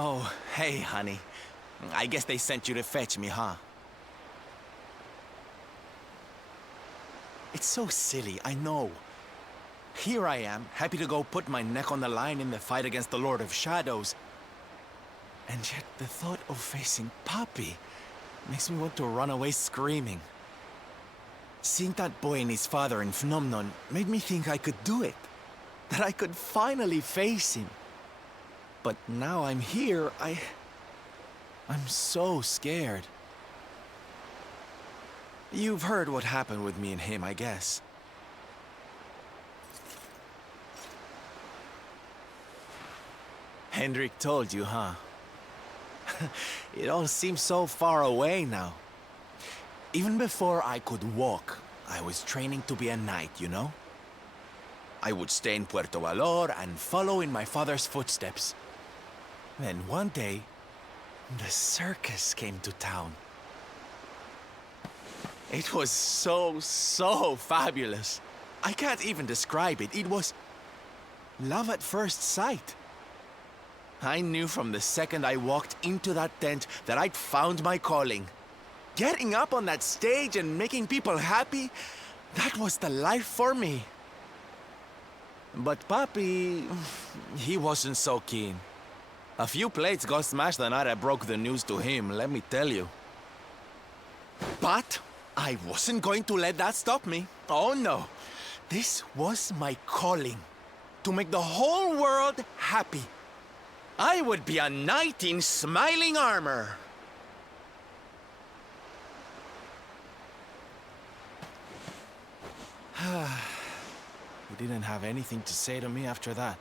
Oh, hey, honey. I guess they sent you to fetch me, huh? It's so silly, I know. Here I am, happy to go put my neck on the line in the fight against the Lord of Shadows. And yet the thought of facing Papi makes me want to run away screaming. Seeing that boy and his father in Phenomenon made me think I could do it. That I could finally face him. But now I'm here, I'm so scared. You've heard what happened with me and him, I guess. Hendrik told you, huh? It all seems so far away now. Even before I could walk, I was training to be a knight, you know? I would stay in Puerto Valor and follow in my father's footsteps. Then one day, the circus came to town. It was so fabulous. I can't even describe it. It was love at first sight. I knew from the second I walked into that tent that I'd found my calling. Getting up on that stage and making people happy, that was the life for me. But Papi, he wasn't so keen. A few plates got smashed the night I broke the news to him, let me tell you. But I wasn't going to let that stop me. Oh no. This was my calling. To make the whole world happy. I would be a knight in smiling armor. He didn't have anything to say to me after that.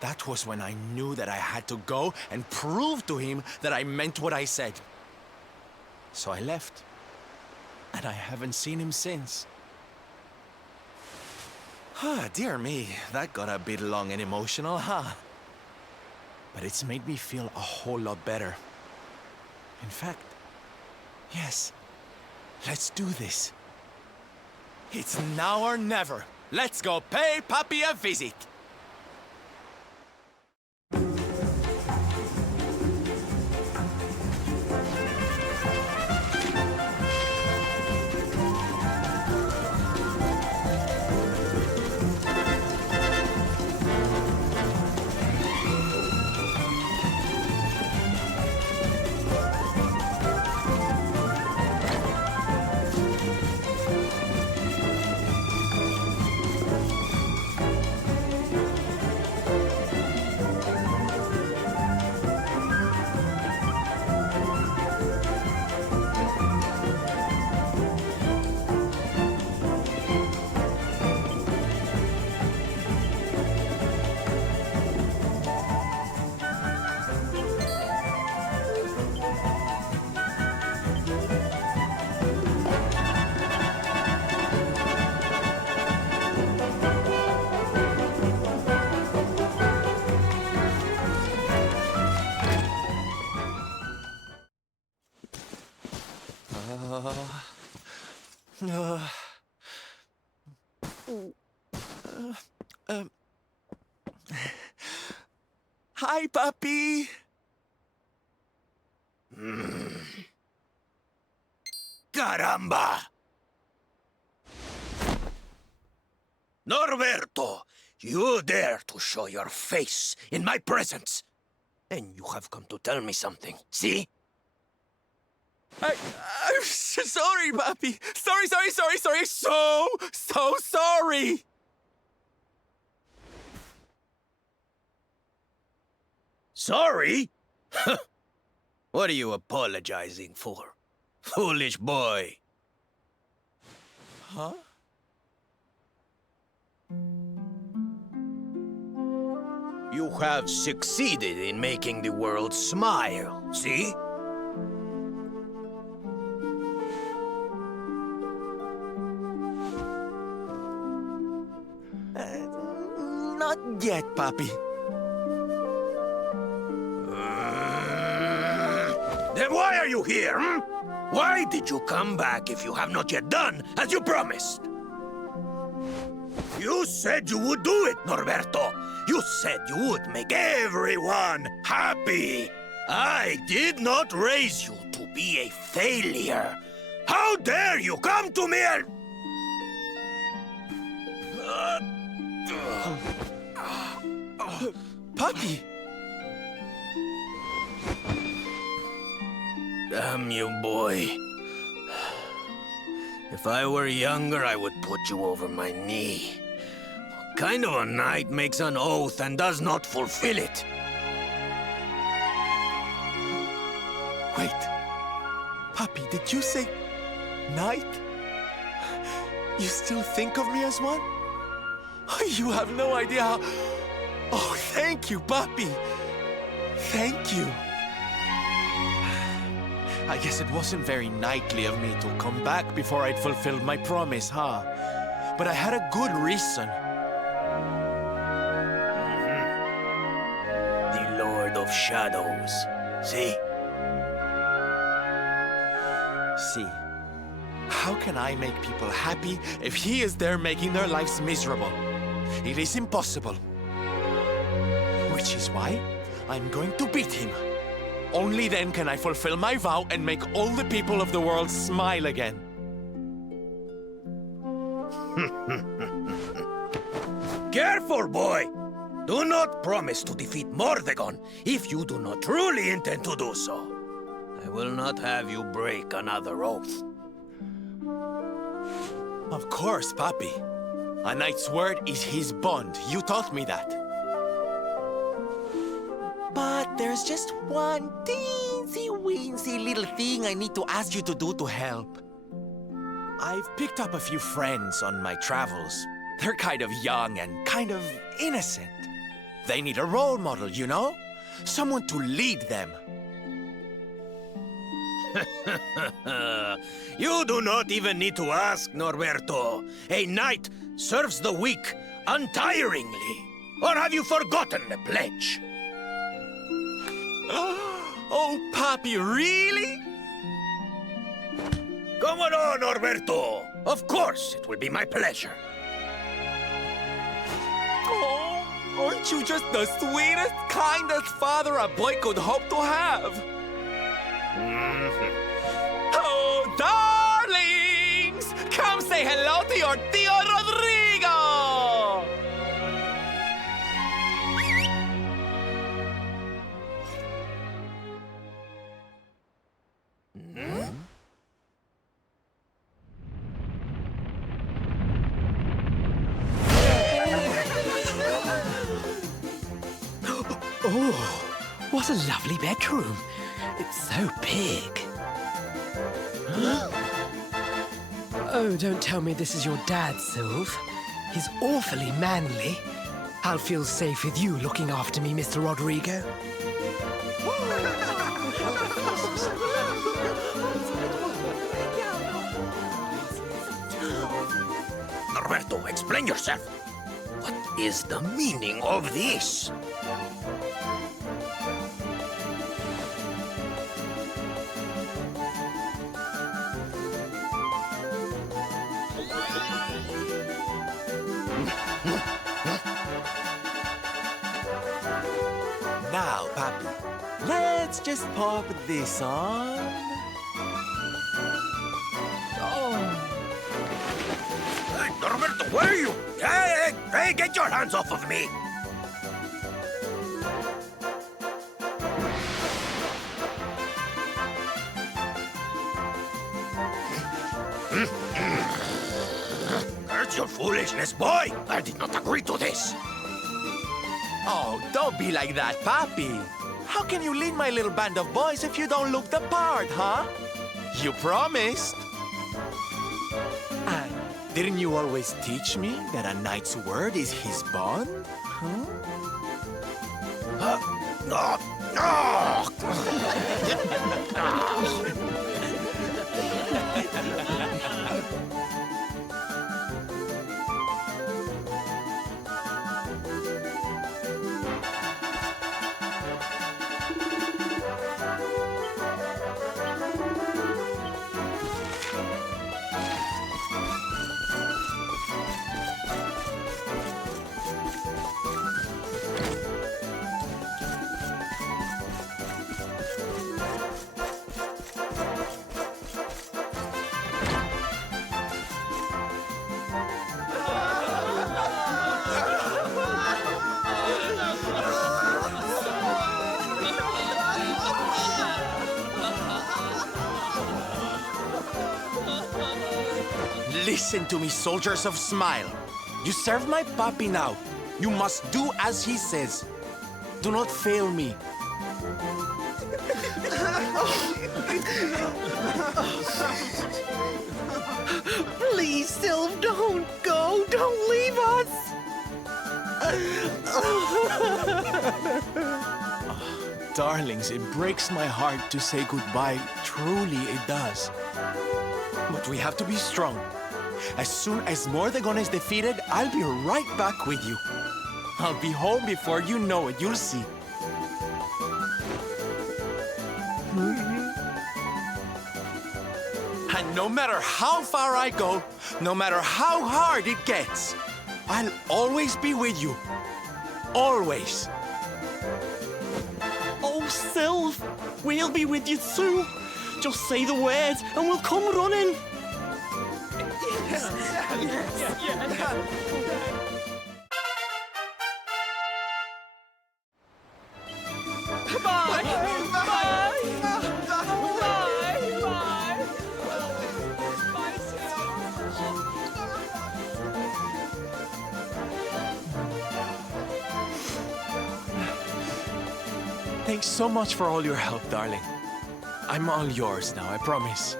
That was when I knew that I had to go and prove to him that I meant what I said. So I left. And I haven't seen him since. Dear me, that got a bit long and emotional, huh? But it's made me feel a whole lot better. In fact, yes, let's do this. It's now or never. Let's go pay Papi a visit. Hi, Papi. Caramba! Norberto, you dare to show your face in my presence. And you have come to tell me something, see? I'm sorry, Papi. Sorry. So sorry. Sorry? What are you apologizing for? Foolish boy. Huh? You have succeeded in making the world smile, see? Not yet, Papi. Then why are you here, hmm? Why did you come back if you have not yet done as you promised? You said you would do it, Norberto. You said you would make everyone happy. I did not raise you to be a failure. How dare you come to me and... Puppy! Damn you, boy. If I were younger, I would put you over my knee. What kind of a knight makes an oath and does not fulfill it? Wait. Puppy, did you say knight? You still think of me as one? You have no idea how... Oh, thank you, Puppy. Thank you. I guess it wasn't very knightly of me to come back before I'd fulfilled my promise, huh? But I had a good reason. The Lord of Shadows. See? See, how can I make people happy if he is there making their lives miserable? It is impossible. Which is why I'm going to beat him. Only then can I fulfill my vow and make all the people of the world smile again. Careful, boy! Do not promise to defeat Mordegon if you do not truly intend to do so. I will not have you break another oath. Of course, Papi. A knight's word is his bond. You taught me that. But there's just one teensy-weensy little thing I need to ask you to do to help. I've picked up a few friends on my travels. They're kind of young and kind of innocent. They need a role model, you know? Someone to lead them. You do not even need to ask, Norberto. A knight serves the weak untiringly. Or have you forgotten the pledge? Oh, Papi, really? Come on, Norberto. Of course, it will be my pleasure. Oh, aren't you just the sweetest, kindest father a boy could hope to have? Oh, darlings! Come say hello to your Tio Rodrigo! Oh, what a lovely bedroom. It's so big. Oh, don't tell me this is your dad, Sylve. He's awfully manly. I'll feel safe with you looking after me, Mr. Rodrigo. Norberto, explain yourself. What is the meaning of this? Now, Papi, let's just pop this on. Hey, Norberto, where are you? Hey, get your hands off of me! Curse your foolishness, boy! I did not agree to this! Oh, don't be like that, Papi. How can you lead my little band of boys if you don't look the part, huh? You promised. And didn't you always teach me that a knight's word is his bond? Huh? No! Listen to me, soldiers of Smile. You serve my puppy now. You must do as he says. Do not fail me. Please, Sylve, don't go. Don't leave us. Darlings, it breaks my heart to say goodbye. Truly, it does. But we have to be strong. As soon as Mordegon is defeated, I'll be right back with you. I'll be home before you know it. You'll see. And no matter how far I go, no matter how hard it gets, I'll always be with you. Always. Oh, Sylve, we'll be with you too. Just say the word and we'll come running. Thanks so much for all your help, darling. I'm all yours now, I promise.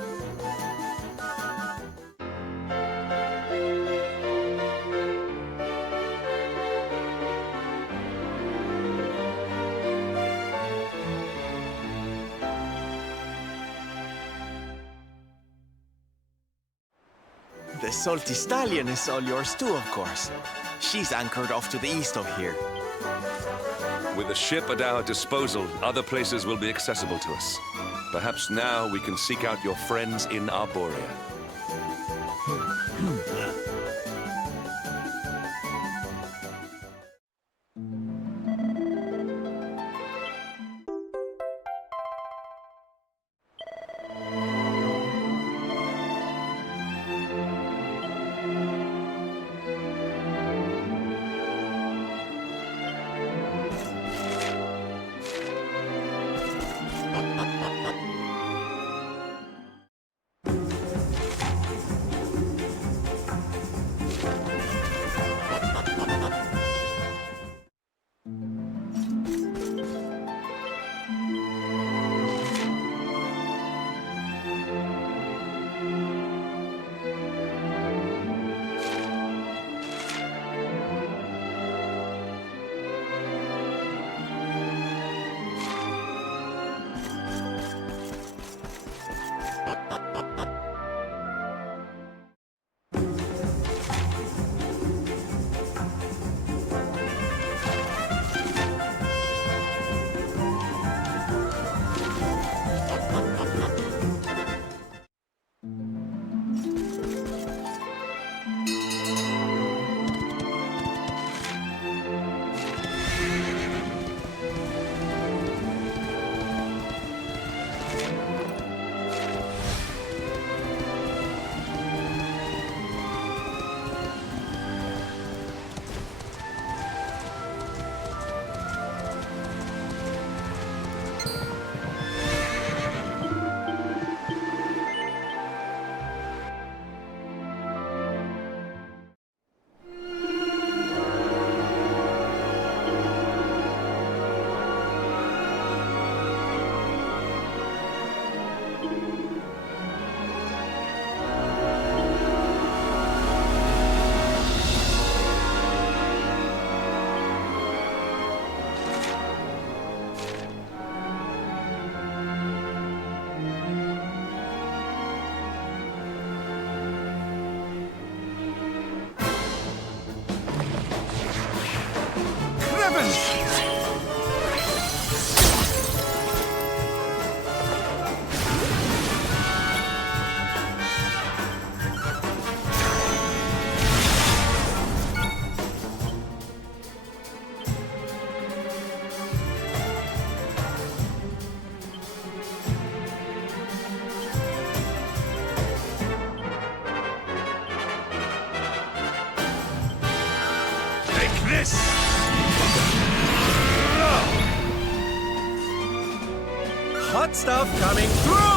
The salty stallion is all yours too, of course. She's anchored off to the east of here. With a ship at our disposal, other places will be accessible to us. Perhaps now we can seek out your friends in Arborea. This! Hot stuff coming through!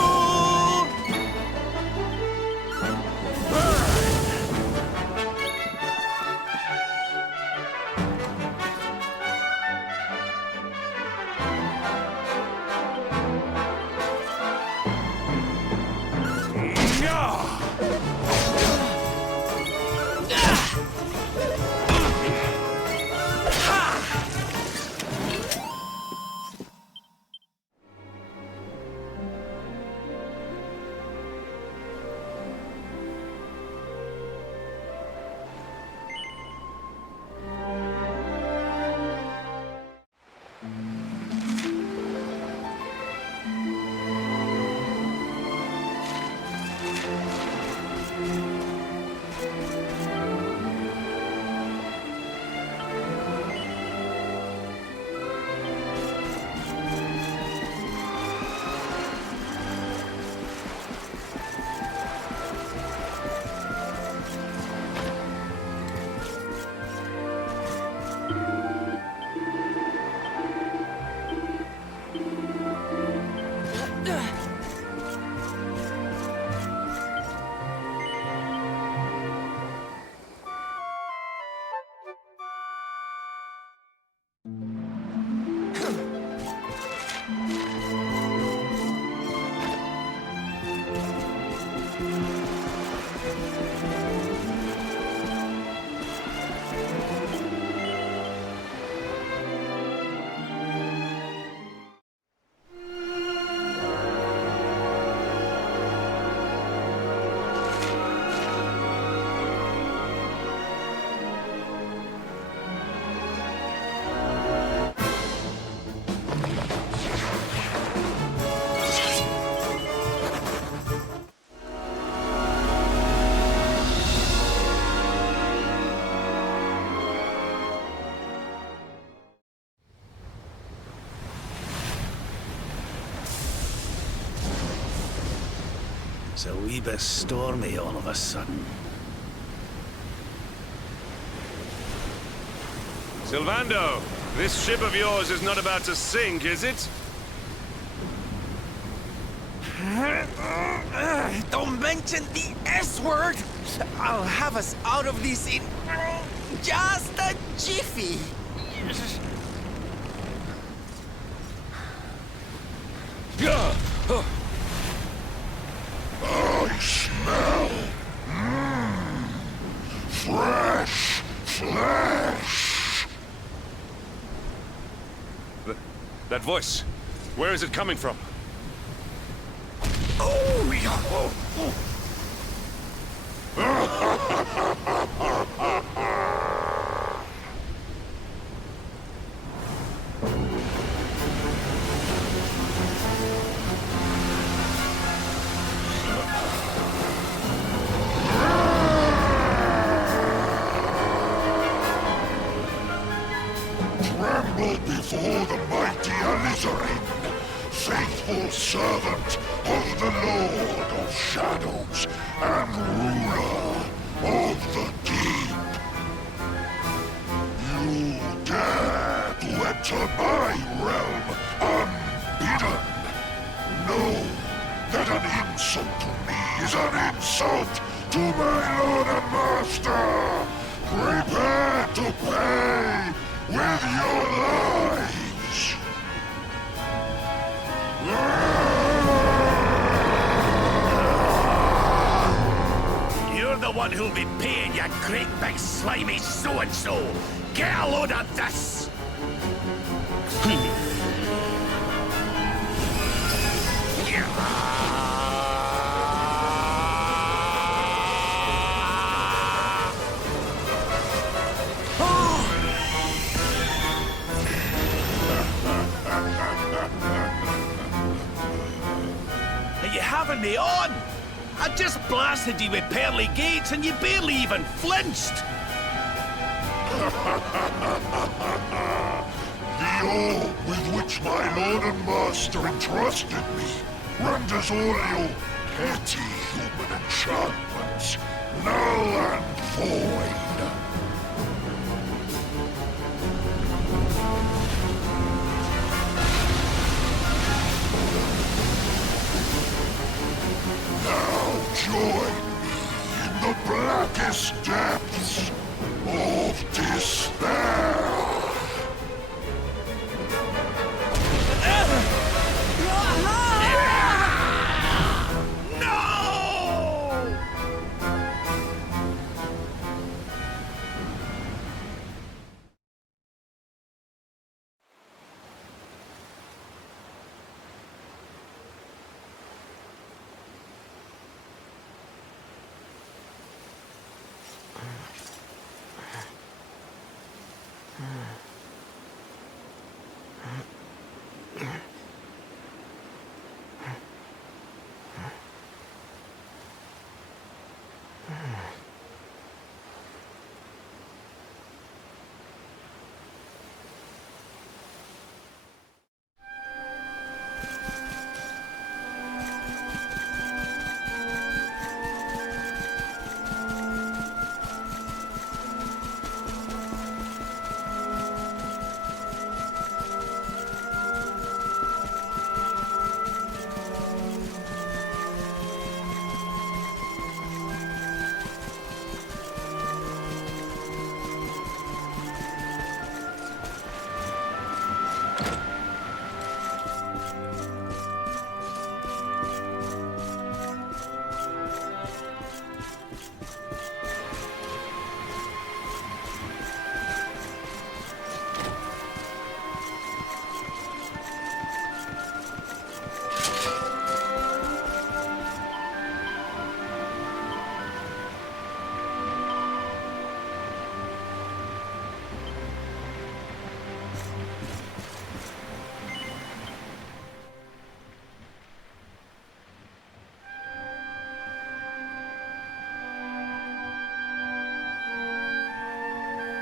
It's a wee bit stormy all of a sudden. Sylvando, this ship of yours is not about to sink, is it? Don't mention the S word! I'll have us out of this in just a jiffy! I smell fresh flesh. That voice, where is it coming from? Oh, yeah. Tremble before the mighty Elusive, faithful servant of the Lord of Shadows and ruler of the deep. You dare to enter my realm unbidden. Know that an insult to me is an insult to my lord and master. Prepare to pay with your lives. You're the one who'll be paying, you great big slimy so-and-so! Get a load of this! Are you having me on? I just blasted you with pearly gates and you barely even flinched! The orb with which my lord and master entrusted me renders all your petty human enchantments null and void. Now join me in the blackest depths of despair.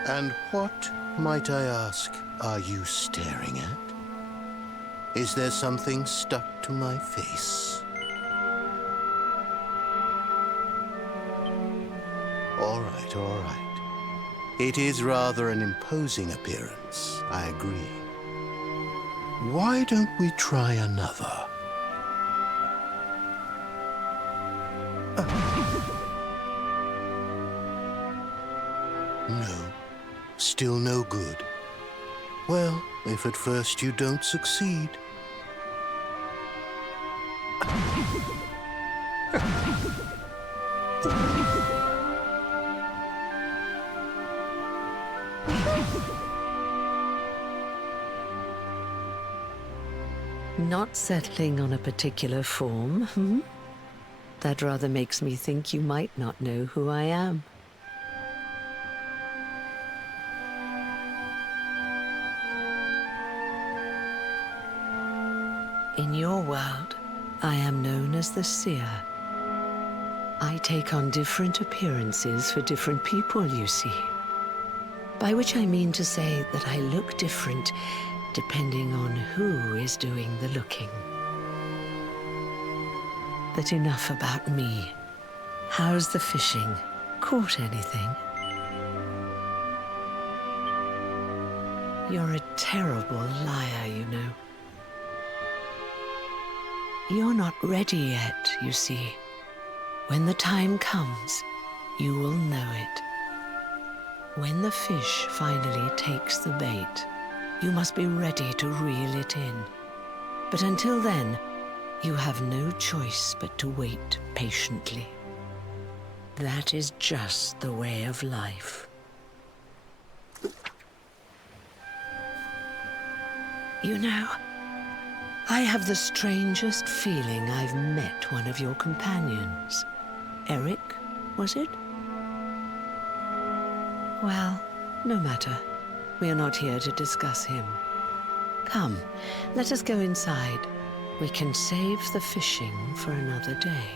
And what, might I ask, are you staring at? Is there something stuck to my face? All right, all right. It is rather an imposing appearance, I agree. Why don't we try another? No, still no good. Well, if at first you don't succeed. Not settling on a particular form, hmm? That rather makes me think you might not know who I am. In your world, I am known as the Seer. I take on different appearances for different people, you see. By which I mean to say that I look different depending on who is doing the looking. But enough about me. How's the fishing? Caught anything? You're a terrible liar, you know. You're not ready yet, you see. When the time comes, you will know it. When the fish finally takes the bait, you must be ready to reel it in. But until then, you have no choice but to wait patiently. That is just the way of life. You know, I have the strangest feeling I've met one of your companions. Eric, was it? Well, no matter. We are not here to discuss him. Come, let us go inside. We can save the fishing for another day.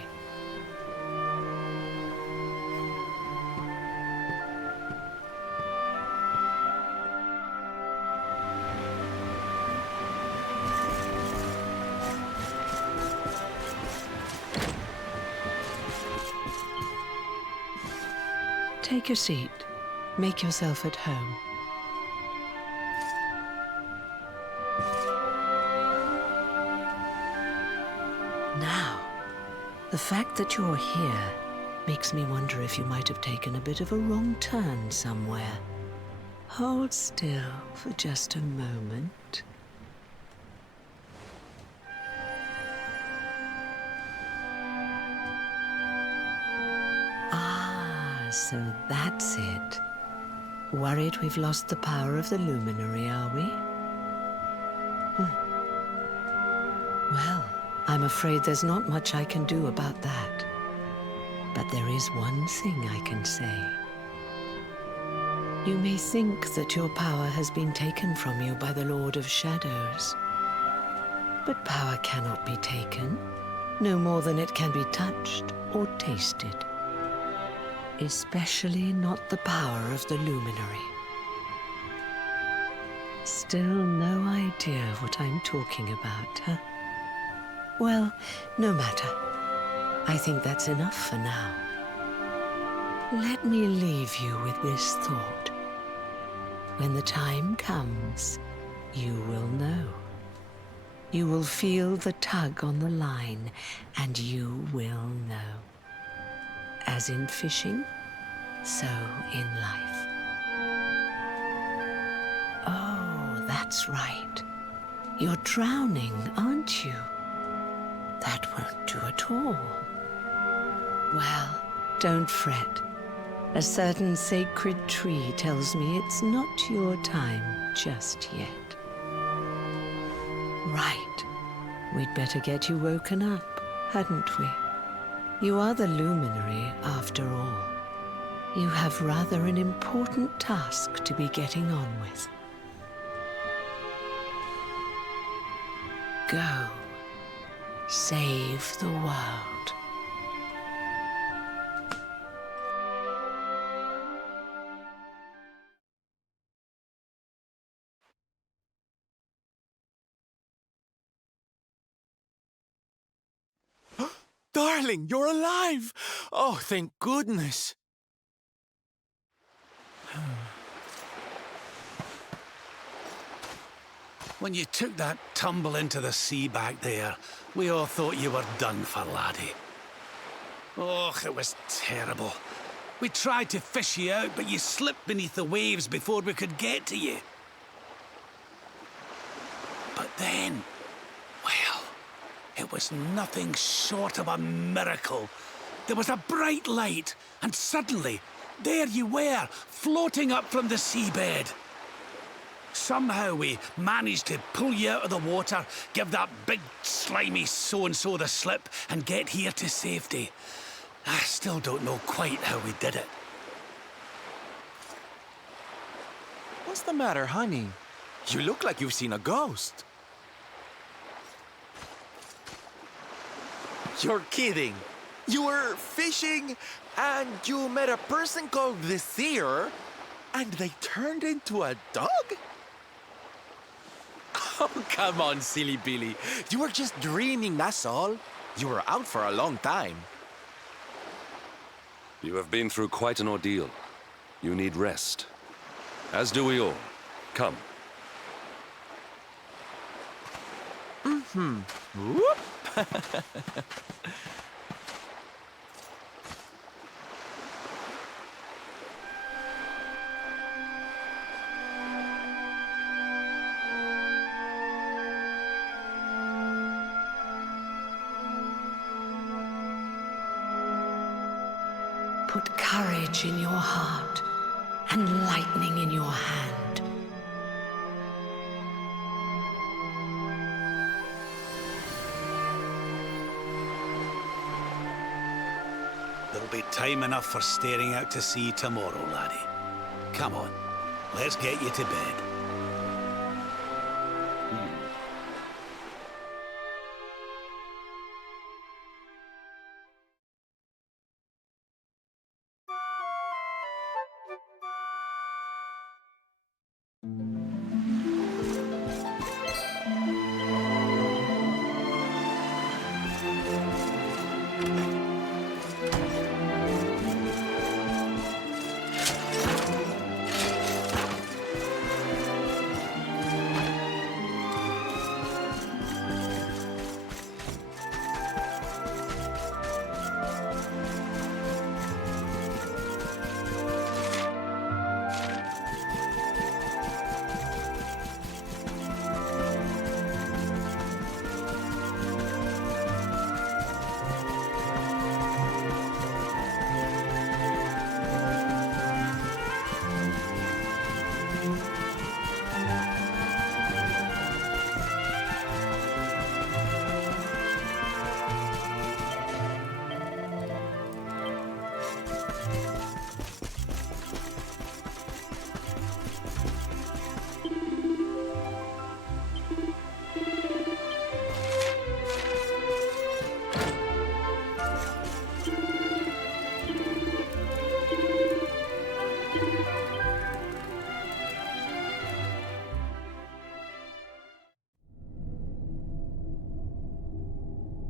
Take a seat. Make yourself at home. Now, the fact that you're here makes me wonder if you might have taken a bit of a wrong turn somewhere. Hold still for just a moment. Ah, so that's it. Worried we've lost the power of the luminary, are we? Well, I'm afraid there's not much I can do about that. But there is one thing I can say. You may think that your power has been taken from you by the Lord of Shadows. But power cannot be taken, no more than it can be touched or tasted. Especially not the power of the luminary. Still no idea what I'm talking about, huh? Well, no matter. I think that's enough for now. Let me leave you with this thought. When the time comes, you will know. You will feel the tug on the line, and you will know. As in fishing, so in life. Oh, that's right. You're drowning, aren't you? That won't do at all. Well, don't fret. A certain sacred tree tells me it's not your time just yet. Right. We'd better get you woken up, hadn't we? You are the luminary, after all. You have rather an important task to be getting on with. Go. Save the world. Darling, you're alive! Oh, thank goodness. When you took that tumble into the sea back there, we all thought you were done for, laddie. Oh, it was terrible. We tried to fish you out, but you slipped beneath the waves before we could get to you. But then, well, it was nothing short of a miracle. There was a bright light, and suddenly, there you were, floating up from the seabed. Somehow we managed to pull you out of the water, give that big, slimy so-and-so the slip, and get here to safety. I still don't know quite how we did it. What's the matter, honey? You look like you've seen a ghost. You're kidding. You were fishing, and you met a person called the Seer, and they turned into a dog? Oh, come on, silly Billy. You were just dreaming, that's all. You were out for a long time. You have been through quite an ordeal. You need rest. As do we all. Come. Whoop. Put courage in your heart and lightning in your hand. There'll be time enough for staring out to sea tomorrow, laddie. Come on, let's get you to bed.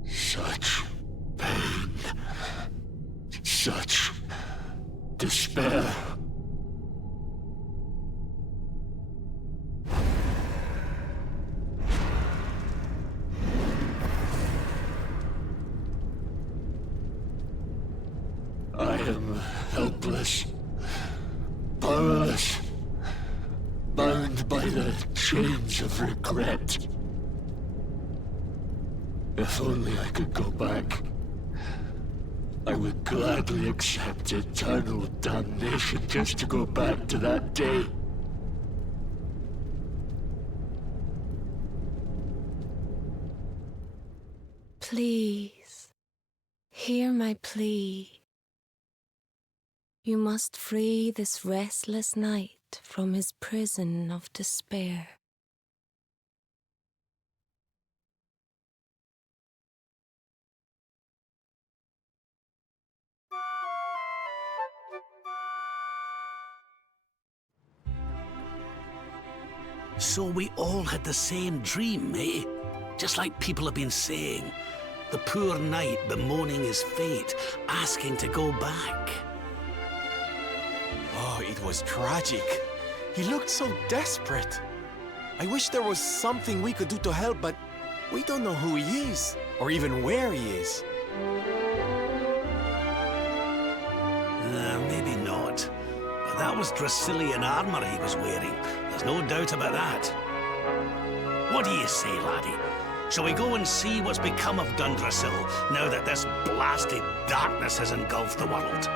Such pain. Such despair. I am helpless, powerless, bound by the chains of regret. If only I could go back, I would gladly accept eternal damnation just to go back to that day. Please, hear my plea. You must free this restless knight from his prison of despair. So we all had the same dream, eh? Just like people have been saying. The poor knight bemoaning his fate, asking to go back. Oh, it was tragic. He looked so desperate. I wish there was something we could do to help, but we don't know who he is, or even where he is. Maybe not. But that was Dracilian armor he was wearing. There's no doubt about that. What do you say, laddie? Shall we go and see what's become of Dundrasil now that this blasted darkness has engulfed the world?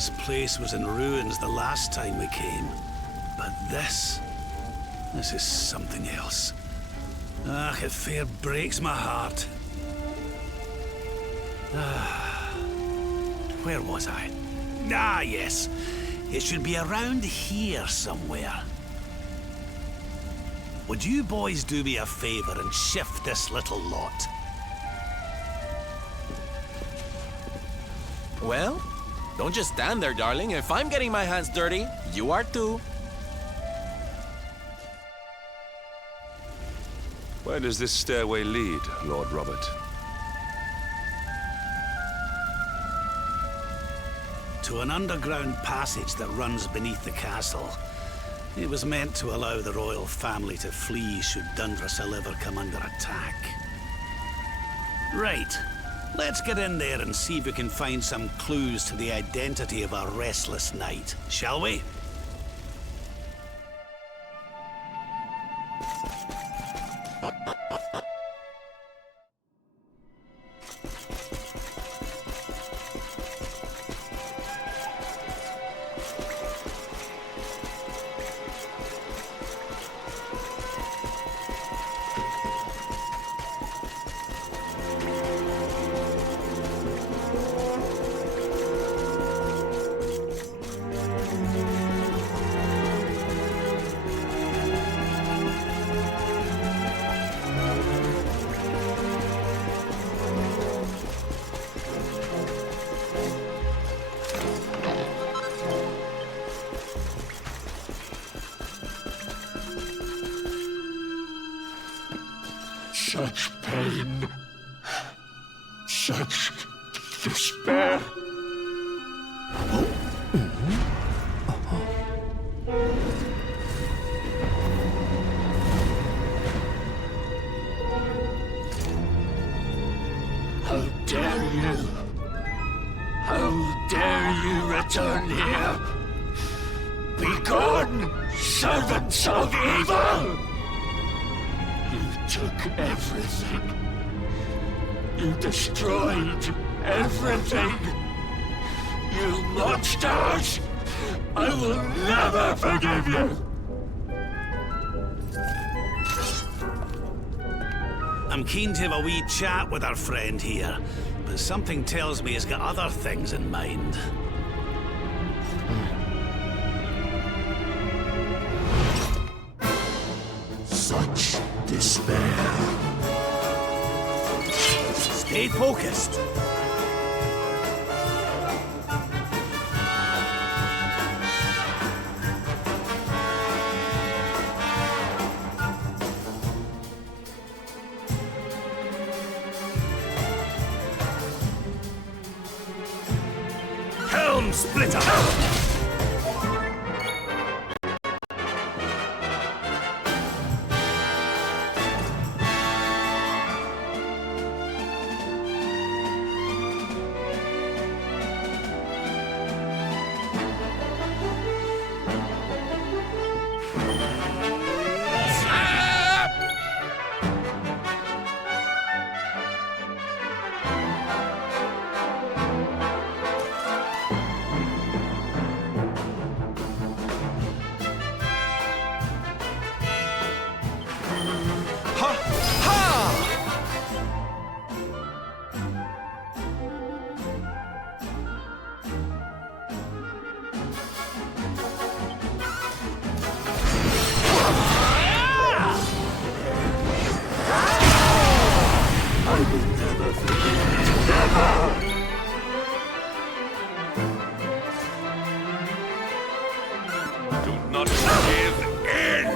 This place was in ruins the last time we came. But this is something else. Ah, it fair breaks my heart. Where was I? Ah, yes. It should be around here somewhere. Would you boys do me a favor and shift this little lot? Well, don't just stand there, darling. If I'm getting my hands dirty, you are too. Where does this stairway lead, Lord Robert? To an underground passage that runs beneath the castle. It was meant to allow the royal family to flee should Dundrasil ever come under attack. Right. Let's get in there and see if we can find some clues to the identity of our restless knight, shall we? Such pain. Such despair. How dare you? How dare you return here? Be gone, servants of evil! You took everything. You destroyed everything. You monsters! I will never forgive you! I'm keen to have a wee chat with our friend here, but something tells me he's got other things in mind. Such despair. Stay focused. Helm splitter! Do not give in!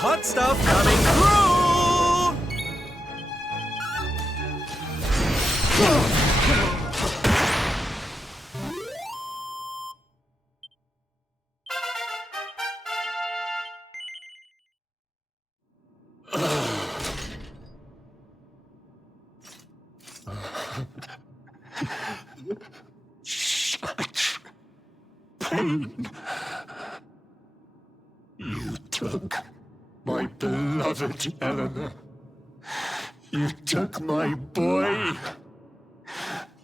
hot stuff coming through! Such pain. You took my beloved Eleanor. You took my boy.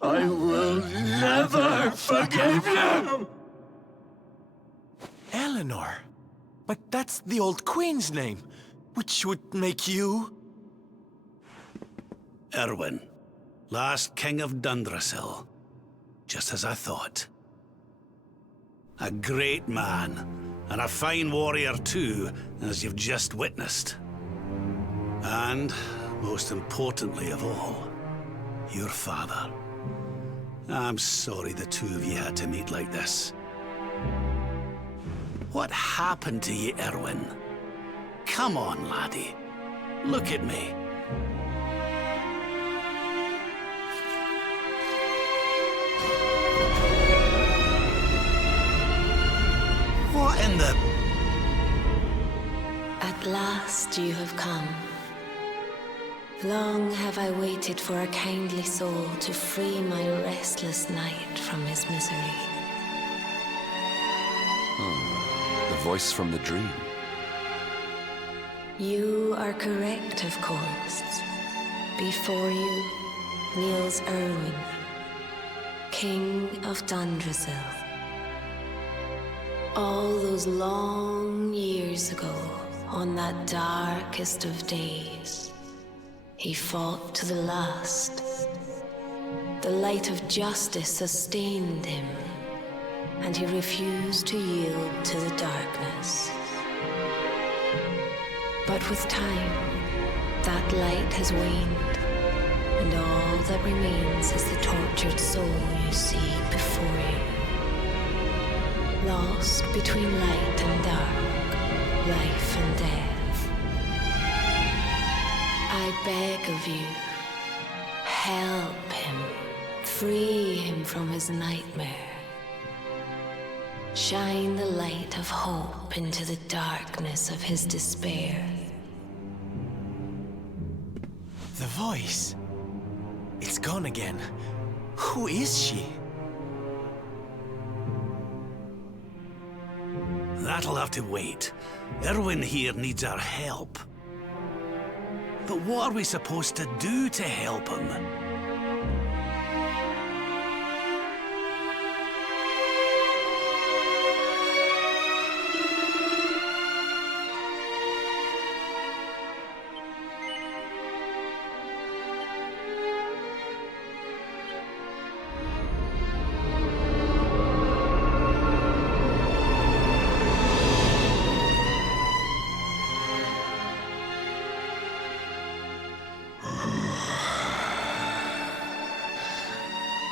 I will never forgive you! Eleanor? But that's the old queen's name, which would make you... Erwin, last king of Dundrasil. Just as I thought. A great man, and a fine warrior too, as you've just witnessed. And, most importantly of all, your father. I'm sorry the two of you had to meet like this. What happened to you, Erwin? Come on, laddie. Look at me. What in the... At last you have come. Long have I waited for a kindly soul to free my restless night from his misery. The voice from the dream. You are correct, of course. Before you kneels Erwin, King of Dundrasil. All those long years ago, on that darkest of days, he fought to the last. The light of justice sustained him, and he refused to yield to the darkness. But with time, that light has waned, and all that remains is the tortured soul you see before you. Lost between light and dark, life and death. I beg of you, help him, free him from his nightmare. Shine the light of hope into the darkness of his despair. The voice. It's gone again. Who is she? That'll have to wait. Erwin here needs our help. But what are we supposed to do to help him?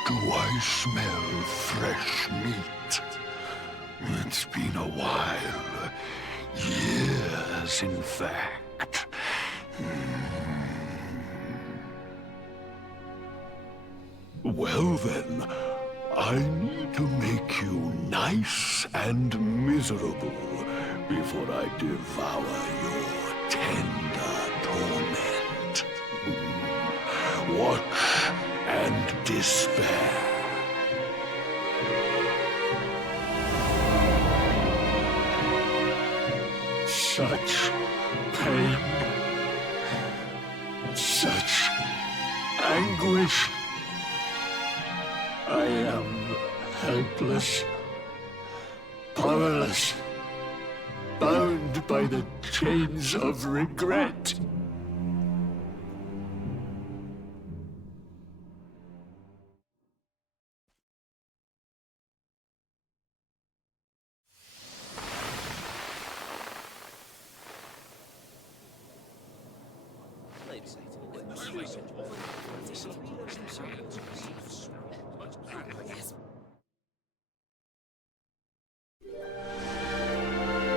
Do I smell fresh meat? It's been a while. Years, in fact. Well then, I need to make you nice and miserable before I devour your tender torment. Watch and despair. Such pain, such anguish. I am helpless, powerless, bound by the chains of regret.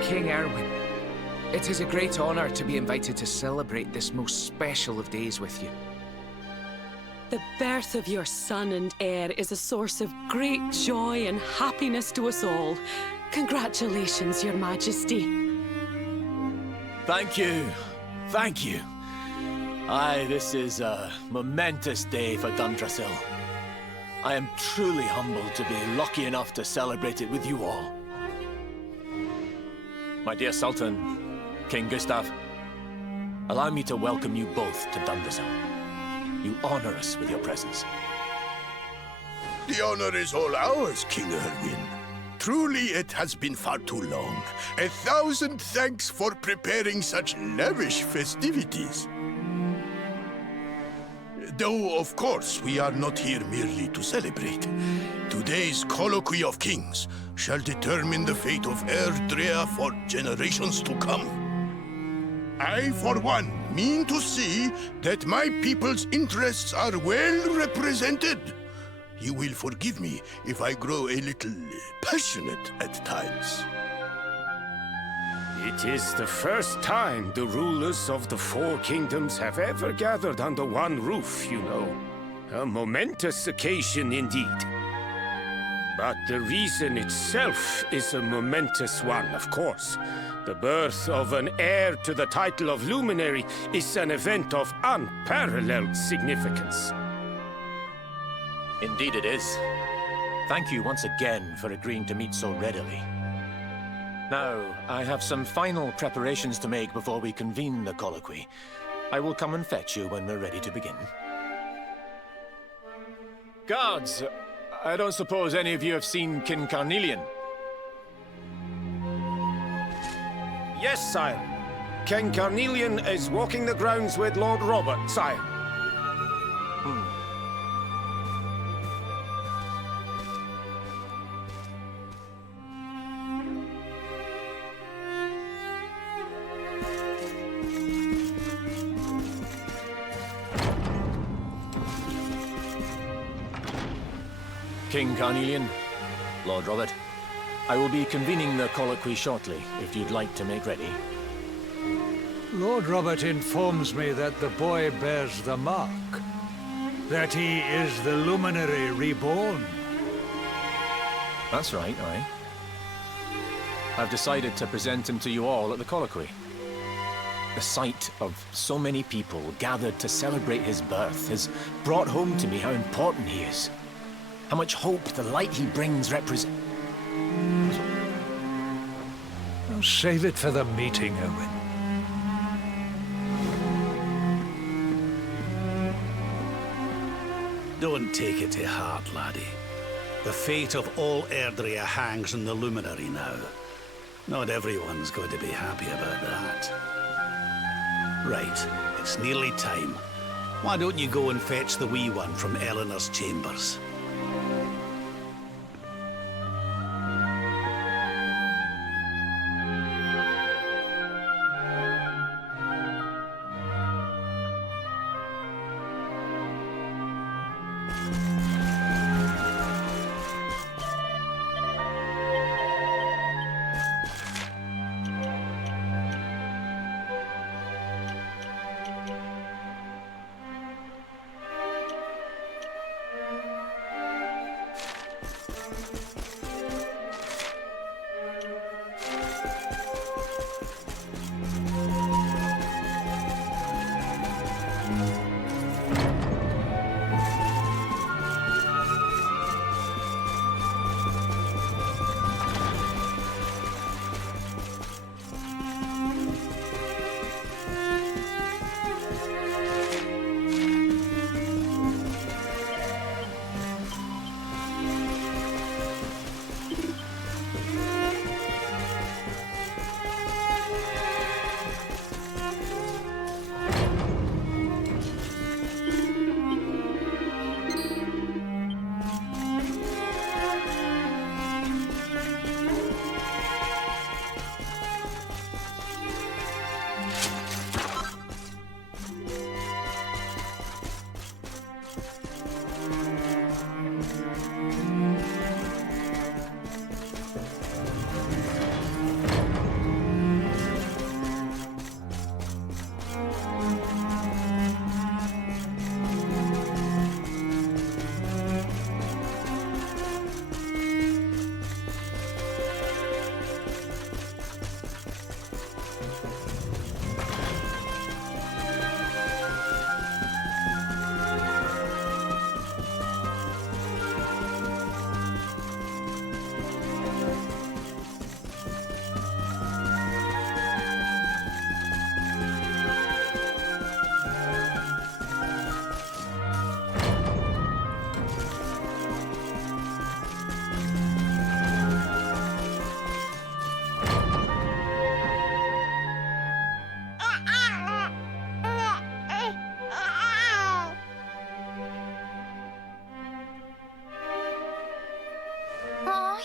King Erwin, It is a great honor to be invited to celebrate this most special of days with you. The birth of your son and heir is a source of great joy and happiness to us all. Congratulations, Your Majesty. Thank you. Thank you. Aye, this is a momentous day for Dundrasil. I am truly humbled to be lucky enough to celebrate it with you all. My dear Sultan, King Gustav, allow me to welcome you both to Dundrasil. You honor us with your presence. The honor is all ours, King Erwin. Truly, it has been far too long. 1,000 thanks for preparing such lavish festivities. Though, of course, we are not here merely to celebrate. Today's Colloquy of Kings shall determine the fate of Erdrea for generations to come. I, for one, mean to see that my people's interests are well represented. You will forgive me if I grow a little passionate at times. It is the first time the rulers of the Four Kingdoms have ever gathered under one roof, you know. A momentous occasion indeed. But the reason itself is a momentous one, of course. The birth of an heir to the title of Luminary is an event of unparalleled significance. Indeed it is. Thank you once again for agreeing to meet so readily. Now, I have some final preparations to make before we convene the colloquy. I will come and fetch you when we're ready to begin. Guards, I don't suppose any of you have seen King Carnelian? Yes, sire. King Carnelian is walking the grounds with Lord Robert, sire. King Carnelian, Lord Robert, I will be convening the colloquy shortly, if you'd like to make ready. Lord Robert informs me that the boy bears the mark. That he is the Luminary reborn. That's right, aye. I've decided to present him to you all at the colloquy. The sight of so many people gathered to celebrate his birth has brought home to me how important he is. How much hope the light he brings represents. I'll save it for the meeting, Owen. Don't take it to heart, laddie. The fate of all Erdrea hangs on the Luminary now. Not everyone's going to be happy about that. Right, it's nearly time. Why don't you go and fetch the wee one from Eleanor's chambers?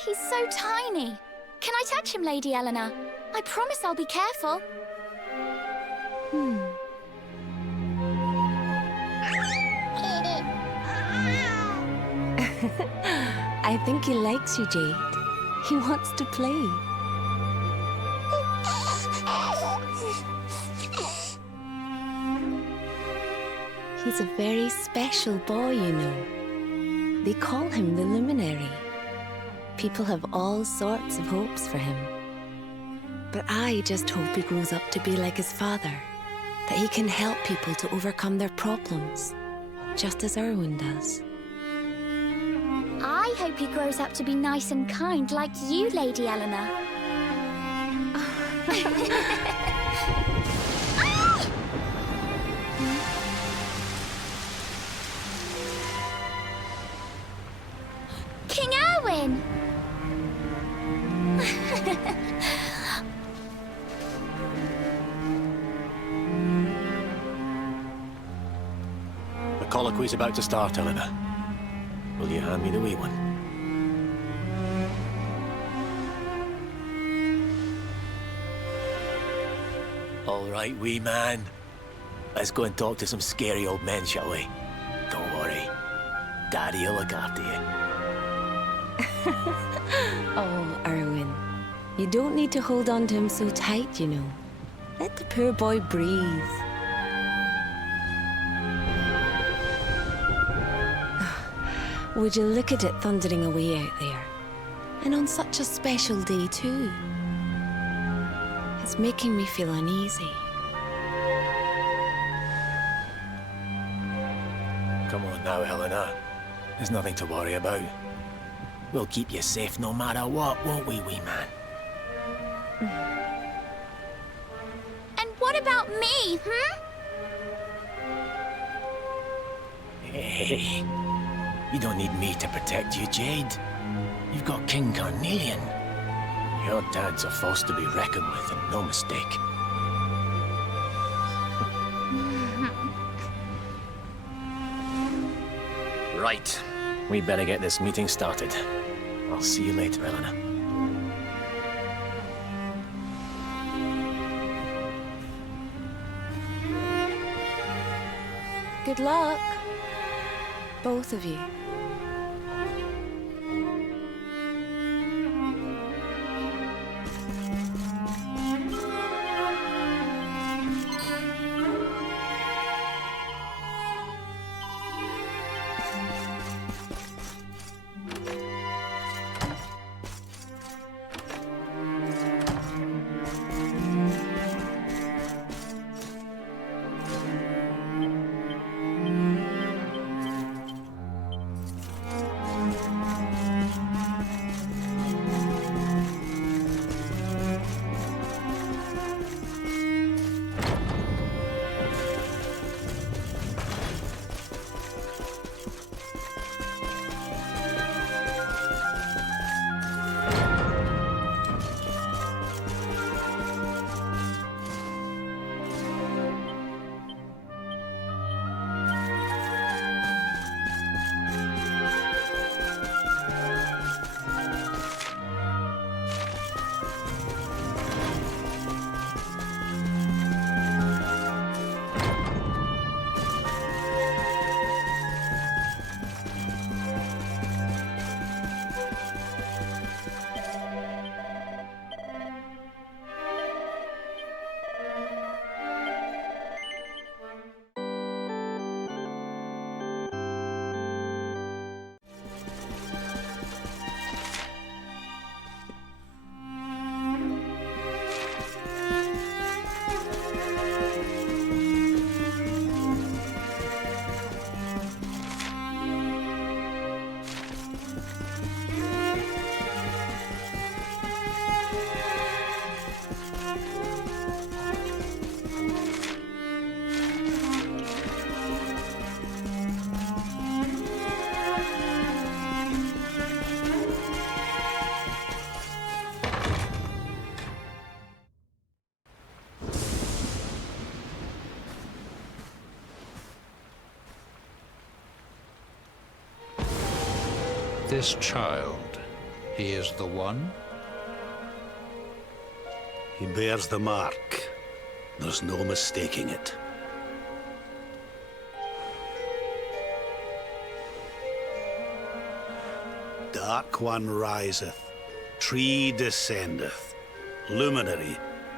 He's so tiny. Can I touch him, Lady Eleanor? I promise I'll be careful. I think he likes you, Jade. He wants to play. He's a very special boy, you know. They call him the Luminary. People have all sorts of hopes for him. But I just hope he grows up to be like his father, that he can help people to overcome their problems, just as Erwin does. I hope he grows up to be nice and kind like you, Lady Eleanor. King Erwin! The colloquy's about to start, Eleanor. Will you hand me the wee one? All right, wee man. Let's go and talk to some scary old men, shall we? Don't worry. Daddy'll look after you. Oh, Erwin. You don't need to hold on to him so tight, you know. Let the poor boy breathe. Would you look at it thundering away out there? And on such a special day, too. It's making me feel uneasy. Come on now, Eleanor. There's nothing to worry about. We'll keep you safe no matter what, won't we, wee man? And what about me, Hey, you don't need me to protect you, Jade. You've got King Carnelian. Your dad's a force to be reckoned with, and no mistake. Right. We better get this meeting started. I'll see you later, Eleanor. Good luck, both of you. This child, He is the one? He bears the mark. There's no mistaking it. Dark One riseth, tree descendeth, luminary,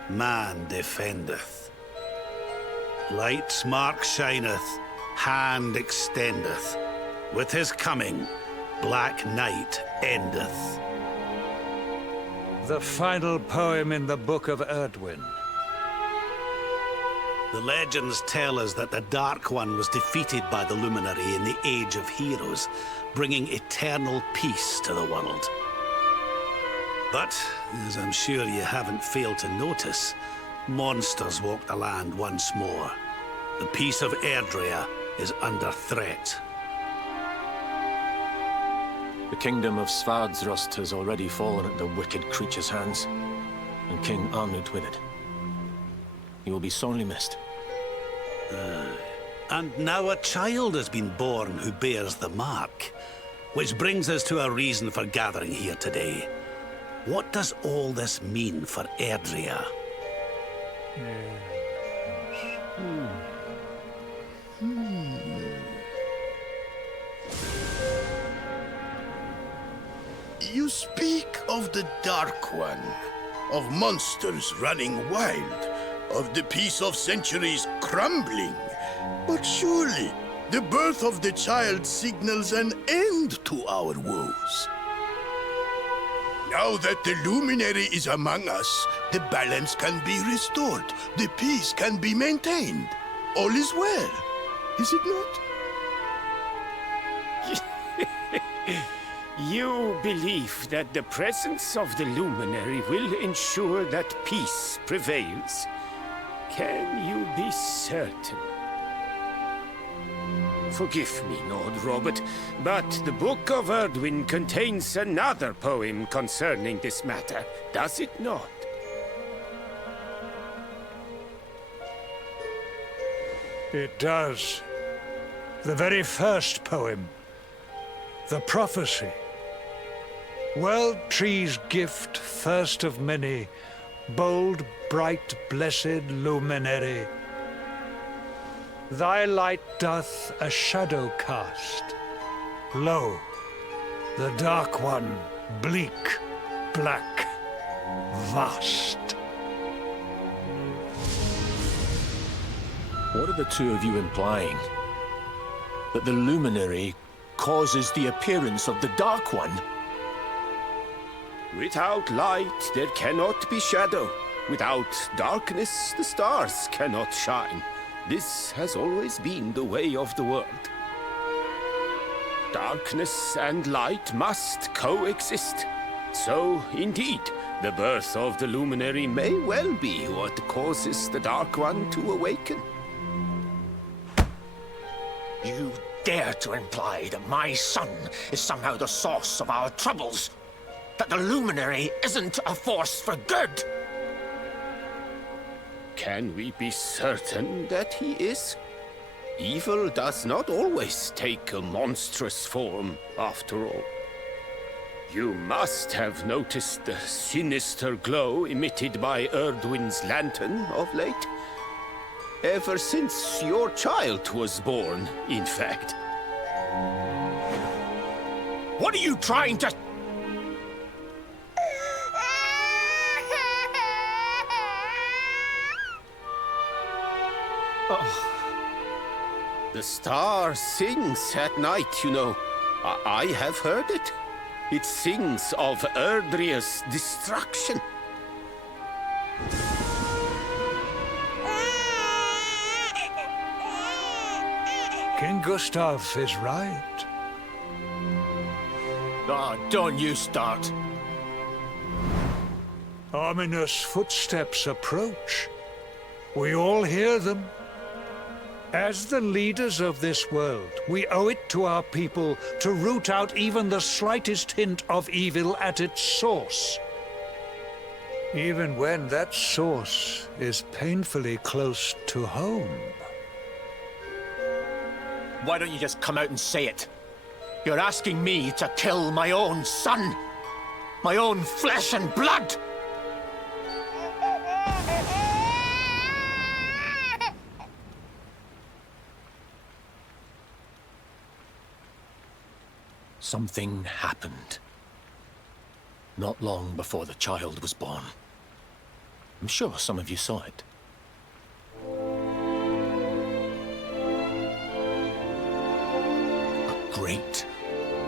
man defendeth. Light's mark shineth, hand extendeth. With his coming, black night endeth. The final poem in the Book of Erdwin. The legends tell us that the Dark One was defeated by the Luminary in the Age of Heroes, bringing eternal peace to the world. But, as I'm sure you haven't failed to notice, monsters walk the land once more. The peace of Erdrea is under threat. The kingdom of Svardsrust has already fallen at the wicked creature's hands, and King Arnut with it. He will be sorely missed. And now a child has been born who bears the mark. Which brings us to a reason for gathering here today. What does all this mean for Erdrea? You speak of the Dark One, of monsters running wild, of the peace of centuries crumbling. But surely, the birth of the child signals an end to our woes. Now that the Luminary is among us, the balance can be restored, the peace can be maintained. All is well, is it not? You believe that the presence of the Luminary will ensure that peace prevails. Can you be certain? Forgive me, Lord Robert, but the Book of Erdwin contains another poem concerning this matter, does it not? It does. The very first poem. The prophecy. World Tree's gift, first of many, bold, bright, blessed luminary. Thy light doth a shadow cast. Lo, the Dark One, bleak, black, vast. What are the two of you implying? That the Luminary causes the appearance of the Dark One? Without light, there cannot be shadow. Without darkness, the stars cannot shine. This has always been the way of the world. Darkness and light must coexist. So, indeed, the birth of the Luminary may well be what causes the Dark One to awaken. You dare to imply that my son is somehow the source of our troubles? That the Luminary isn't a force for good? Can we be certain that he is? Evil does not always take a monstrous form, after all. You must have noticed the sinister glow emitted by Erdwin's lantern of late. Ever since your child was born, in fact. What are you trying to... Oh. The star sings at night, you know. I have heard it. It sings of Erdrea's destruction. King Gustav is right. Oh, don't you start. Ominous footsteps approach. We all hear them. As the leaders of this world, we owe it to our people to root out even the slightest hint of evil at its source. Even when that source is painfully close to home. Why don't you just come out and say it? You're asking me to kill my own son. My own flesh and blood! Something happened. Not long before the child was born. I'm sure some of you saw it. A great,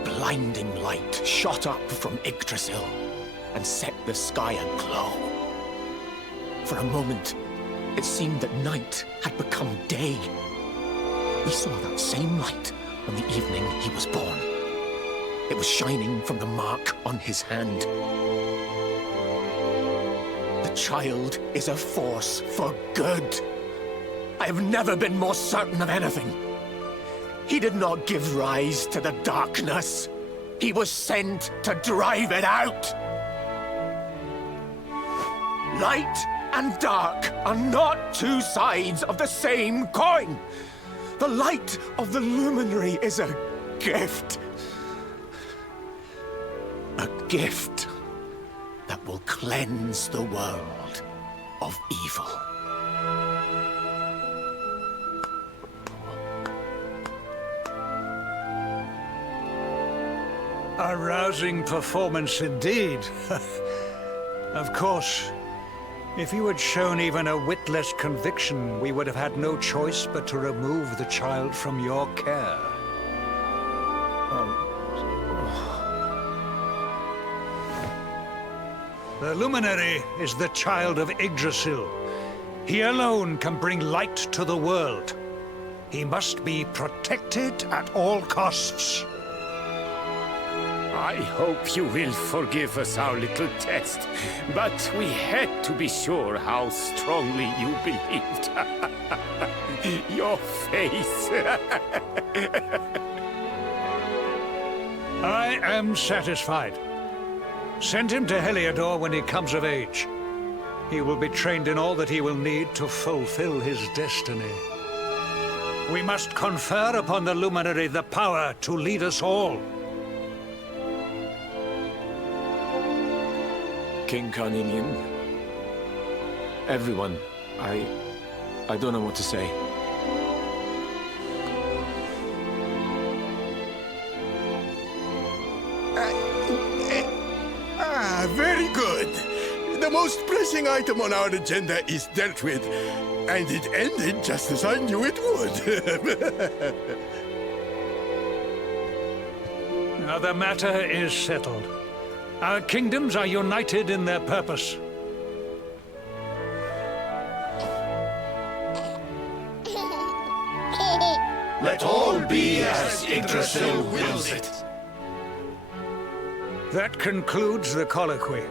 blinding light shot up from Yggdrasil and set the sky aglow. For a moment, it seemed that night had become day. We saw that same light on the evening he was born. It was shining from the mark on his hand. The child is a force for good. I have never been more certain of anything. He did not give rise to the darkness. He was sent to drive it out. Light and dark are not two sides of the same coin. The light of the luminary is a gift. A gift that will cleanse the world of evil. A rousing performance indeed. Of course, if you had shown even a whit less conviction, we would have had no choice but to remove the child from your care. The Luminary is the child of Yggdrasil. He alone can bring light to the world. He must be protected at all costs. I hope you will forgive us our little test, but we had to be sure how strongly you believed. Your face. I am satisfied. Send him to Heliodor when he comes of age. He will be trained in all that he will need to fulfill his destiny. We must confer upon the Luminary the power to lead us all. King Carnelian, everyone, I don't know what to say. Very good. The most pressing item on our agenda is dealt with, and it ended just as I knew it would. Now the matter is settled. Our kingdoms are united in their purpose. Let all be as Yggdrasil wills it. That concludes the colloquy.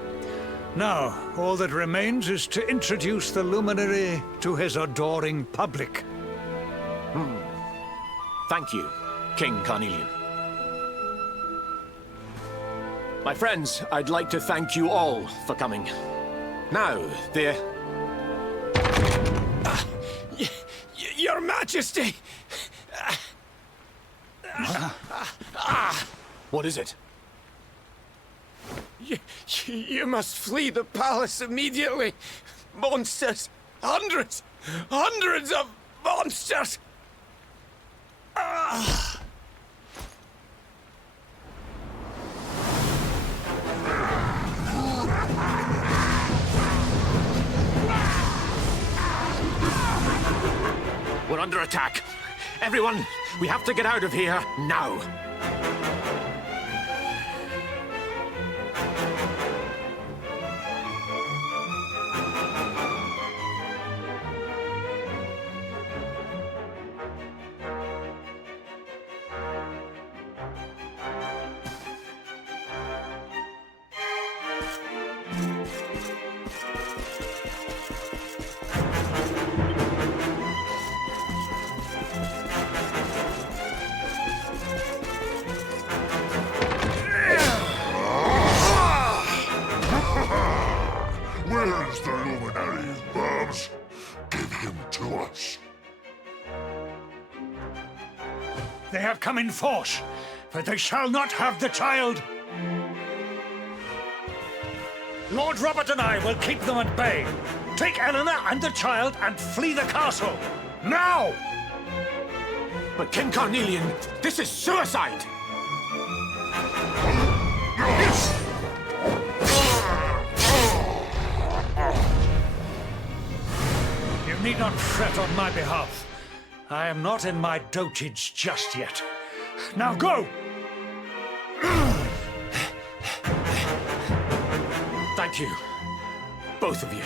Now, all that remains is to introduce the Luminary to his adoring public. Thank you, King Carnelian. My friends, I'd like to thank you all for coming. Now, Your Majesty! What is it? You must flee the palace immediately. Monsters! Hundreds of monsters! We're under attack. Everyone, we have to get out of here now. Where's the Luminary, Babs? Give him to us. They have come in force, but they shall not have the child. Lord Robert and I will keep them at bay. Take Eleanor and the child and flee the castle. Now! But King Carnelian, this is suicide! You need not fret on my behalf. I am not in my dotage just yet. Now go! Thank you. Both of you.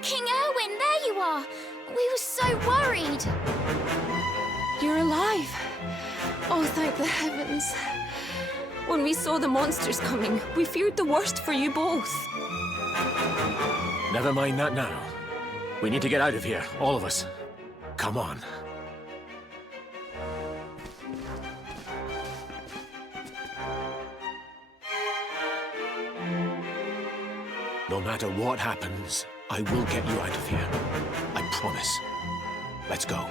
King Erwin, there you are! We were so worried! You're alive! Oh, thank the heavens. When we saw the monsters coming, we feared the worst for you both. Never mind that now. We need to get out of here, all of us. Come on. No matter what happens, I will get you out of here. I promise. Let's go.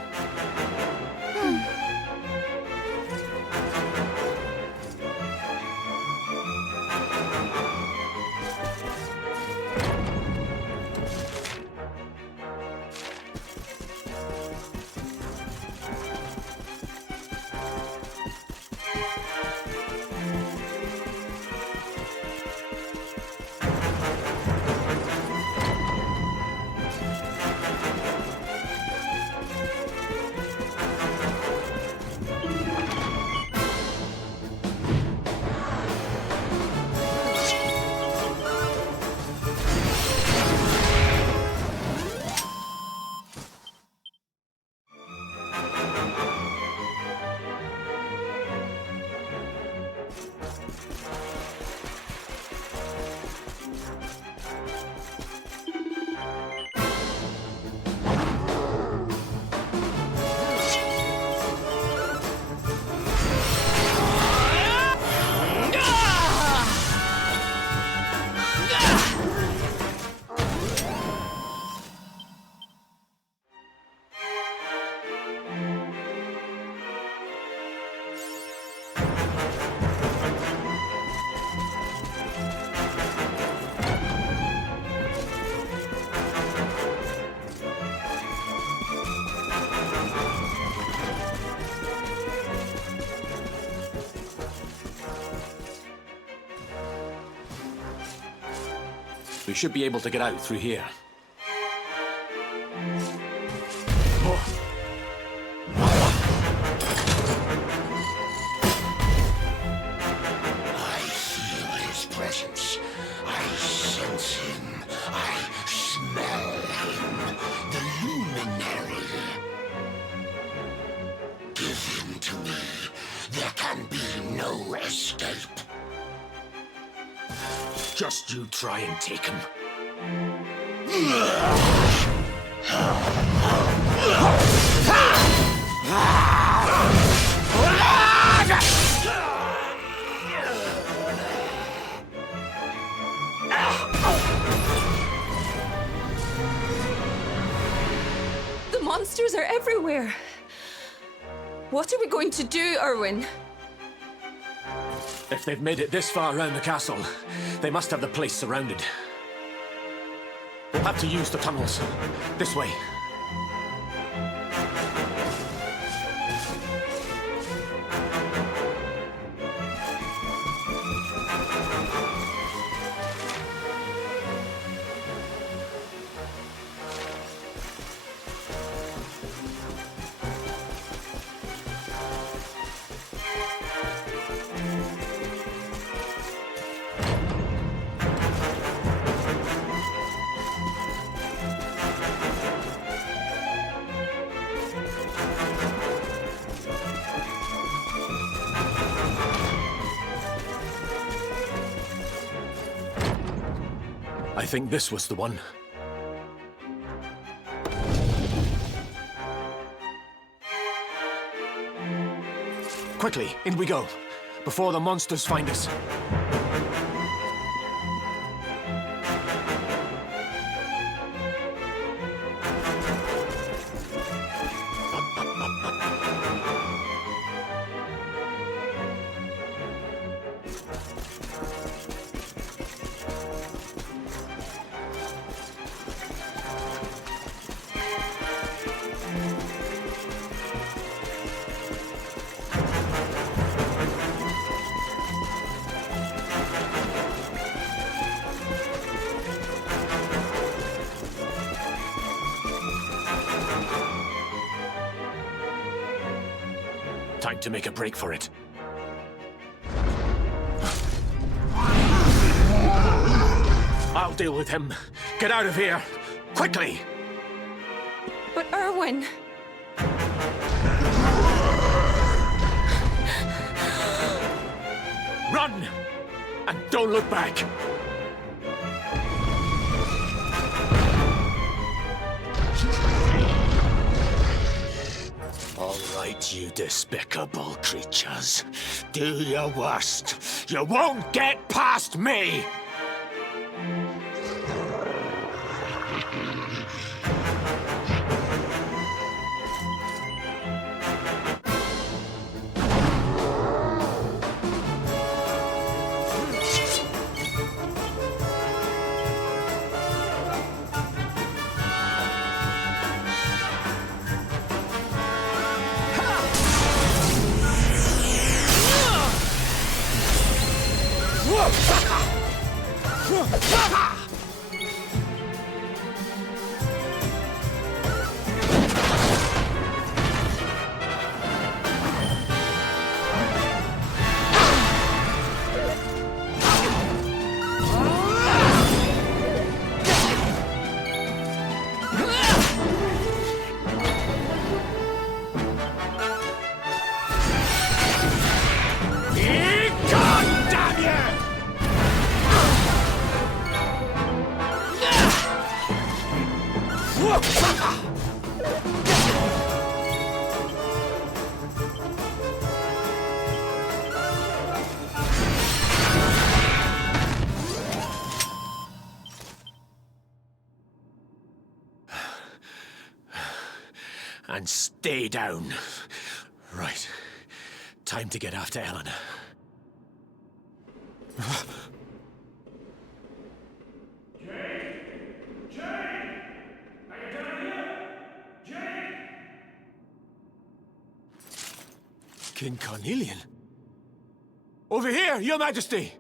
We should be able to get out through here. I feel his presence. I sense him. I smell him. The luminary. Give him to me. There can be no escape. Just you try and take him. The monsters are everywhere. What are we going to do, Erwin? If they've made it this far around the castle, they must have the place surrounded. We'll have to use the tunnels. This way. I think this was the one. Quickly, in we go, before the monsters find us. Time to make a break for it. I'll deal with him. Get out of here! Quickly! But Erwin... Run! And don't look back! All right, you despicable creatures. Do your worst. You won't get past me! And stay down. Right. Time to get after Eleanor. King Carnelian? Over here, Your Majesty!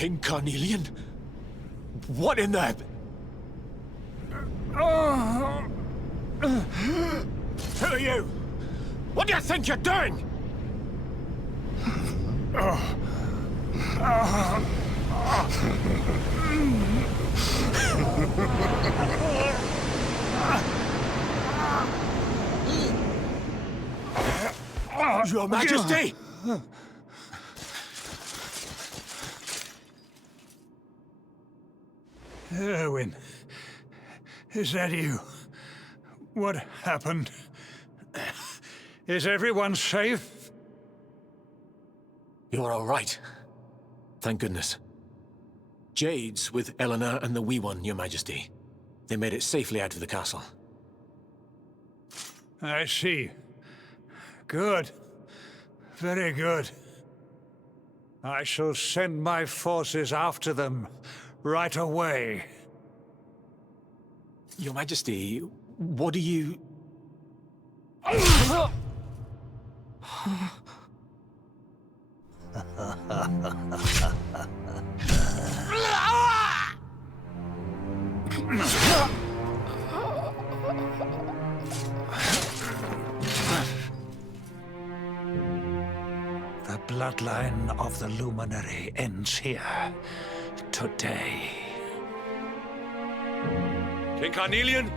King Carnelian? What in the... Who are you? What do you think you're doing? Your Majesty! Erwin, is that you? What happened? Is everyone safe? You're all right. Thank goodness. Jade's with Eleanor and the Wee One, Your Majesty. They made it safely out of the castle. I see. Good. Very good. I shall send my forces after them right away. Your Majesty, what do you... The bloodline of the Luminary ends here, today. King Carnelian?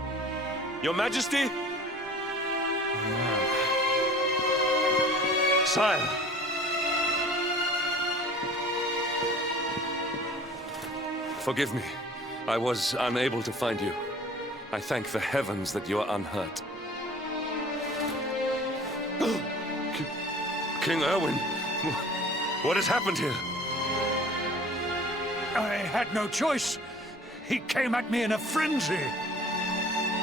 Your Majesty? Sire! Forgive me. I was unable to find you. I thank the heavens that you are unhurt. King Erwin, what has happened here? I had no choice. He came at me in a frenzy.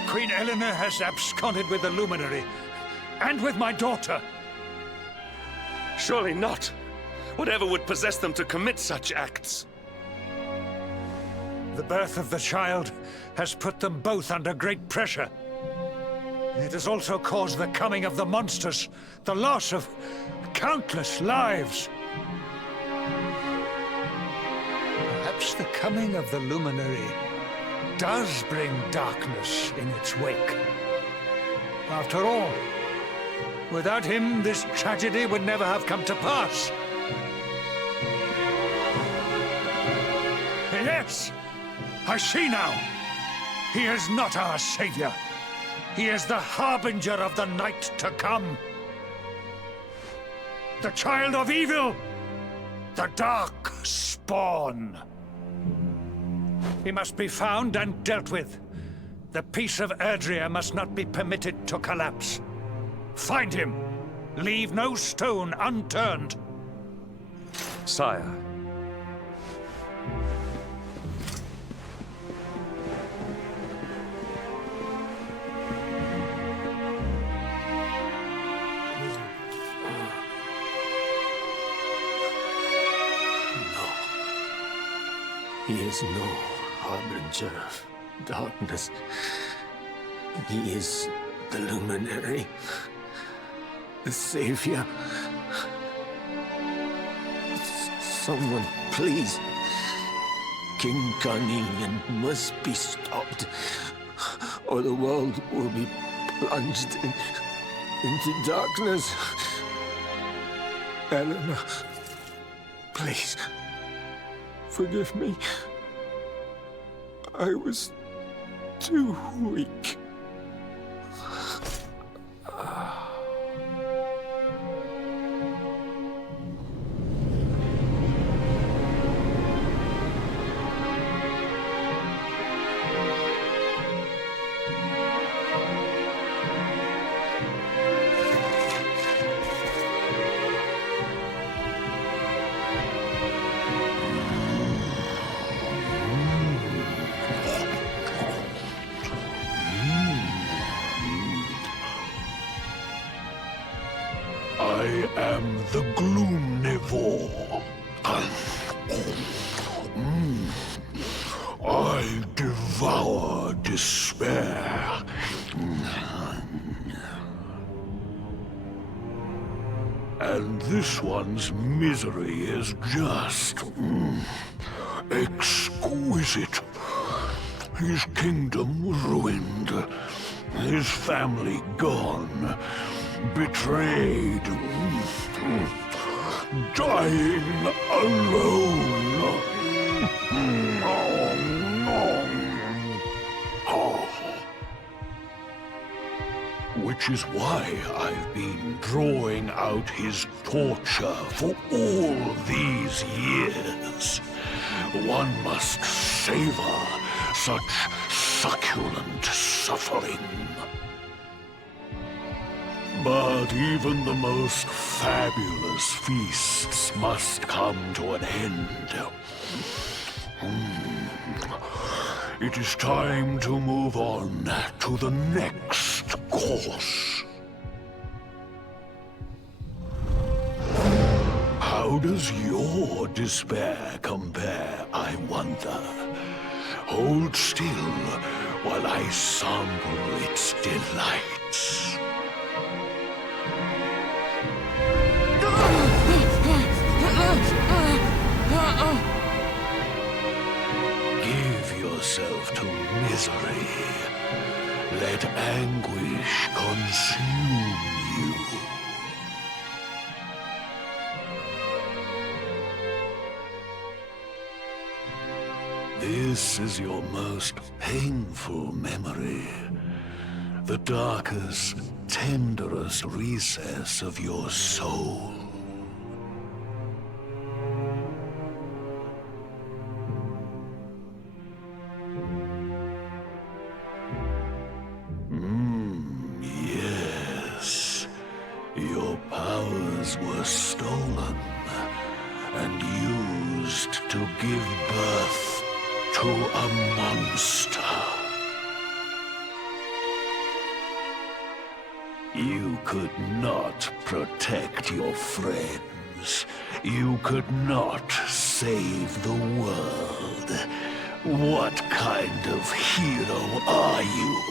Queen Eleanor has absconded with the Luminary, and with my daughter. Surely not. Whatever would possess them to commit such acts? The birth of the child has put them both under great pressure. It has also caused the coming of the monsters, the loss of countless lives. Perhaps the coming of the Luminary does bring darkness in its wake. After all, without him, this tragedy would never have come to pass. Yes! I see now. He is not our savior. He is the harbinger of the night to come. The child of evil. The dark spawn. He must be found and dealt with. The peace of Erdrea must not be permitted to collapse. Find him. Leave no stone unturned. Sire. He is no harbinger of darkness. He is the Luminary, the Savior. Someone, please. King Carnelian must be stopped, or the world will be plunged into darkness. Eleanor, please. Forgive me. I was too weak. I am the Gloomnivore. I devour despair. And this one's misery is just exquisite. His kingdom ruined, his family gone, betrayed, dying alone. Which is why I've been drawing out his torture for all these years. One must savor such succulent suffering. But even the most fabulous feasts must come to an end. It is time to move on to the next course. How does your despair compare, I wonder? Hold still while I sample its delights. Give yourself to misery. Let anguish consume you. This is your most painful memory. The darkest, tenderest recess of your soul. Yes. Your powers were stolen and used to give birth to a monster. You could not protect your friends. You could not save the world. What kind of hero are you?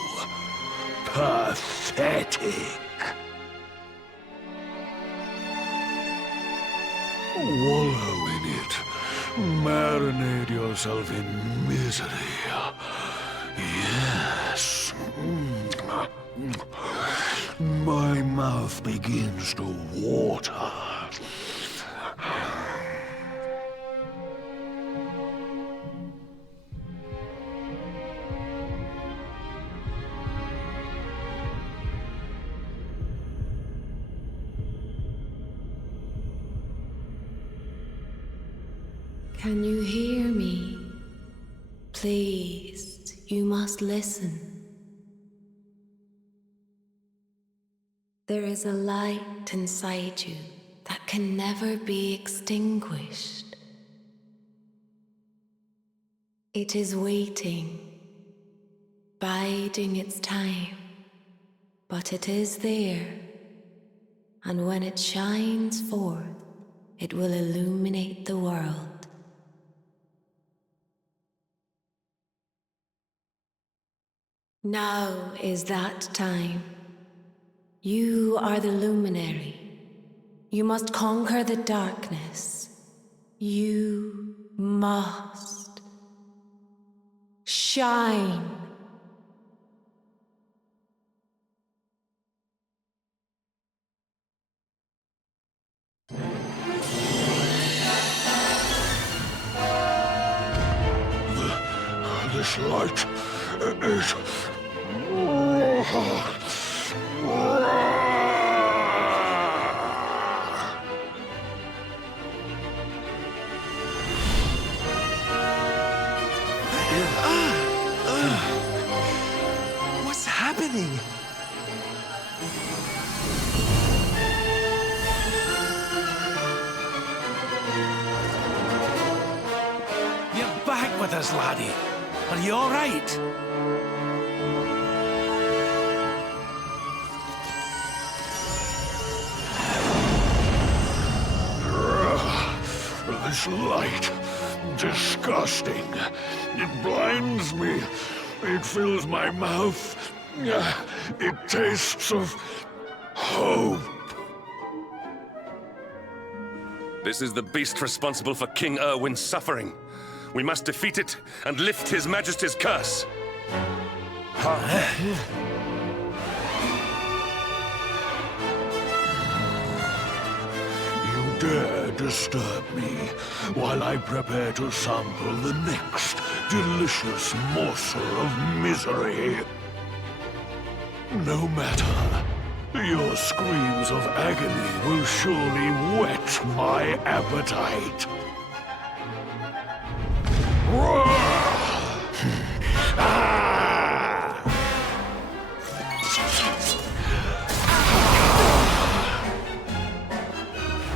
Pathetic. Wallow in it. Marinate yourself in misery. Yes. My mouth begins to water. Can you hear me? Please, you must listen. There is a light inside you that can never be extinguished. It is waiting, biding its time, but it is there, and when it shines forth, it will illuminate the world. Now is that time. You are the luminary. You must conquer the darkness. You must shine. This light is... What's happening? You're back with us, laddie. Are you all right? This light, disgusting. It blinds me. It fills my mouth. It tastes of hope. This is the beast responsible for King Erwin's suffering. We must defeat it and lift His Majesty's curse. You dare disturb me while I prepare to sample the next delicious morsel of misery. No matter. Your screams of agony will surely whet my appetite.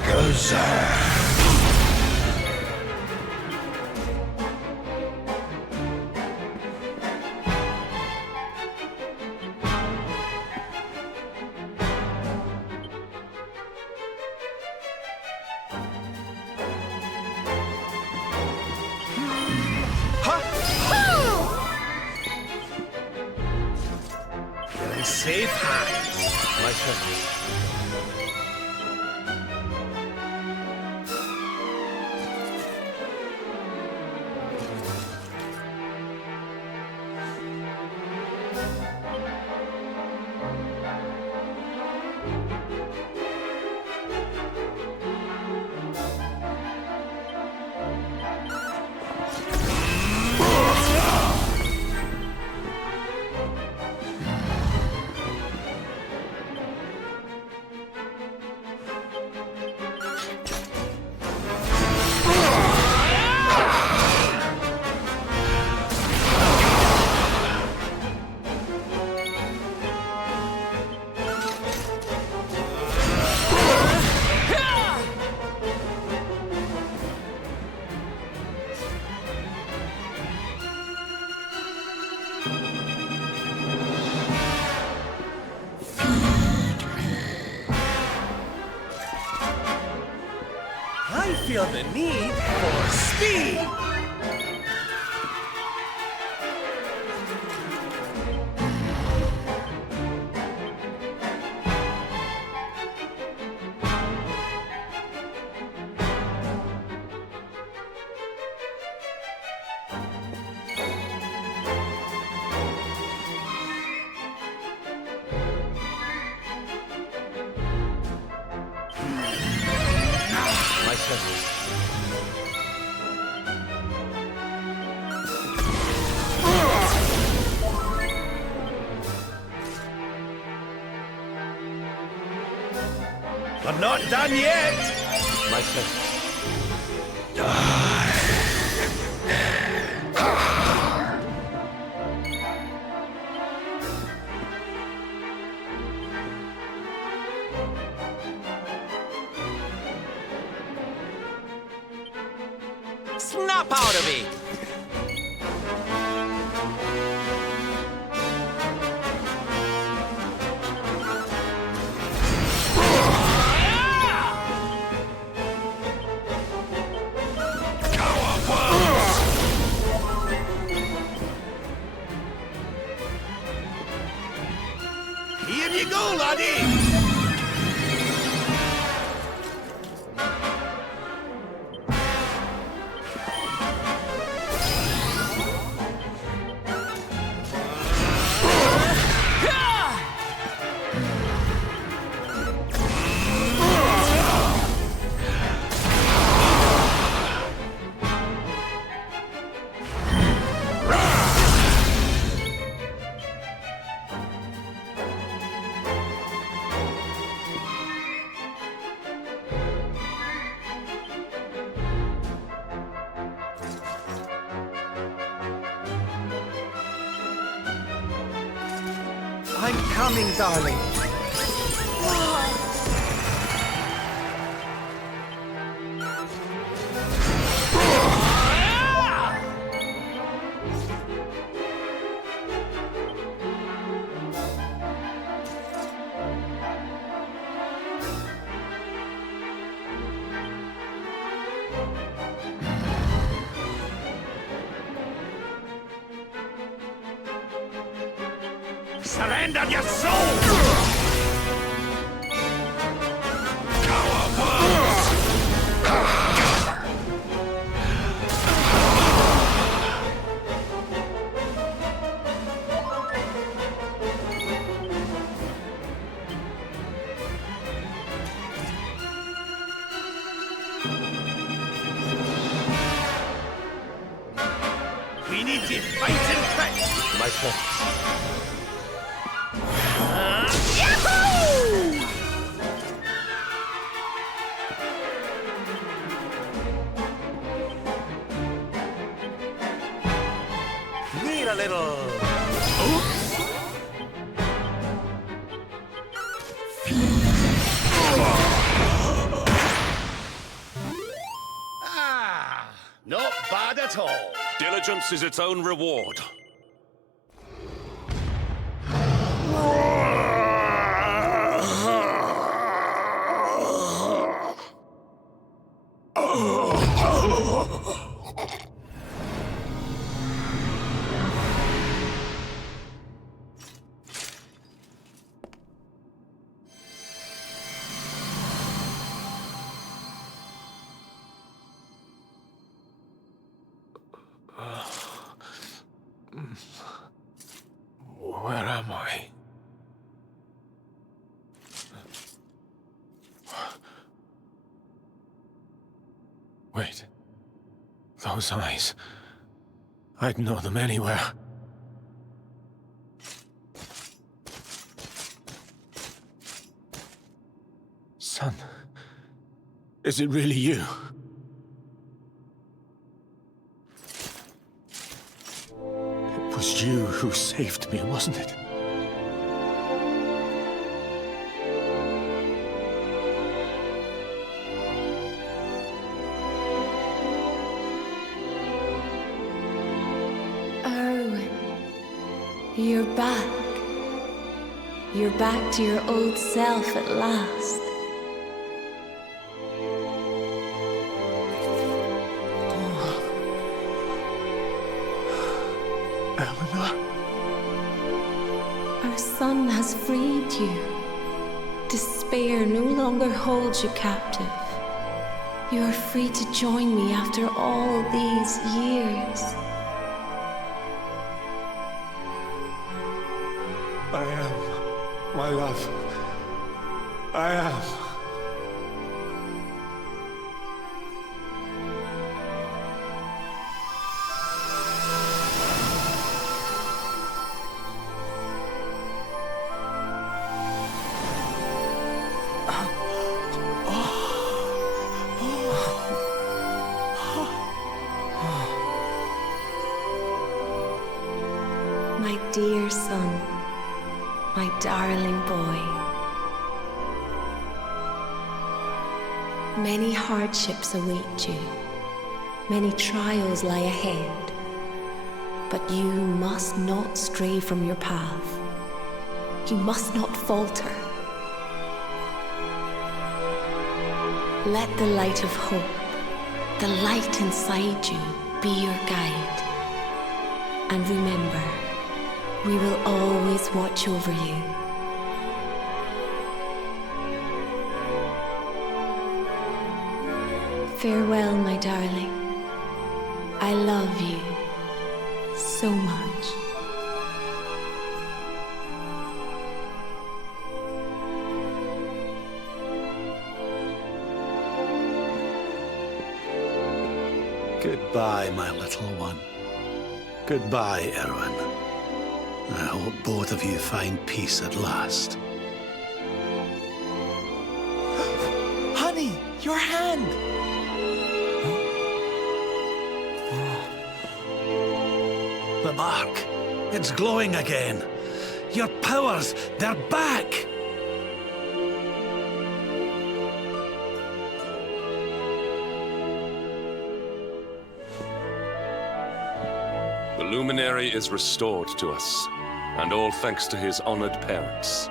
Kazan! You're in safe hands, my friend. I feel the need for speed! I'm not done yet! My friend. Snap out of it! Here you go, laddie! I'm coming, darling. Surrender your soul! you fighting prick! My thanks. Yahoo! Need a little... Not bad at all. Diligence is its own reward. Where am I? Wait. Those eyes. I'd know them anywhere. Son. Is it really you? It was you who saved me, wasn't it? You're back. You're back to your old self at last. Eleanor? Our son has freed you. Despair no longer holds you captive. You are free to join me after all these years. I am, my love. I am. My dear son. My darling boy. Many hardships await you. Many trials lie ahead. But you must not stray from your path. You must not falter. Let the light of hope, the light inside you, be your guide. And remember, we will always watch over you. Farewell, my darling. I love you so much. Goodbye, my little one. Goodbye, Erwin. I hope both of you find peace at last. Honey, your hand! The mark. It's glowing again. Your powers, they're back! The luminary is restored to us, and all thanks to his honored parents.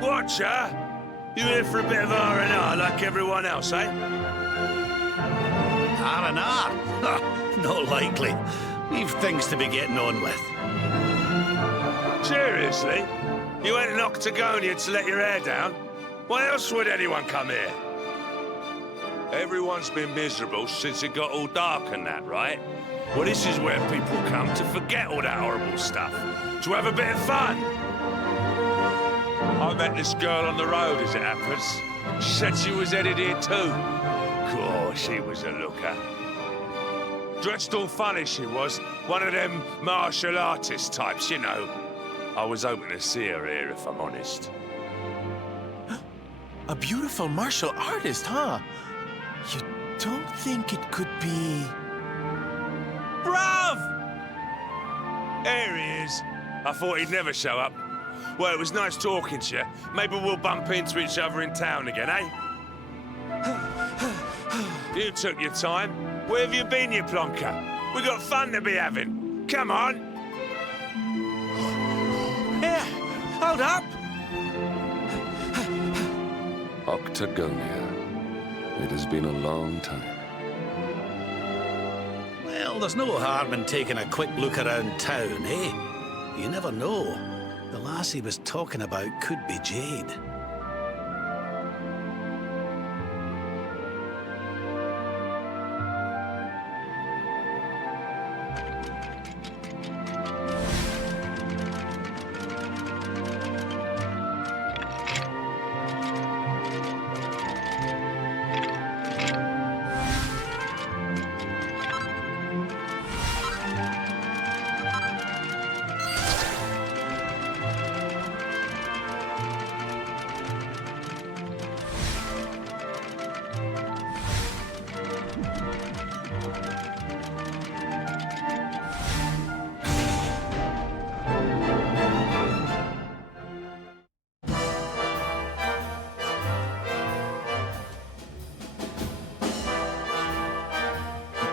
Watcher? You here for a bit of R&R like everyone else, eh? R&R? Not likely. We've things to be getting on with. Seriously? You went in Octagonia to let your hair down? Why else would anyone come here? Everyone's been miserable since it got all dark and that, right? Well, this is where people come to forget all that horrible stuff. To have a bit of fun. I met this girl on the road, as it happens. She said she was headed here too. Course, she was a looker. Dressed all funny, she was. One of them martial artist types, you know. I was hoping to see her here, if I'm honest. A beautiful martial artist, huh? You don't think it could be... Bruv! There he is. I thought he'd never show up. Well, it was nice talking to you. Maybe we'll bump into each other in town again, eh? You took your time. Where have you been, you plonker? We got fun to be having. Come on. Here, hold up. Octagonia. It has been a long time. Well, there's no harm in taking a quick look around town, eh? You never know. The lass he was talking about could be Jade.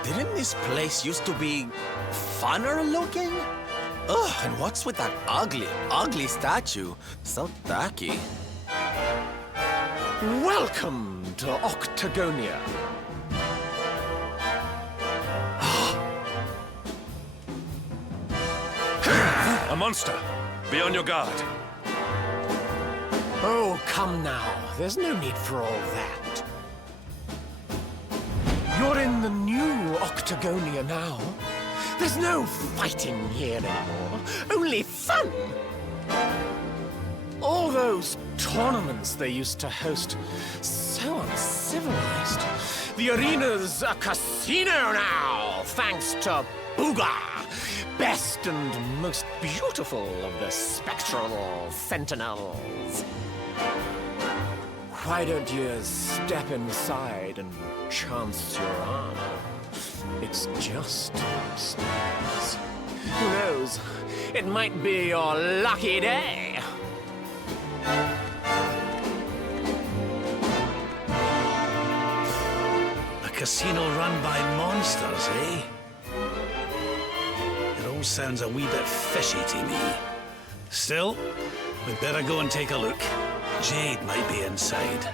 Didn't this place used to be funner looking? Ugh, and what's with that ugly statue? So tacky. Welcome to Octagonia. A monster! Be on your guard. Oh, come now. There's no need for all that. You're in the new Octagonia now. There's no fighting here anymore. Only fun. All those tournaments they used to host, so uncivilized. The arena's a casino now, thanks to Booga, best and most beautiful of the spectral sentinels. Why don't you step inside and chance your arm? It's just upstairs. Who knows? It might be your lucky day. A casino run by monsters, eh? It all sounds a wee bit fishy to me. Still, we'd better go and take a look. Jade might be inside.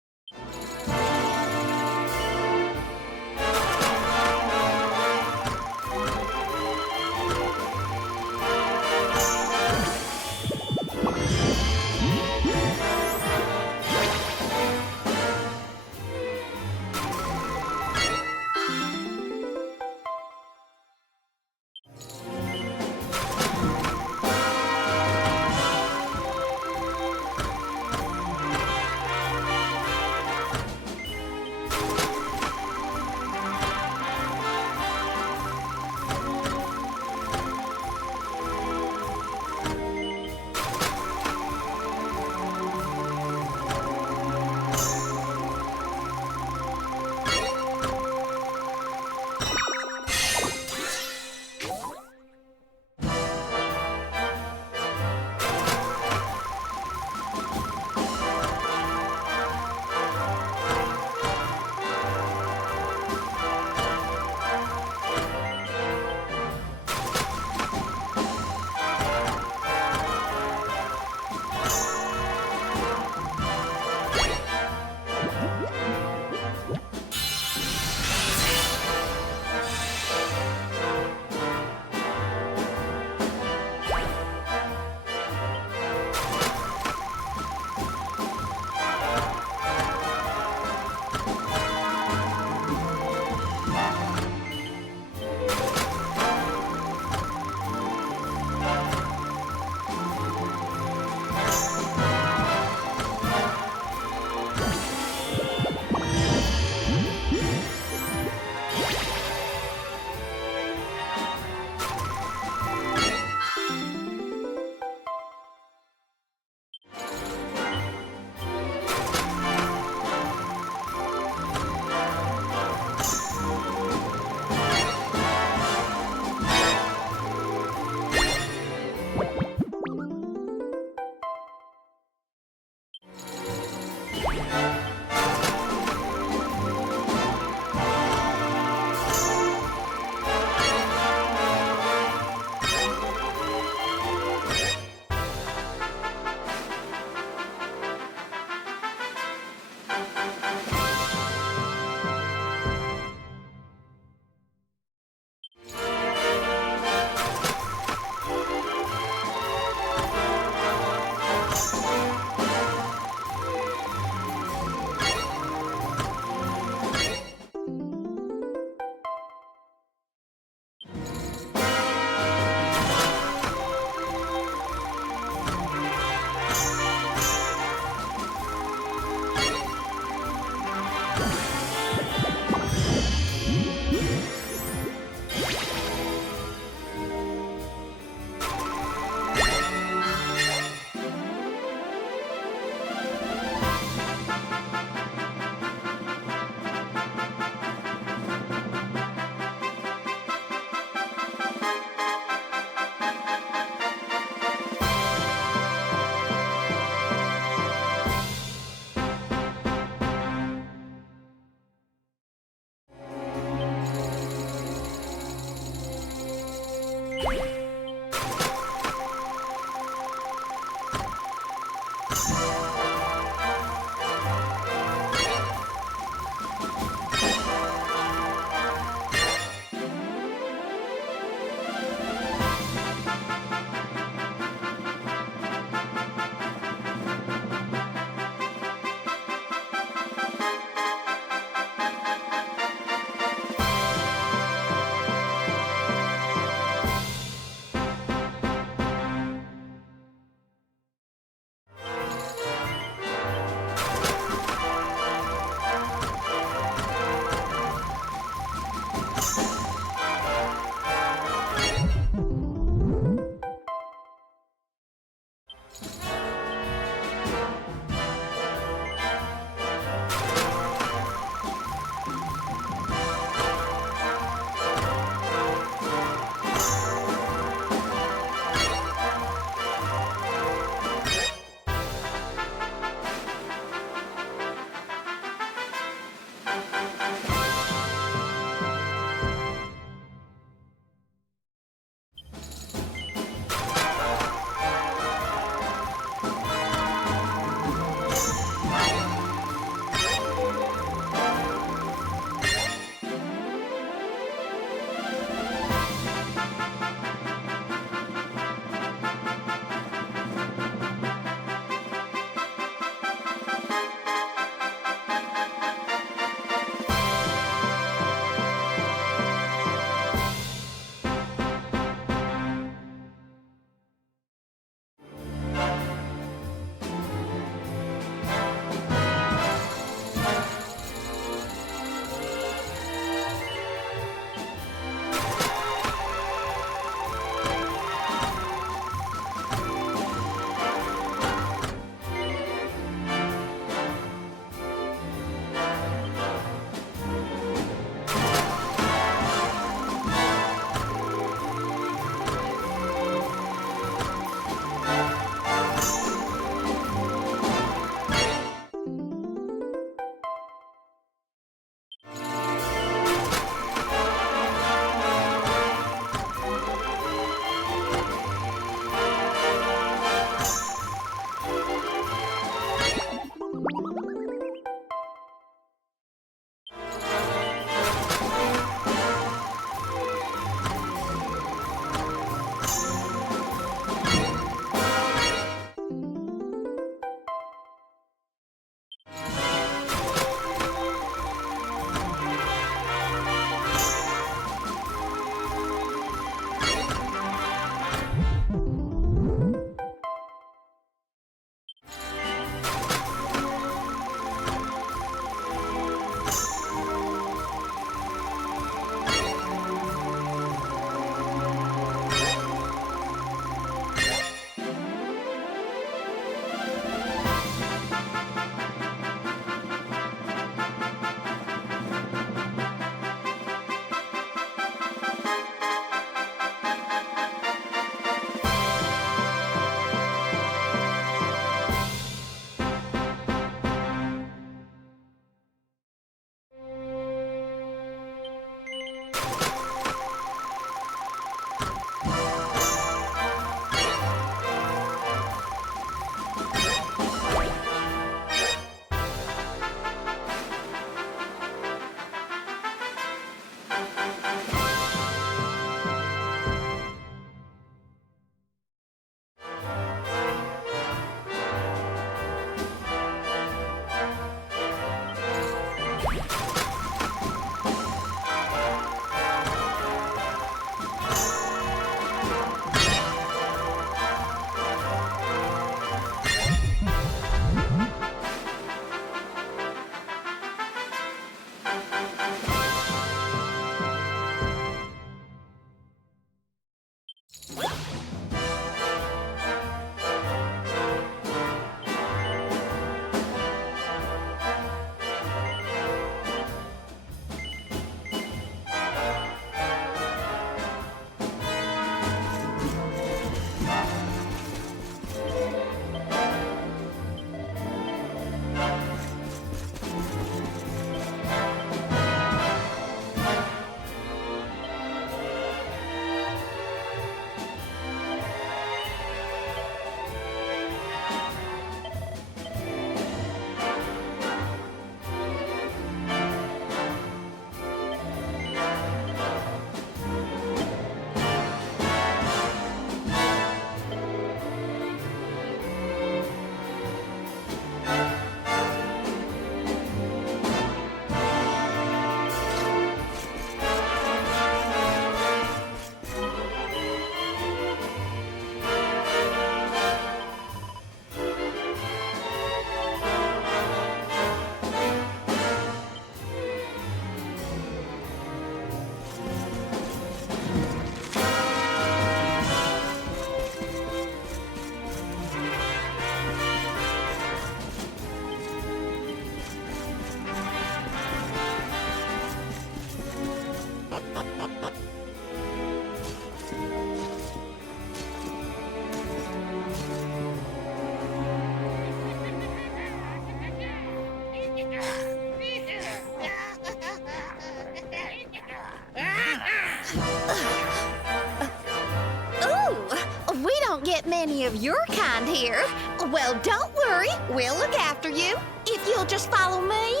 Many of your kind here. Well, don't worry. We'll look after you if you'll just follow me.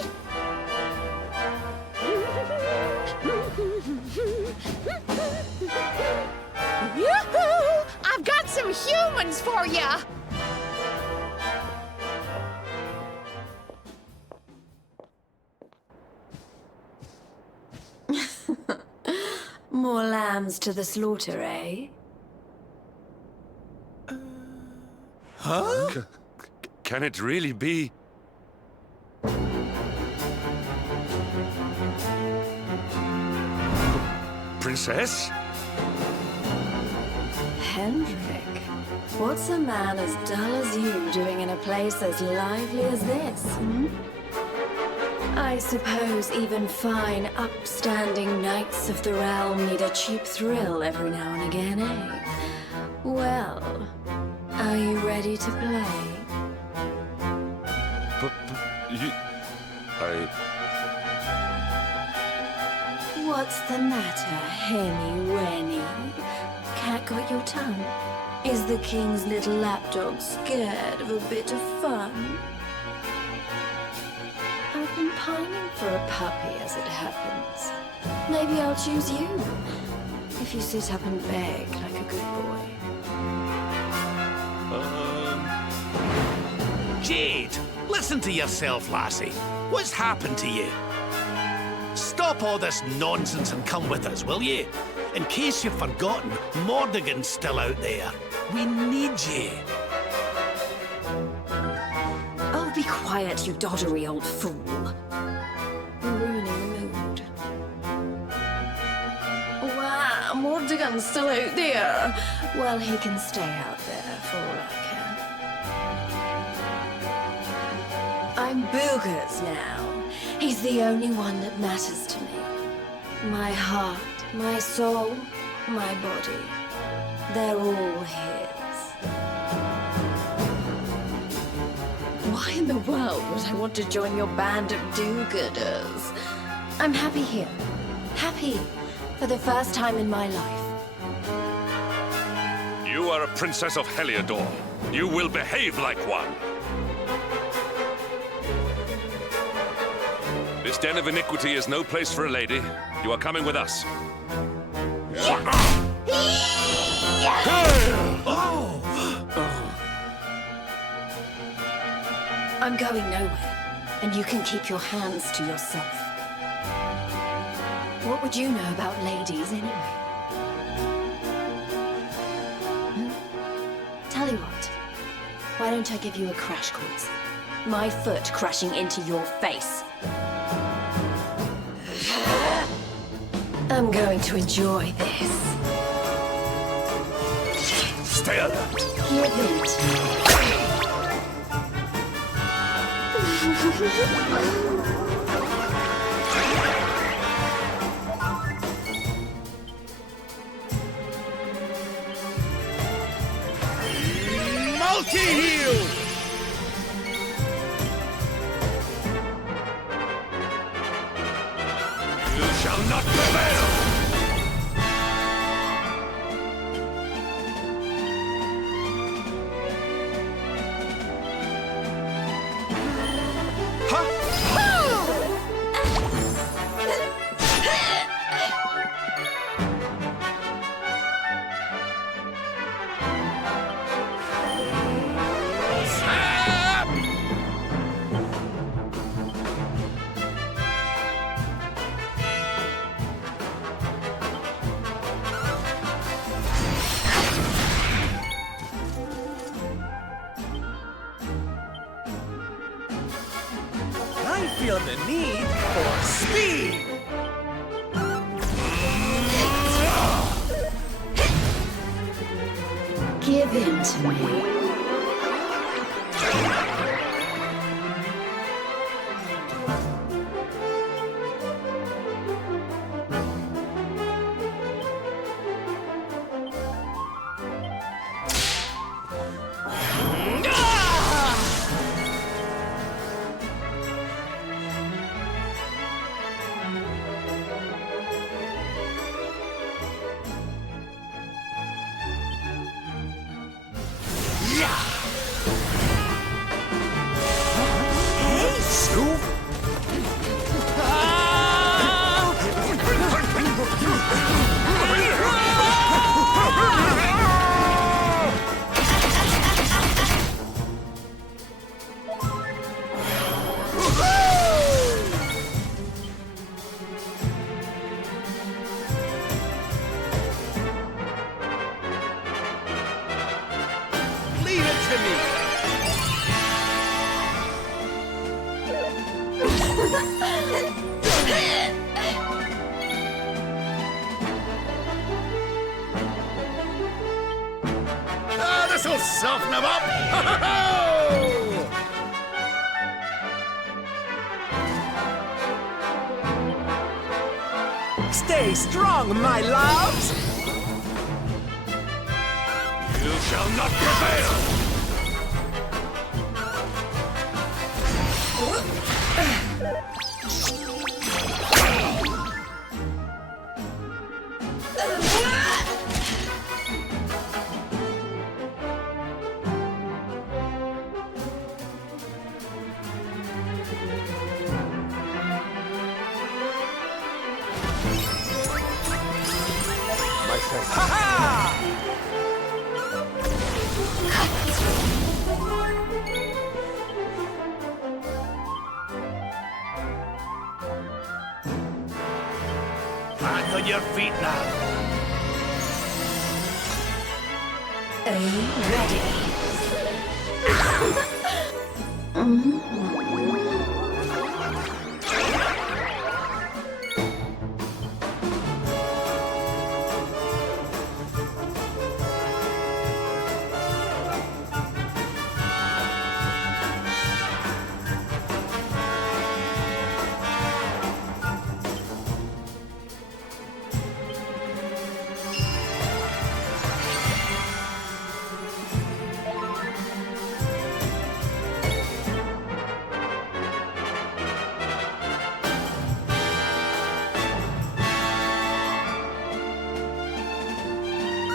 Yoo-hoo! I've got some humans for you. More lambs to the slaughter, eh? Huh? Can it really be? Princess? Hendrik, what's a man as dull as you doing in a place as lively as this, hmm? I suppose even fine, upstanding knights of the realm need a cheap thrill every now and again, eh? Well, are you ready to play? But you... What's the matter, Henny Wenny? Cat got your tongue? Is the king's little lapdog scared of a bit of fun? I've been pining for a puppy, as it happens. Maybe I'll choose you, if you sit up and beg like a good boy. Jade, listen to yourself, lassie. What's happened to you? Stop all this nonsense and come with us, will you? In case you've forgotten, Mordigan's still out there. We need you. Oh, be quiet, you doddery old fool. You're ruining the mood. Wow, Mordigan's still out there. Well, he can stay out there for all I can. I'm Boogers now. He's the only one that matters to me. My heart, my soul, my body. They're all his. Why in the world would I want to join your band of do-gooders? I'm happy here. Happy for the first time in my life. You are a princess of Heliodor. You will behave like one. This den of iniquity is no place for a lady. You are coming with us. I'm going nowhere. and you can keep your hands to yourself. What would you know about ladies, anyway? Tell you what, why don't I give you a crash course? My foot crashing into your face. I'm going to enjoy this. Stay alert. Give it. Multi-heal! You shall not prevail! I feel the need for speed! Give in to me. Leave it to me! This'll soften them up! Stay strong, my loves! You shall not prevail! My friend. Ha-ha! Back on your feet now. Are you ready?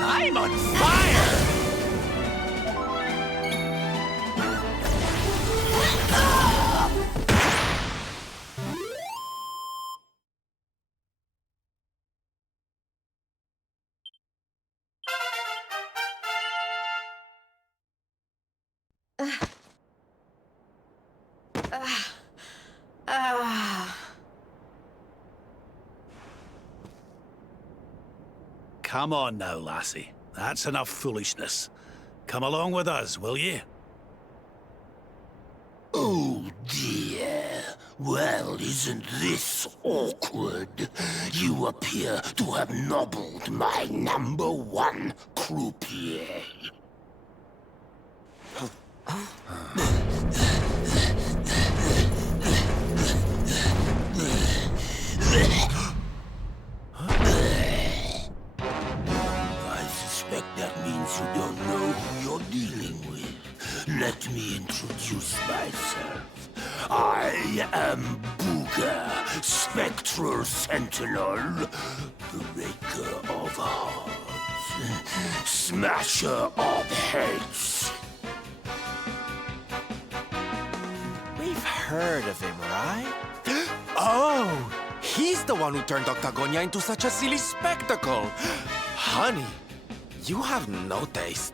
I'm on fire! Come on now, lassie. That's enough foolishness. Come along with us, will you? Oh dear. Well, isn't this awkward? You appear to have nobbled my #1 croupier. I suspect that means you don't know who you're dealing with. Let me introduce myself. I am Booga, Spectral Sentinel, Breaker of Hearts, Smasher of Heads. We've heard of him, right? Oh! He's the one who turned Octagonia into such a silly spectacle! Honey, you have no taste.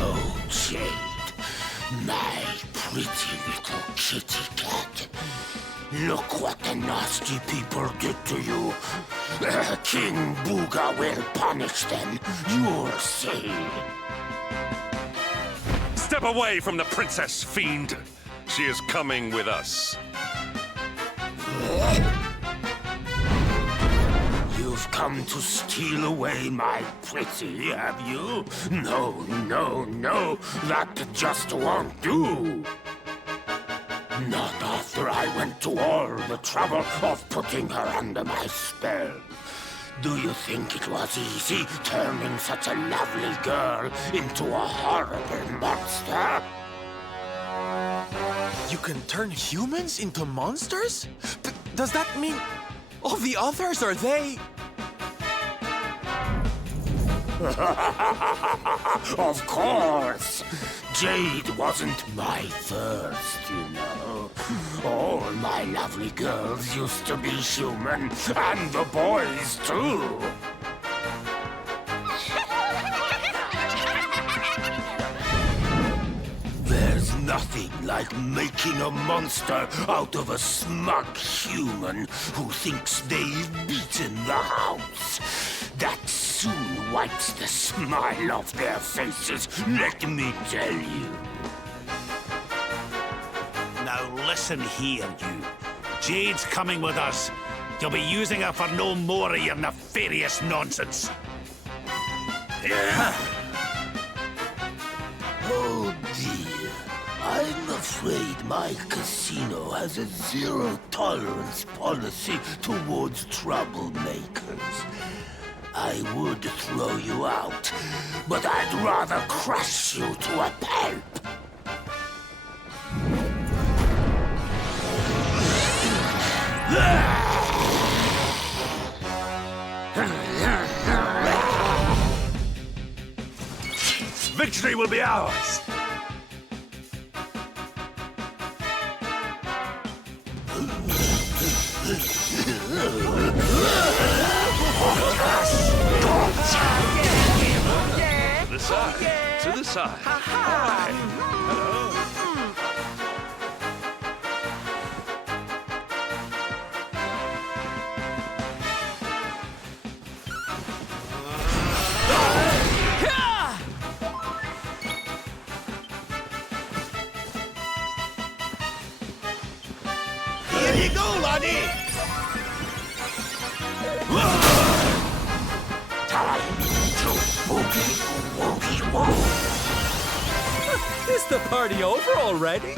Oh, Jade, my pretty little kitty cat. Look what the nasty people did to you. King Booga will punish them. You'll see. Step away from the princess, fiend! She is coming with us. You've come to steal away my pretty, have you? No, no, no, that just won't do. Not after I went to all the trouble of putting her under my spell. Do you think it was easy turning such a lovely girl into a horrible monster? You can turn humans into monsters? Does that mean all the others are they? Of course! Jade wasn't my first, you know. All my lovely girls used to be human, and the boys too. There's nothing like making a monster out of a smug human who thinks they've beaten the house. That soon wipes the smile off their faces, let me tell you. Now listen here, you. Jade's coming with us. You'll be using her for no more of your nefarious nonsense. Oh dear. I'm afraid my casino has a zero-tolerance policy towards troublemakers. I would throw you out, but I'd rather crush you to a pulp. Victory will be ours! To the side. To the side. All right. Hello. Here you go, laddie! Is the party over already?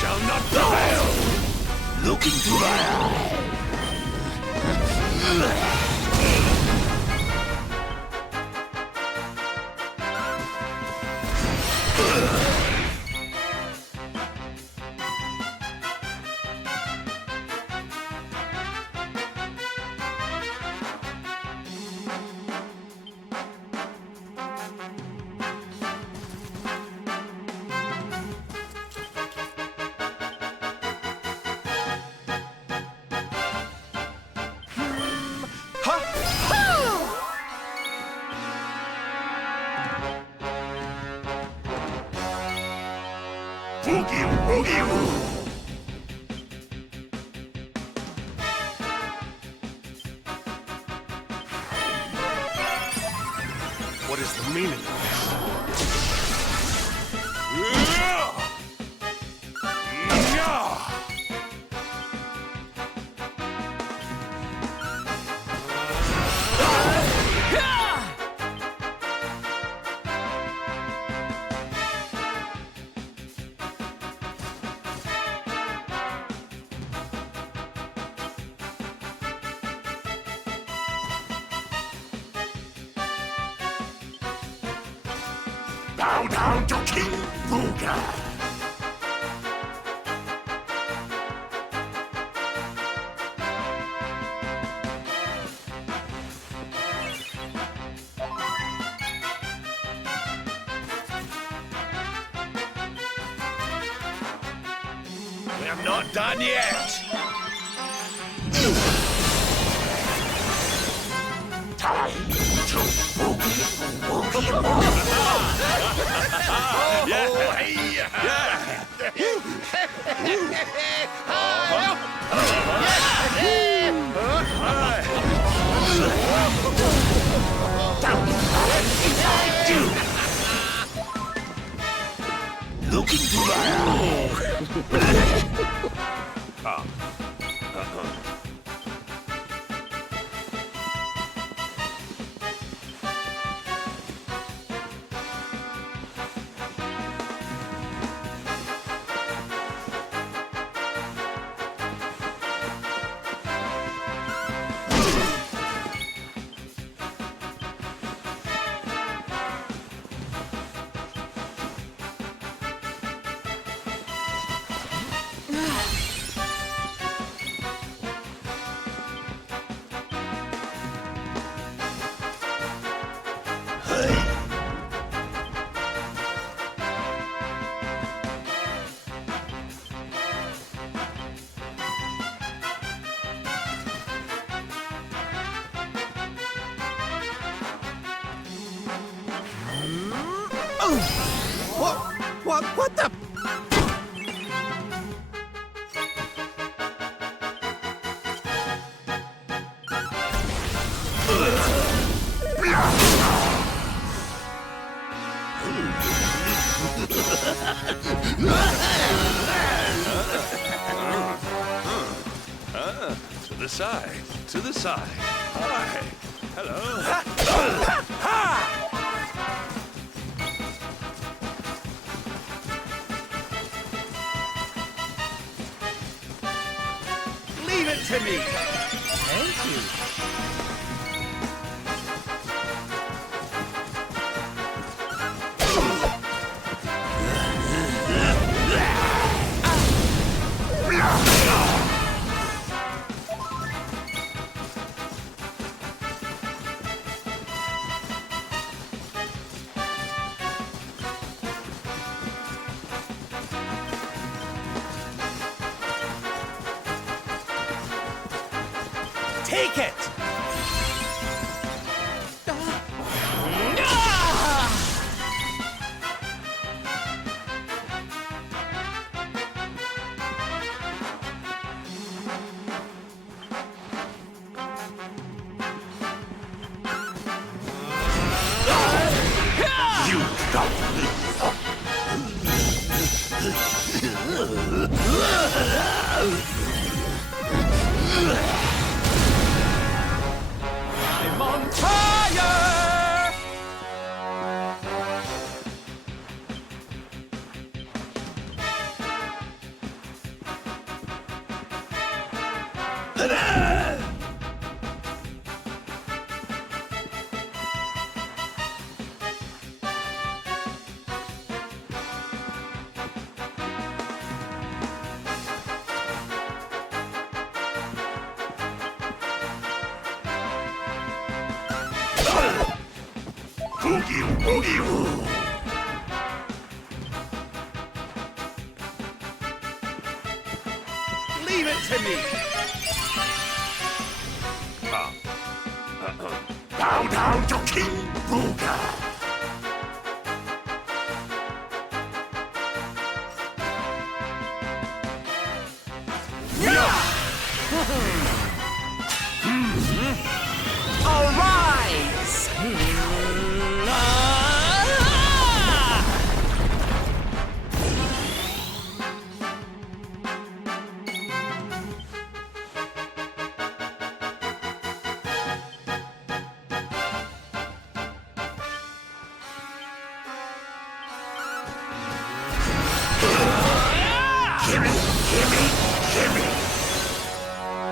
shall not prevail! Look into my eye! Boogie Woogie Woo! What is the meaning of Bow down to King Booga! We're not done yet! Time to boogie woogie Look into my eye! What the? To the side. To the side. Hi. Hello. Leave it to me. Thank you. Take it! You got me! I'm on fire! Boogie Boogie Woo! Leave it to me! Bow down to King Booga! All rise! Gimme!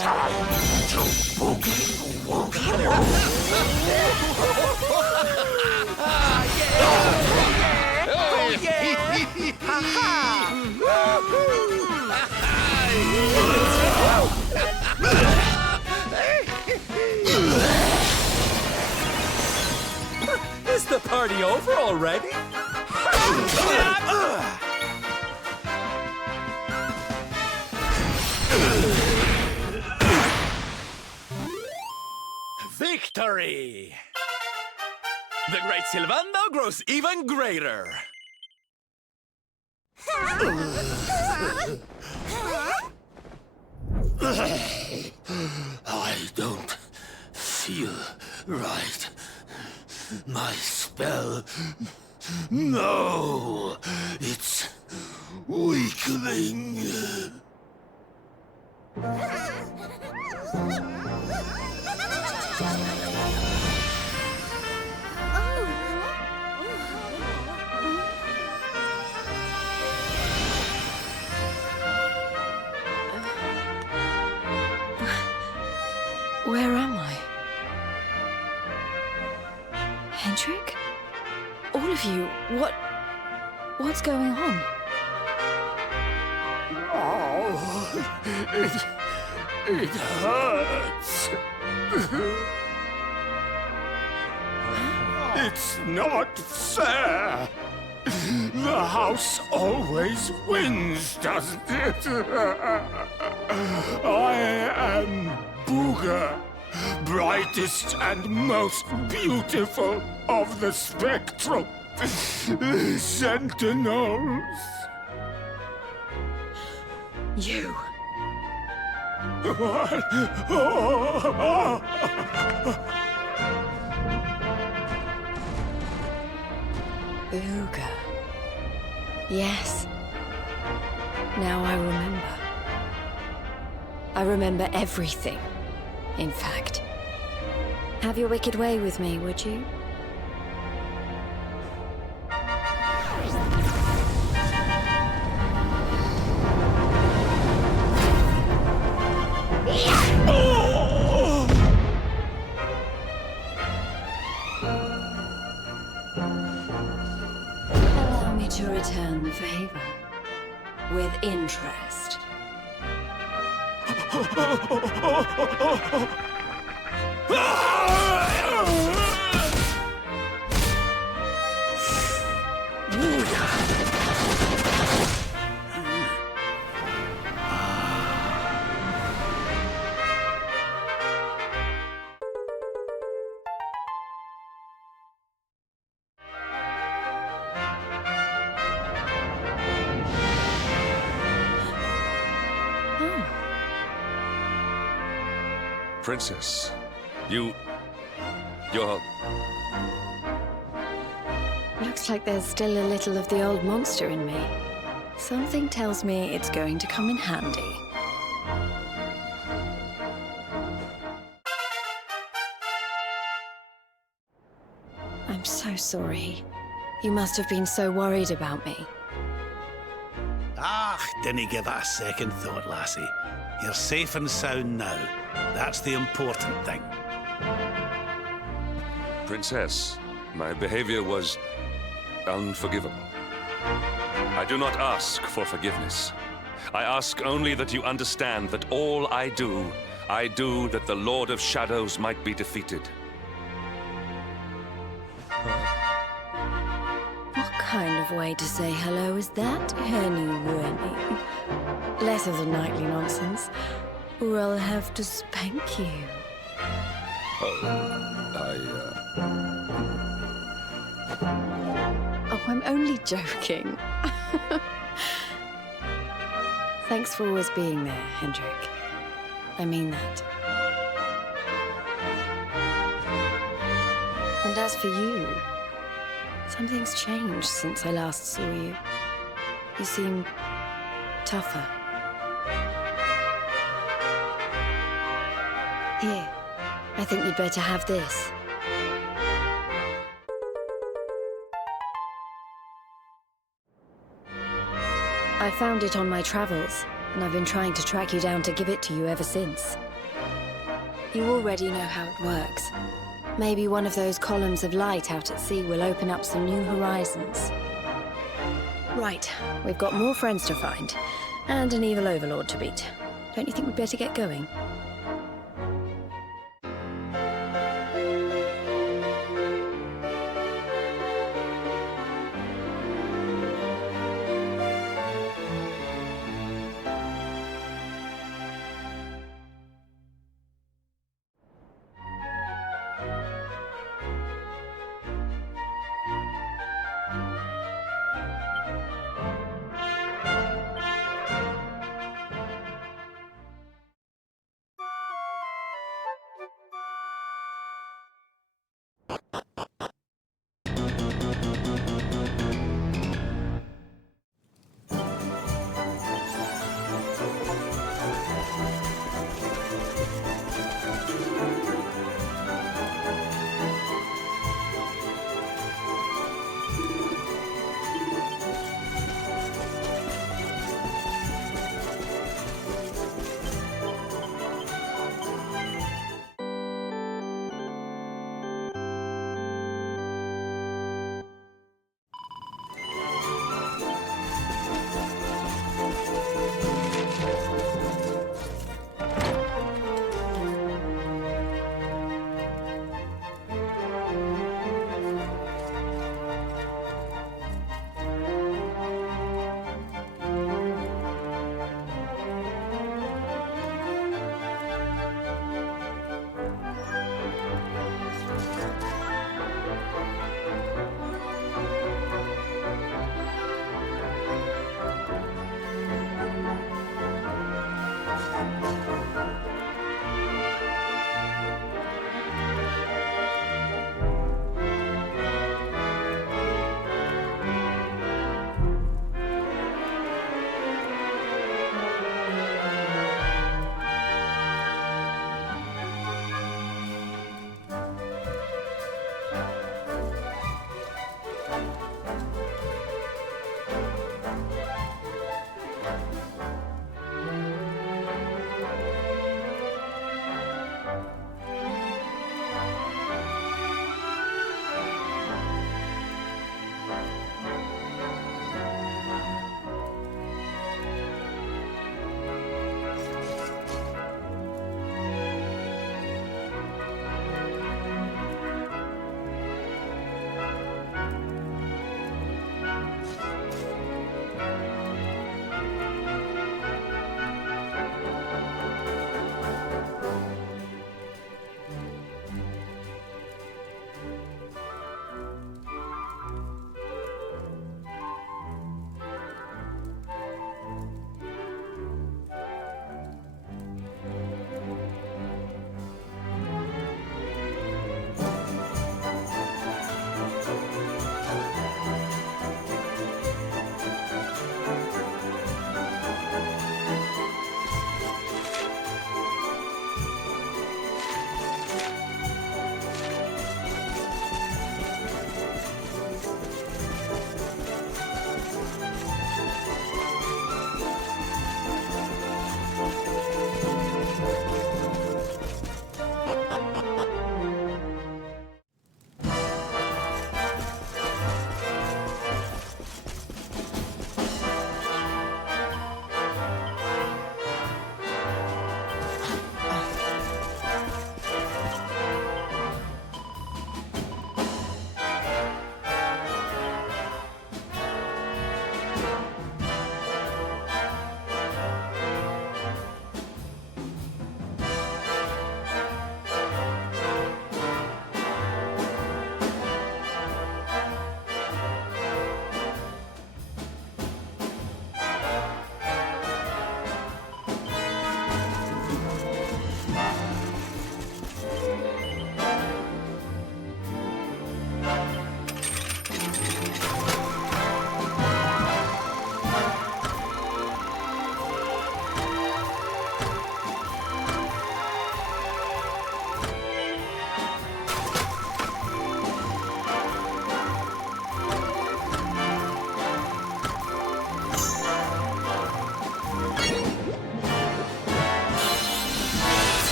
Time to Boogie Woogie Is the party over already? Victory! The great Silvando grows even greater. I don't feel right. My spell... No! It's weakening. Where am I? Hendrik? All of you, what's going on? Oh, it hurts. It's not fair. The house always wins, doesn't it? I am Booga, brightest and most beautiful of the spectral sentinels. You. What? Booga. Yes. Now I remember. I remember everything, in fact. Have your wicked way with me, would you? Allow me to return the favor with interest. Princess, you're... Looks like there's still a little of the old monster in me. Something tells me it's going to come in handy. I'm so sorry. You must have been so worried about me. Ah, dinna give it a second thought, lassie. You're safe and sound now. That's the important thing. Princess, my behavior was unforgivable. I do not ask for forgiveness. I ask only that you understand that all I do that the Lord of Shadows might be defeated. of way to say hello as that, Henny Winnie. Less of the nightly nonsense, or I'll have to spank you. Oh, I'm only joking. Thanks for always being there, Hendrik. I mean that. And as for you, something's changed since I last saw you. You seem tougher. Here, I think you'd better have this. I found it on my travels, and I've been trying to track you down to give it to you ever since. You already know how it works. Maybe one of those columns of light out at sea will open up some new horizons. Right, we've got more friends to find, and an evil overlord to beat. Don't you think we'd better get going?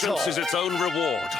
Patience is its own reward.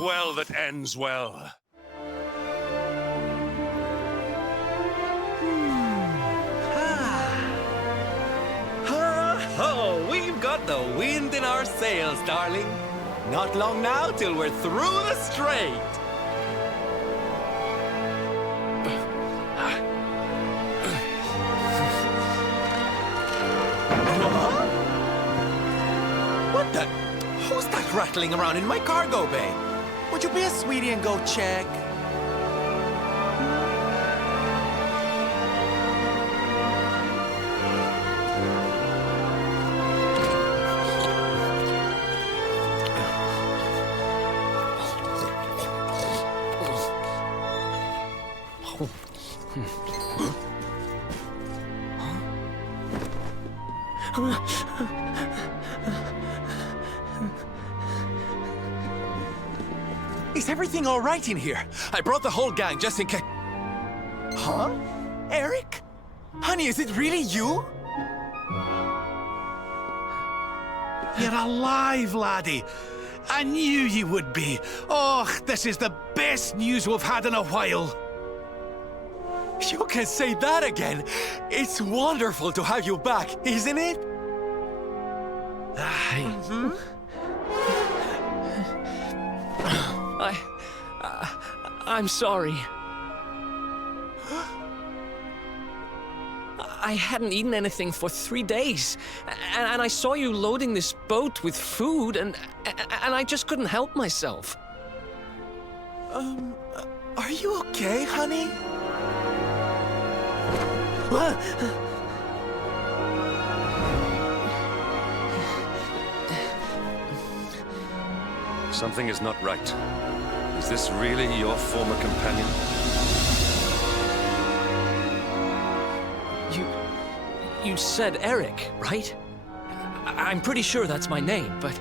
well that ends well. Oh, we've got the wind in our sails, darling. Not long now till we're through the strait. What the? Who's that rattling around in my cargo bay? Would you be a sweetie and go check? Is everything all right in here? I brought the whole gang just in case. Huh? Eric? Honey, is it really you? You're alive, laddie. I knew you would be. Oh, this is the best news we've had in a while. You can say that again. It's wonderful to have you back, isn't it? Aye. Mm-hmm. I'm sorry. I hadn't eaten anything for 3 days, and I saw you loading this boat with food, and I just couldn't help myself. Are you okay, honey? Something is not right. Is this really your former companion? You said Eric, right? I'm pretty sure that's my name, but...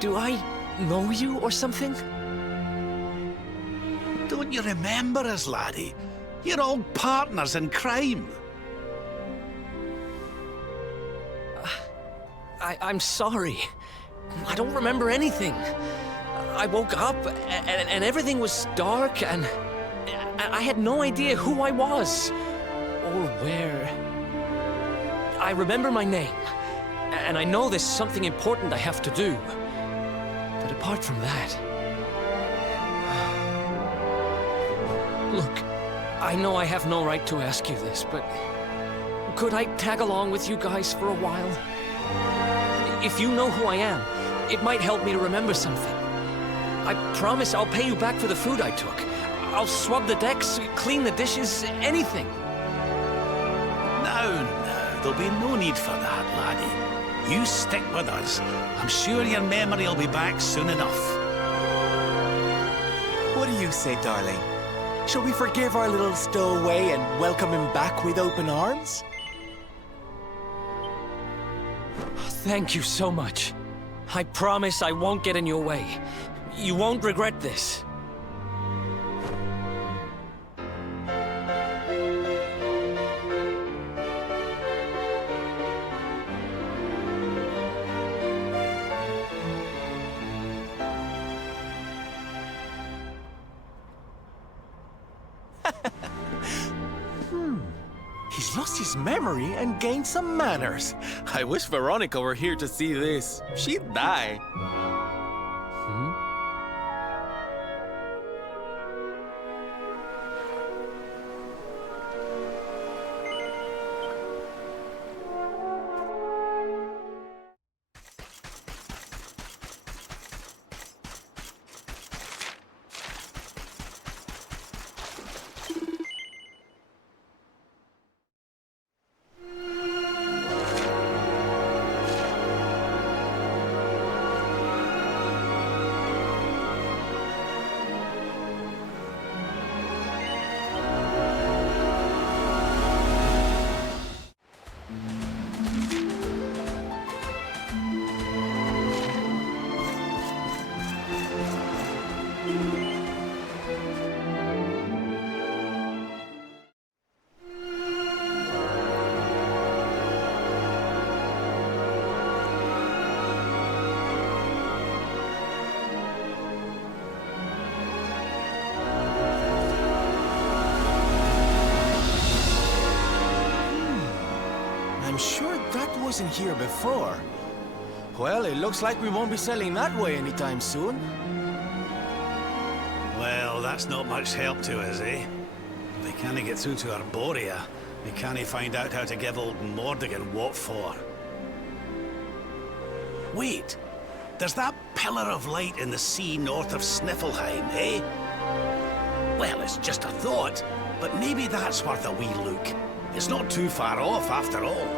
do I know you or something? Don't you remember us, laddie? You're old partners in crime. I'm sorry. I don't remember anything. I woke up and everything was dark and I had no idea who I was or where. I remember my name and I know there's something important I have to do. But apart from that... Look, I know I have no right to ask you this, but could I tag along with you guys for a while? If you know who I am, it might help me to remember something. I promise I'll pay you back for the food I took. I'll swab the decks, clean the dishes, anything. No, there'll be no need for that, laddie. You stick with us. I'm sure your memory will be back soon enough. What do you say, darling? Shall we forgive our little stowaway and welcome him back with open arms? Thank you so much. I promise I won't get in your way. You won't regret this. He's lost his memory and gained some manners. I wish Veronica were here to see this. She'd die. That wasn't here before. Well, it looks like we won't be sailing that way anytime soon. Well, that's not much help to us, eh? If we can't get through to Arborea, we can't find out how to give old Mordigan what for. Wait! There's that pillar of light in the sea north of Sniffelheim, eh? Well, it's just a thought, but maybe that's worth a wee look. It's not too far off, after all.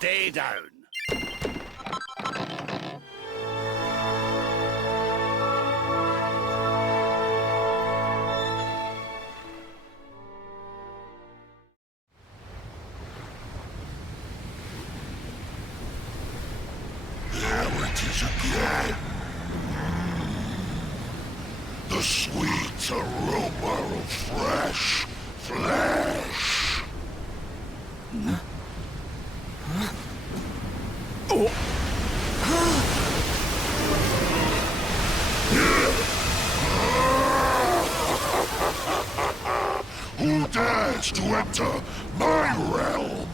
Stay down. There it is again. The sweet aroma of fresh flesh. Who dares to enter my realm?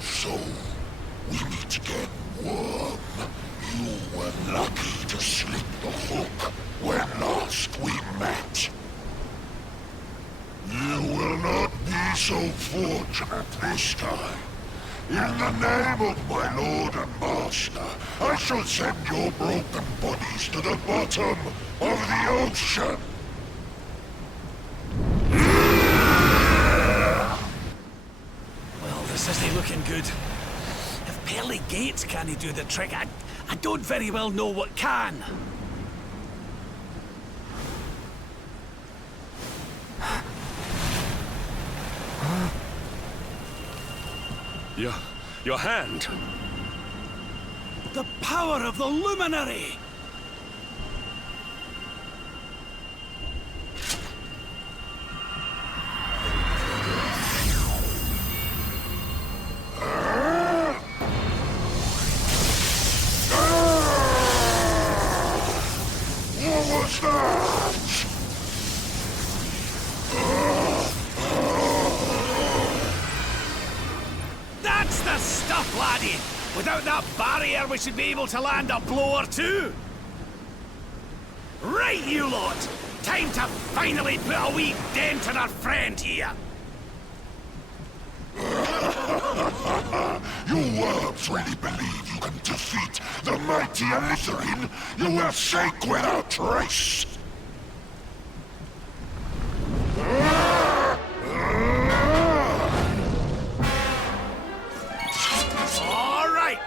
So, we meet again, worm. You were lucky to slip the hook when last we met. You will not be so fortunate this time. In the name of my lord and master, I shall send your broken bodies to the bottom of the ocean. Well, this isn't looking good. If pearly gates can't do the trick, I don't very well know what can. Your hand! The power of the luminary! What was that? That's the stuff, laddie! Without that barrier, we should be able to land a blow or two! Right, you lot! Time to finally put a wee dent in our friend here! You worms really believe you can defeat the mighty Elusive? You will shake without trace! All right!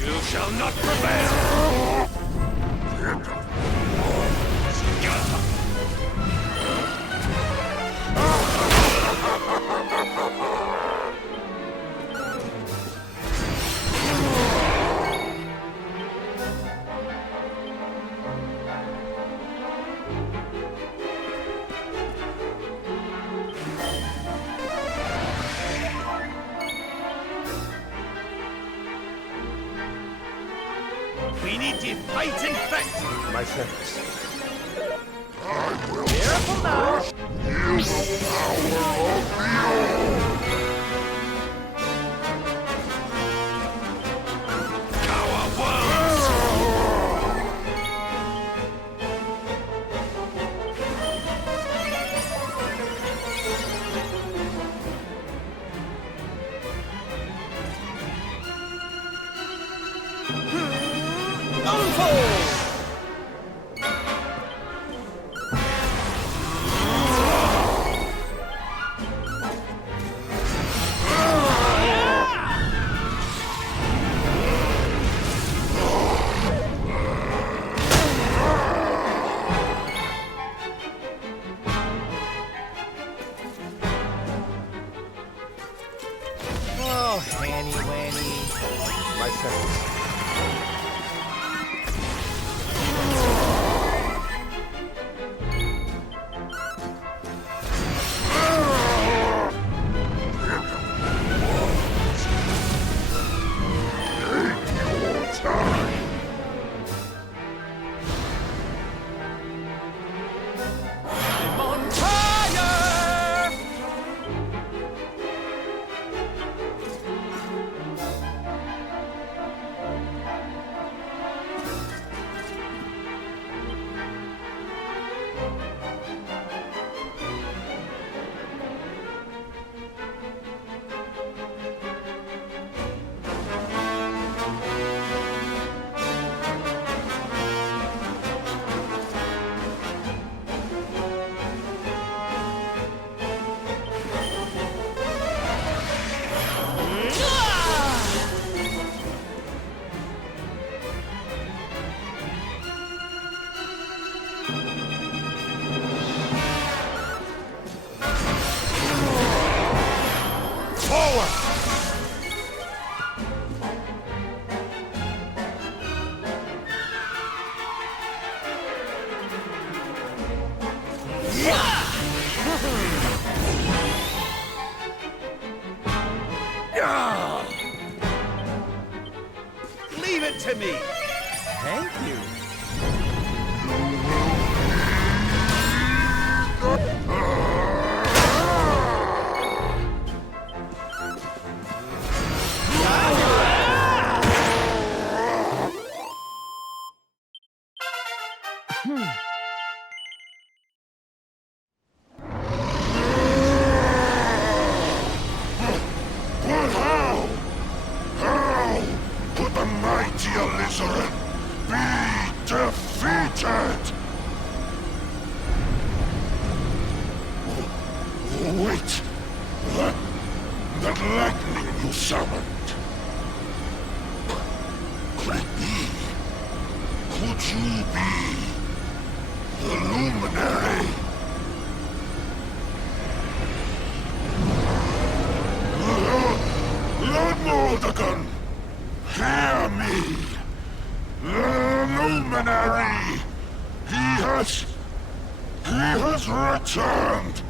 You shall not prevail! We need to fight and fit! My friends. I will Careful now! use the power of the Oh, Hanny Wanny. My friends. me. Thank you. But how? How could the mighty Elusive be defeated? Wait! That lightning you summoned. Could it be? Could you be the luminary? Lord Mordegon, hear me! The luminary! He has returned!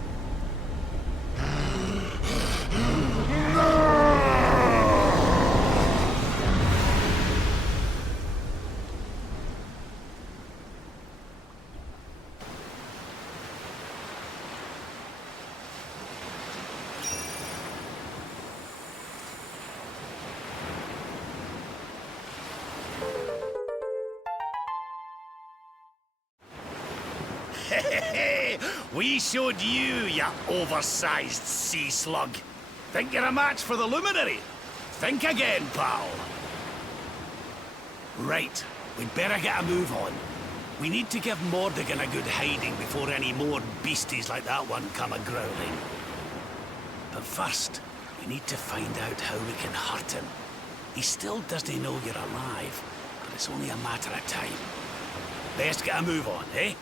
We showed you, you oversized sea slug. Think you're a match for the luminary? Think again, pal. Right, we'd better get a move on. We need to give Mordegon a good hiding before any more beasties like that one come a-growling. But first, we need to find out how we can hurt him. He still doesn't know you're alive, but it's only a matter of time. Best get a move on, eh?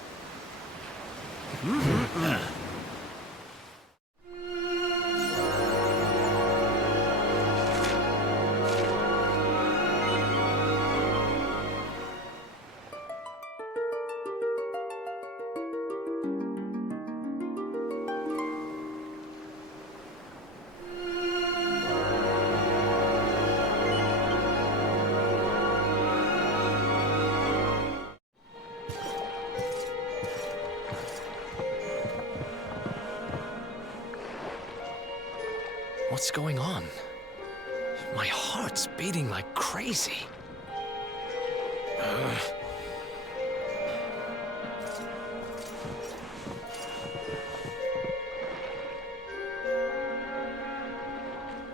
What's going on? My heart's beating like crazy.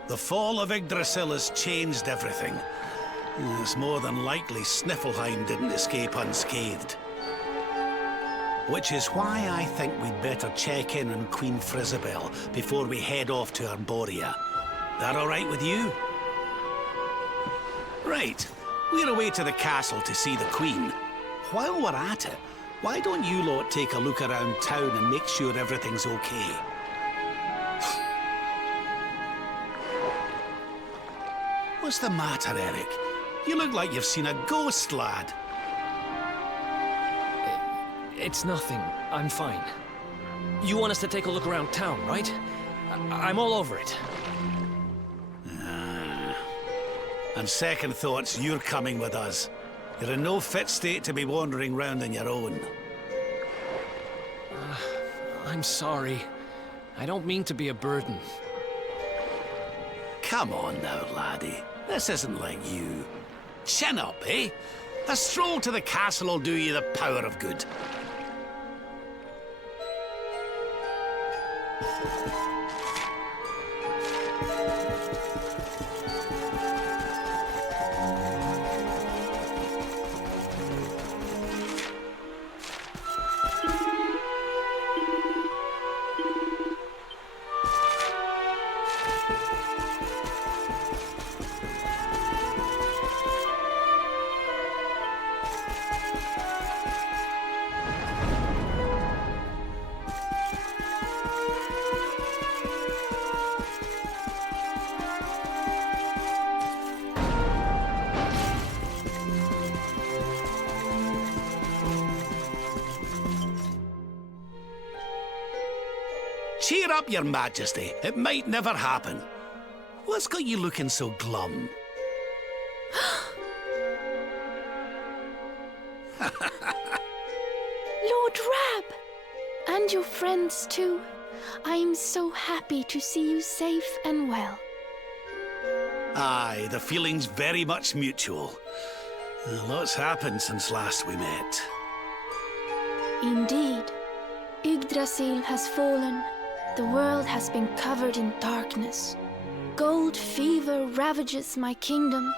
The fall of Yggdrasil has changed everything. It's more than likely Sniffleheim didn't escape unscathed. Which is why I think we'd better check in on Queen Frizabel before we head off to Arborea. That all right with you? Right. We're away to the castle to see the Queen. While we're at it, why don't you lot take a look around town and make sure everything's okay? What's the matter, Eric? You look like you've seen a ghost, lad. It's nothing. I'm fine. You want us to take a look around town, right? I'm all over it. And second thoughts, you're coming with us. You're in no fit state to be wandering round on your own. I'm sorry. I don't mean to be a burden. Come on now, laddie. This isn't like you. Chin up, eh? A stroll to the castle will do you the power of good. Cheer up, Your Majesty. It might never happen. What's got you looking so glum? Lord Rab! And your friends too. I am so happy to see you safe and well. Aye, the feeling's very much mutual. Lots happened since last we met. Indeed. Yggdrasil has fallen. The world has been covered in darkness. Gold fever ravages my kingdom.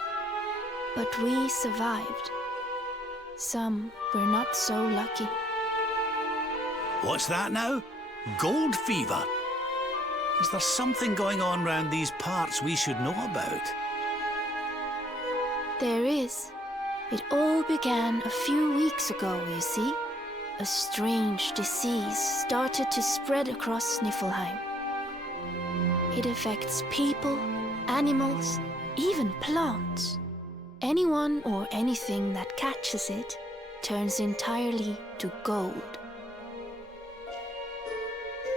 But we survived. Some were not so lucky. What's that now? Gold fever? Is there something going on round these parts we should know about? There is. It all began a few weeks ago, you see. A strange disease started to spread across Niflheim. It affects people, animals, even plants. Anyone or anything that catches it turns entirely to gold.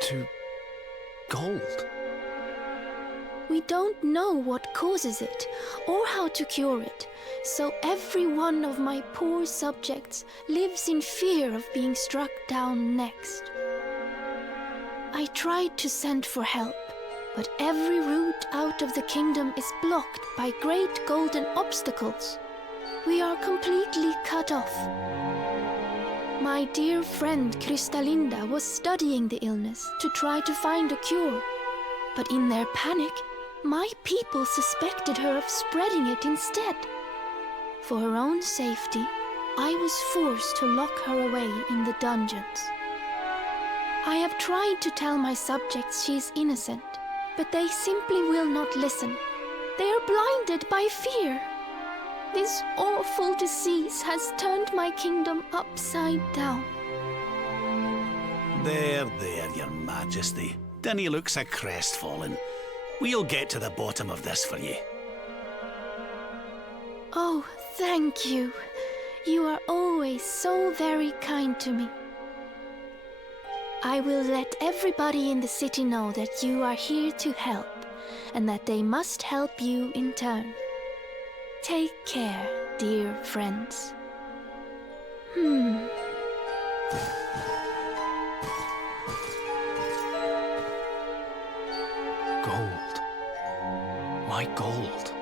To gold? We don't know what causes it or how to cure it, so every one of my poor subjects lives in fear of being struck down next. I tried to send for help, but every route out of the kingdom is blocked by great golden obstacles. We are completely cut off. My dear friend Kristalinda was studying the illness to try to find a cure, but in their panic, my people suspected her of spreading it instead. For her own safety, I was forced to lock her away in the dungeons. I have tried to tell my subjects she is innocent, but they simply will not listen. They are blinded by fear. This awful disease has turned my kingdom upside down. There, Your Majesty. Dinna look so crestfallen. We'll get to the bottom of this for you. Oh, thank you. You are always so very kind to me. I will let everybody in the city know that you are here to help, and that they must help you in turn. Take care, dear friends. Gold. Why gold?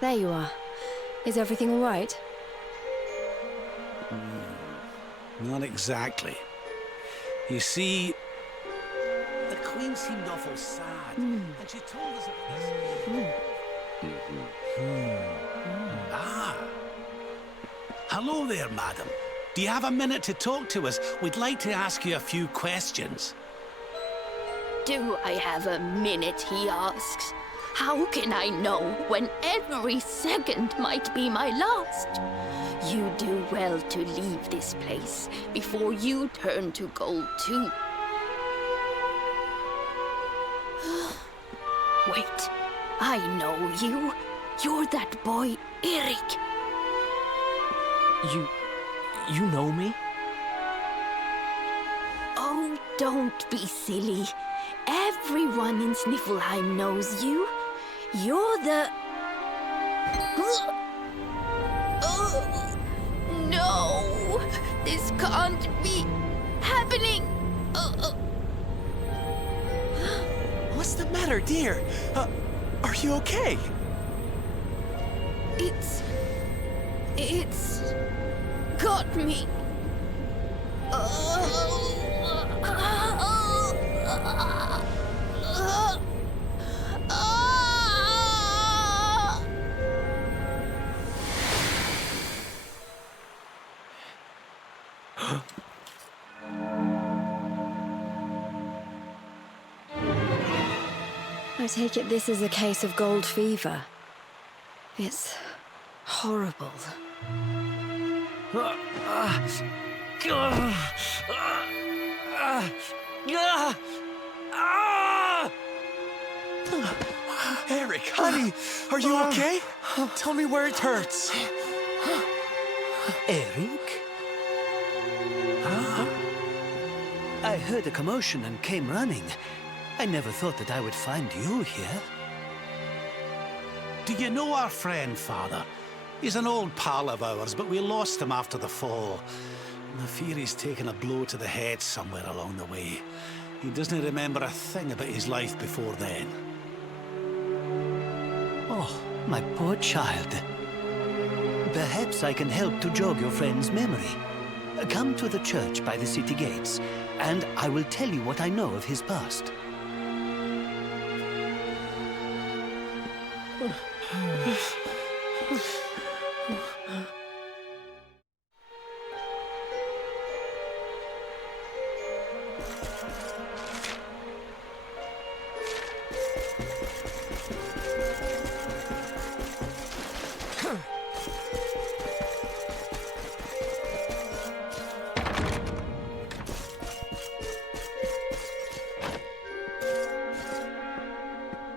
There you are. Is everything all right? Not exactly. You see, the Queen seemed awful sad, and she told us about this. Ah. Hello there, madam. Do you have a minute to talk to us? We'd like to ask you a few questions. Do I have a minute, he asks. How can I know when every second might be my last? You do well to leave this place before you turn to gold too. Wait, I know you. You're that boy, Eric. You know me? Oh, don't be silly. Everyone in Sniffelheim knows you. You're the... No! This can't be happening! What's the matter, dear? Are you okay? It's got me. I take it this is a case of gold fever. It's horrible. Eric, honey, are you okay? Tell me where it hurts. Eric? I heard a commotion and came running. I never thought that I would find you here. Do you know our friend, Father? He's an old pal of ours, but we lost him after the fall. I fear he's taken a blow to the head somewhere along the way. He doesn't remember a thing about his life before then. Oh, my poor child. Perhaps I can help to jog your friend's memory. Come to the church by the city gates, and I will tell you what I know of his past.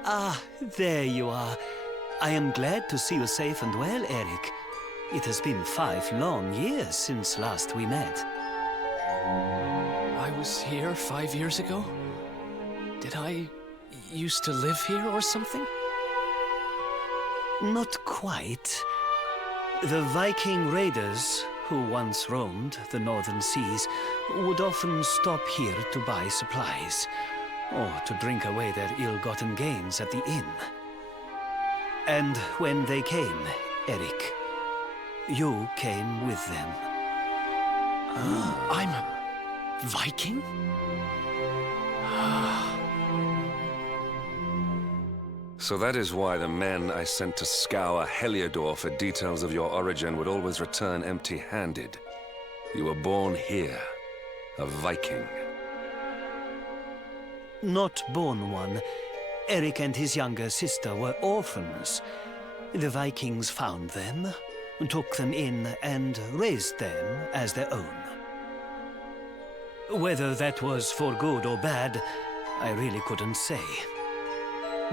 Ah, there you are. I am glad to see you safe and well, Eric. It has been 5 long years since last we met. I was here 5 years ago? Did I used to live here or something? Not quite. The Viking raiders, who once roamed the northern seas, would often stop here to buy supplies, or to drink away their ill-gotten gains at the inn. And when they came, Eric, you came with them. I'm a Viking? So that is why the men I sent to scour Heliodor for details of your origin would always return empty-handed. You were born here, a Viking. Not born one. Eric and his younger sister were orphans. The Vikings found them, took them in, and raised them as their own. Whether that was for good or bad, I really couldn't say.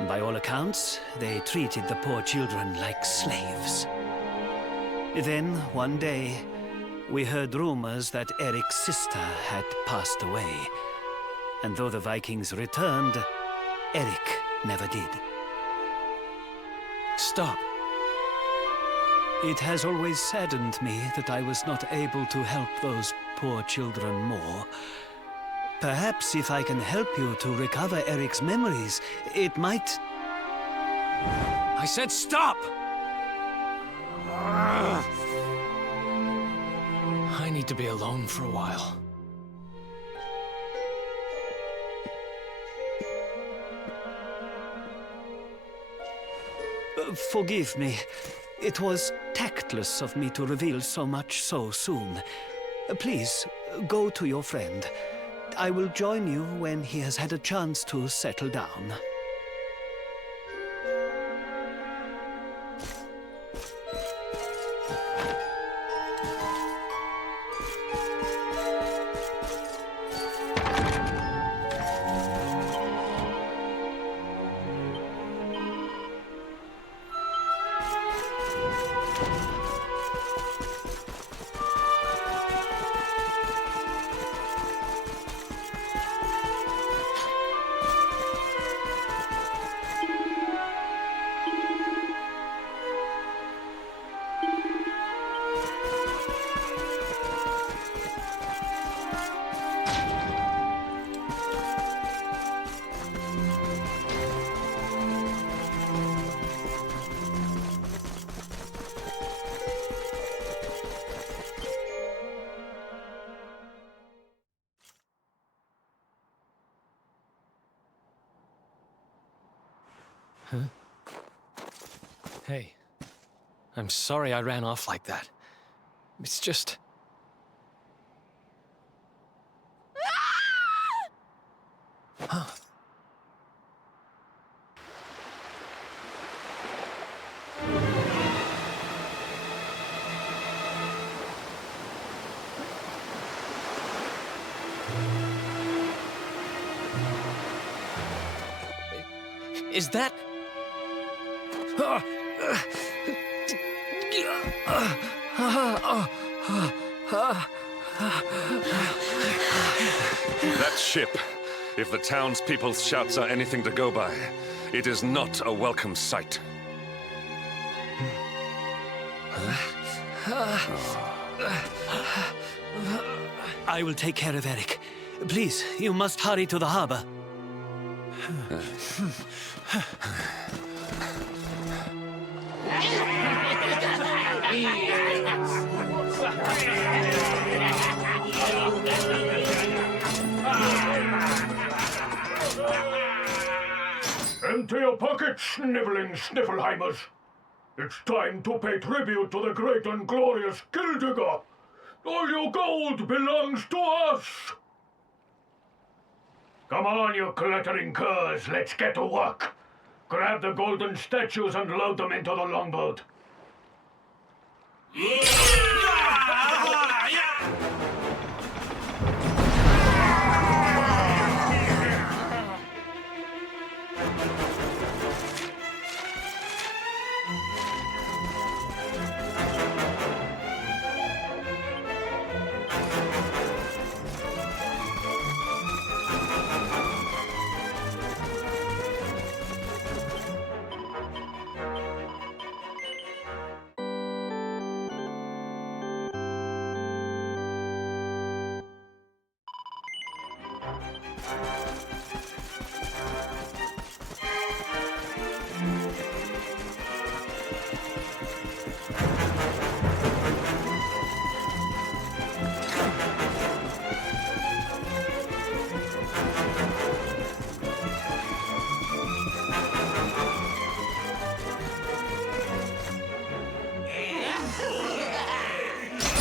By all accounts, they treated the poor children like slaves. Then, one day, we heard rumors that Eric's sister had passed away. And though the Vikings returned, Eric never did. Stop. It has always saddened me that I was not able to help those poor children more. Perhaps if I can help you to recover Eric's memories, it might... I said stop! I need to be alone for a while. Forgive me. It was tactless of me to reveal so much so soon. Please, go to your friend. I will join you when he has had a chance to settle down. Hey, I'm sorry I ran off like that. It's just... Huh. Is that... That ship, if the townspeople's shouts are anything to go by, it is not a welcome sight. I will take care of Eric. Please, you must hurry to the harbor. Empty your pockets, sniveling Sniffleheimers. It's time to pay tribute to the great and glorious Gildigger. All your gold belongs to us. Come on, you glittering curs, let's get to work. Grab the golden statues and load them into the longboat.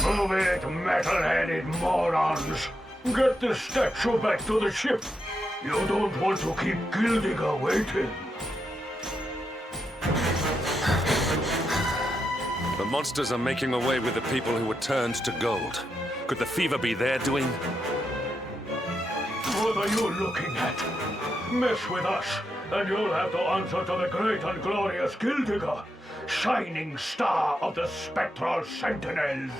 Move it, metal-headed morons! Get the statue back to the ship! You don't want to keep Gildigger waiting! The monsters are making away with the people who were turned to gold. Could the fever be their doing? What are you looking at? Mess with us, and you'll have to answer to the great and glorious Gildigger, shining star of the spectral sentinels!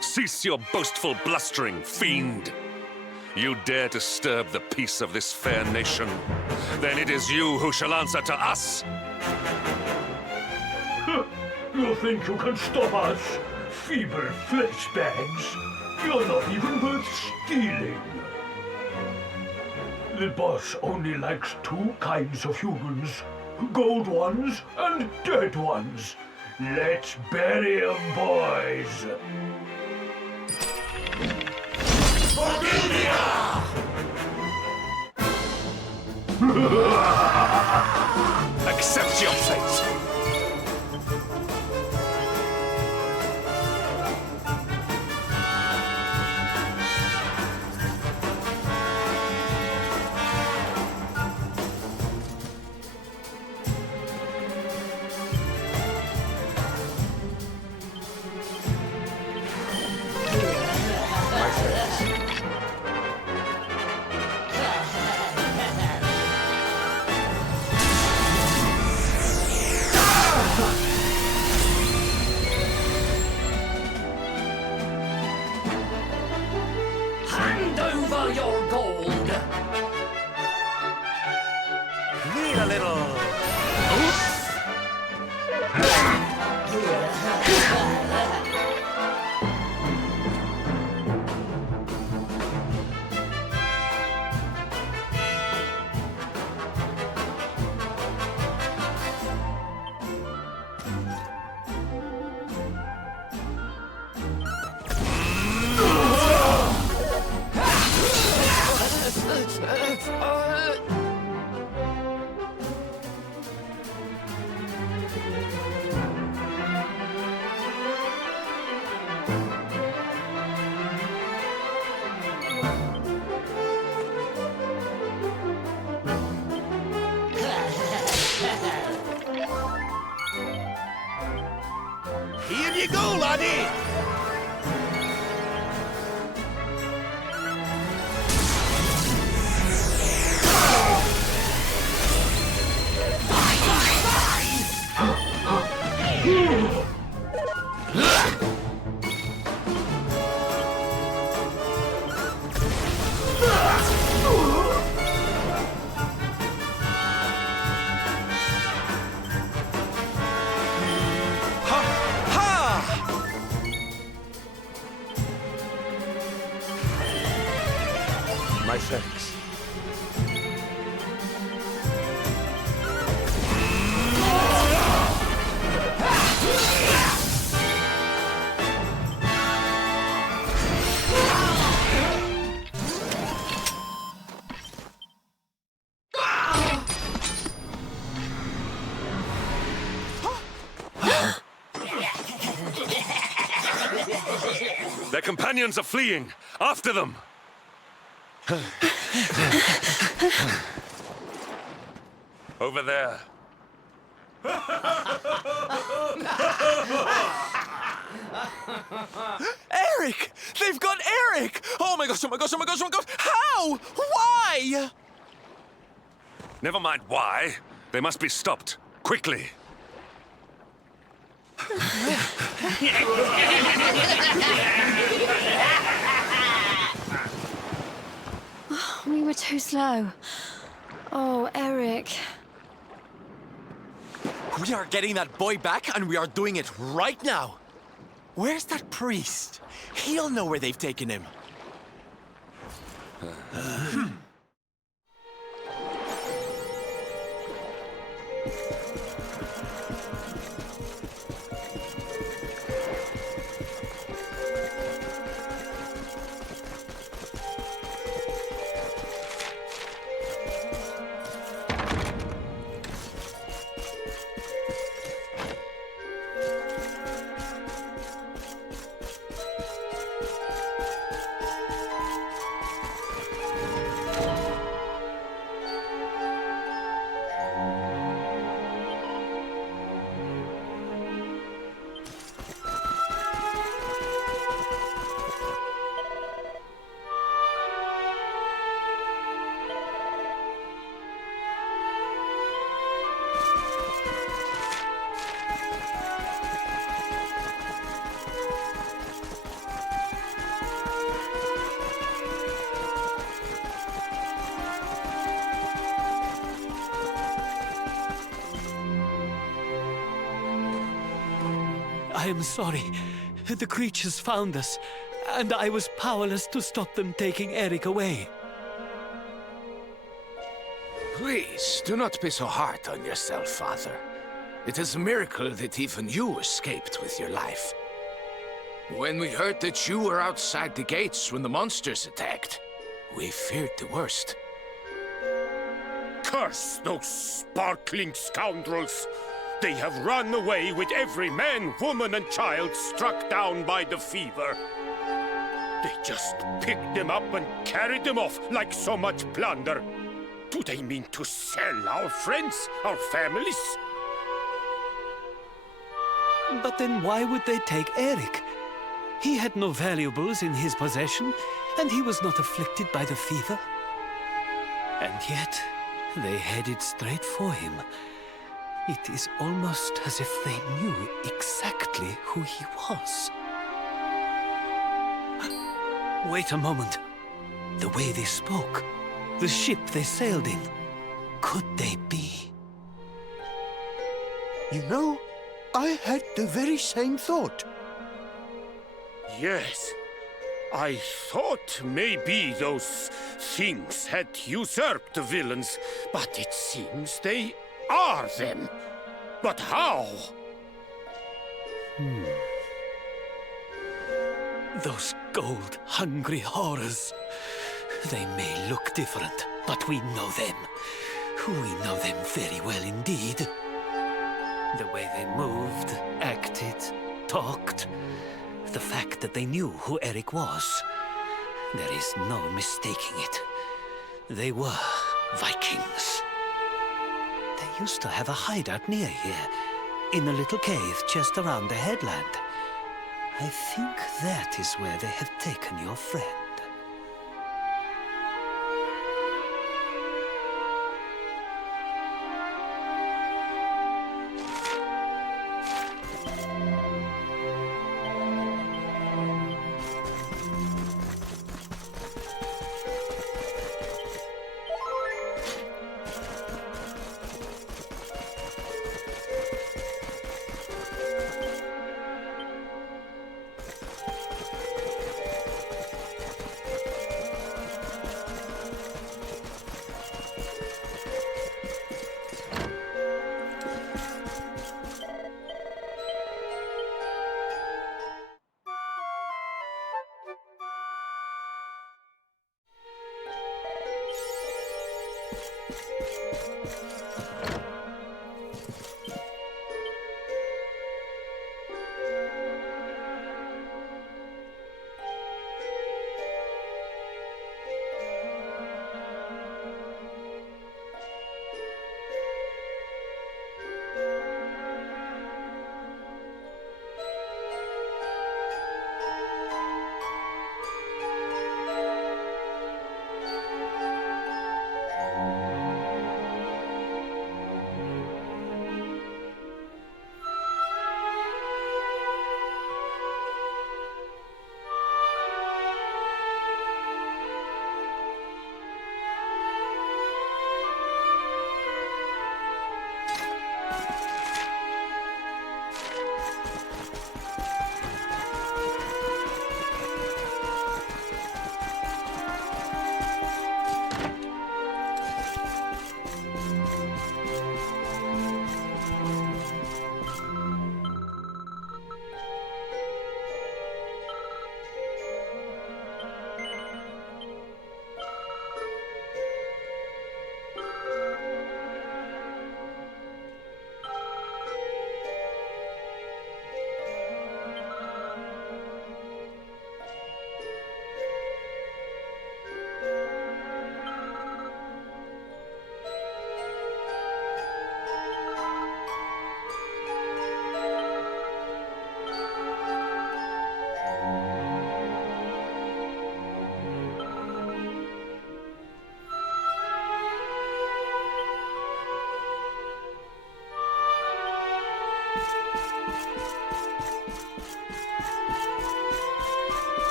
Cease your boastful blustering, fiend! You dare disturb the peace of this fair nation, then it is you who shall answer to us! You think you can stop us? Feeble flesh bags? You're not even worth stealing! The boss only likes two kinds of humans. Gold ones and dead ones. Let's bury 'em, boys! Accept your fate! Hand over your gold! Need a little... Ready! My thanks. Their companions are fleeing. After them! Over there. Eric! They've got Eric! Oh my gosh, oh my gosh, oh my gosh, oh my gosh! How? Why? Never mind why. They must be stopped. Quickly. We were too slow. Oh, Eric. We are getting that boy back, and we are doing it right now. Where's that priest? He'll know where they've taken him. I am sorry. The creatures found us, and I was powerless to stop them taking Eric away. Please, do not be so hard on yourself, Father. It is a miracle that even you escaped with your life. When we heard that you were outside the gates when the monsters attacked, we feared the worst. Curse those sparkling scoundrels! They have run away with every man, woman, and child struck down by the fever. They just picked them up and carried them off like so much plunder. Do they mean to sell our friends, our families? But then why would they take Eric? He had no valuables in his possession, and he was not afflicted by the fever. And yet, they headed straight for him. It is almost as if they knew exactly who he was. Wait a moment. The way they spoke, the ship they sailed in, could they be? You know, I had the very same thought. Yes. I thought maybe those things had usurped the villains, but it seems they are them. But how? Those gold-hungry horrors. They may look different, but we know them. We know them very well indeed. The way they moved, acted, talked. The fact that they knew who Eric was. There is no mistaking it. They were Vikings. They used to have a hideout near here, in a little cave just around the headland. I think that is where they have taken your friend.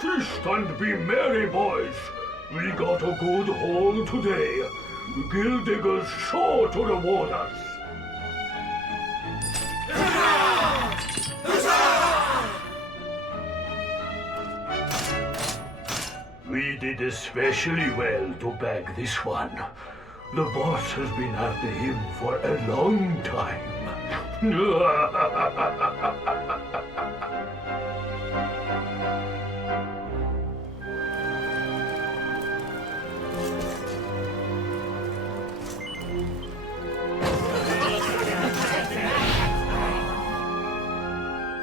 Feast and be merry, boys. We got a good haul today. Gildigger's sure to reward us. We did especially well to bag this one. The boss has been after him for a long time.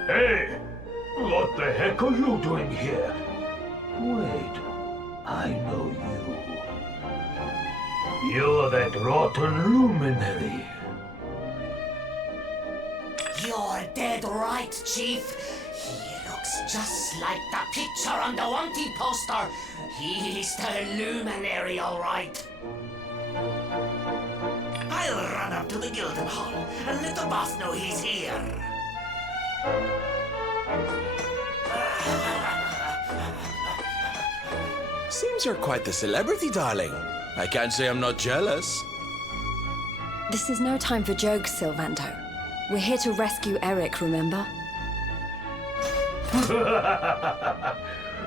Hey! What the heck are you doing here? Wait, I know you. You're that rotten luminary. You're dead right, Chief. He looks just like the picture on the wanted poster. He's the luminary, all right. I'll run up to the Gilden Hall and let the boss know he's here. Seems you're quite the celebrity, darling. I can't say I'm not jealous. This is no time for jokes, Sylvando. We're here to rescue Eric, remember?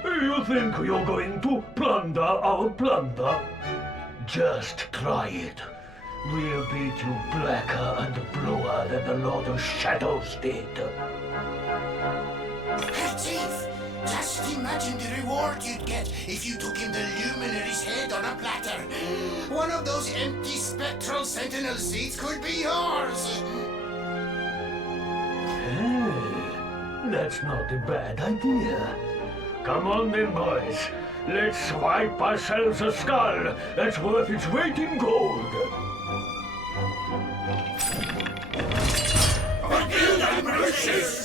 You think you're going to plunder our plunder? Just try it. We'll beat you blacker and bluer than the Lord of Shadows did. Hey, Chief! Just imagine the reward you'd get if you took him the luminary's head on a platter. One of those empty spectral sentinel seats could be yours. Hey, that's not a bad idea. Come on then, boys. Let's swipe ourselves a skull that's worth its weight in gold. Forgive thy mercies!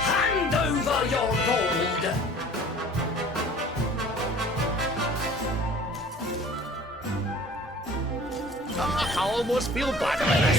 Hand over your gold! I almost feel bad about this.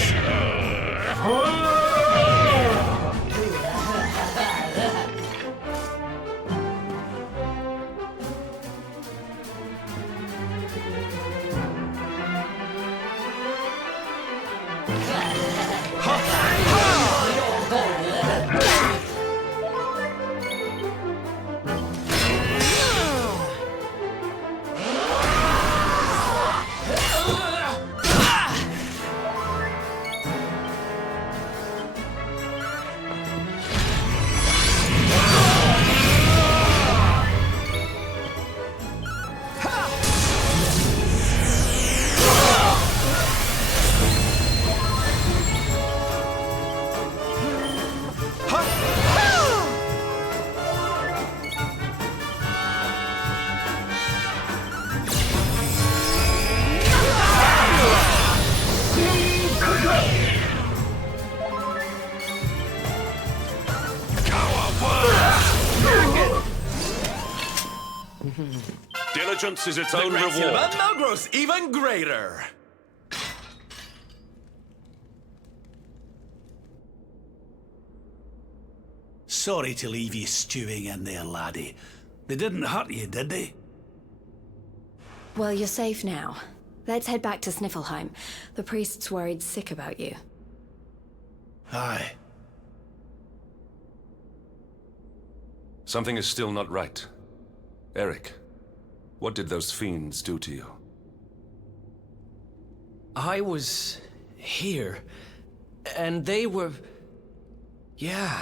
Diligence is its own But reward. now grows even greater. Sorry to leave you stewing in there, laddie. They didn't hurt you, did they? Well, you're safe now. Let's head back to Sniffelheim. The priest's worried sick about you. Aye. Something is still not right. Eric, what did those fiends do to you? I was here, and they were... Yeah.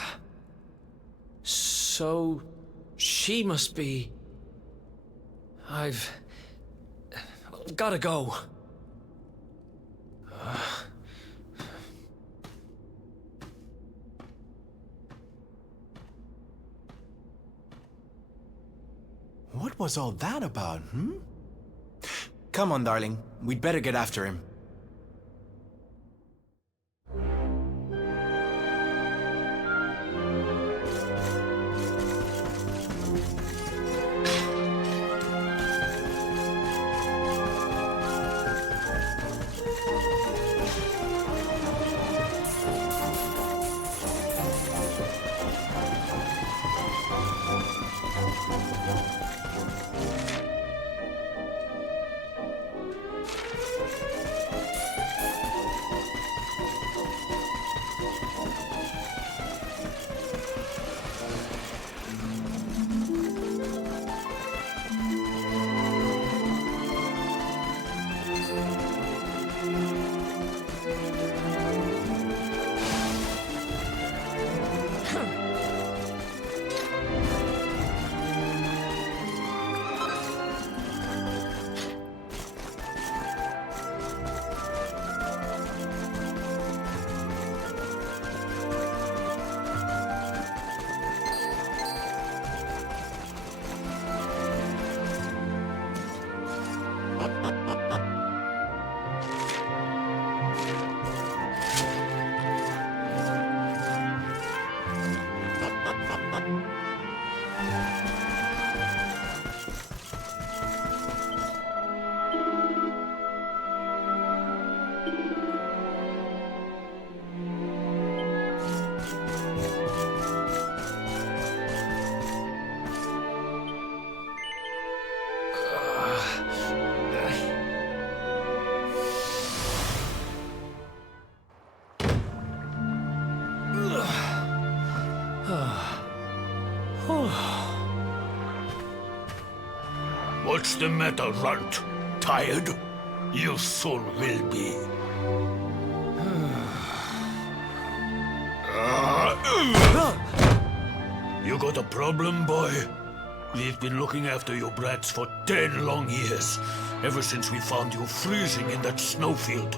So... she must be... I've... gotta go. What was all that about, hmm? Come on, darling. We'd better get after him. What's the matter, runt? Tired? You soon will be. You got a problem, boy? We've been looking after you brats for 10 long years, ever since we found you freezing in that snowfield.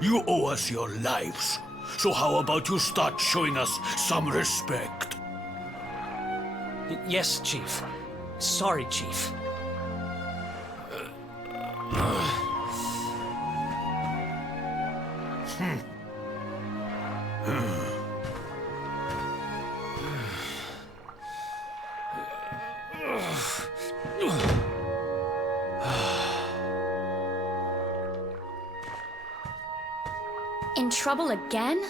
You owe us your lives. So how about you start showing us some respect? Yes, Chief. Sorry, Chief. In trouble again?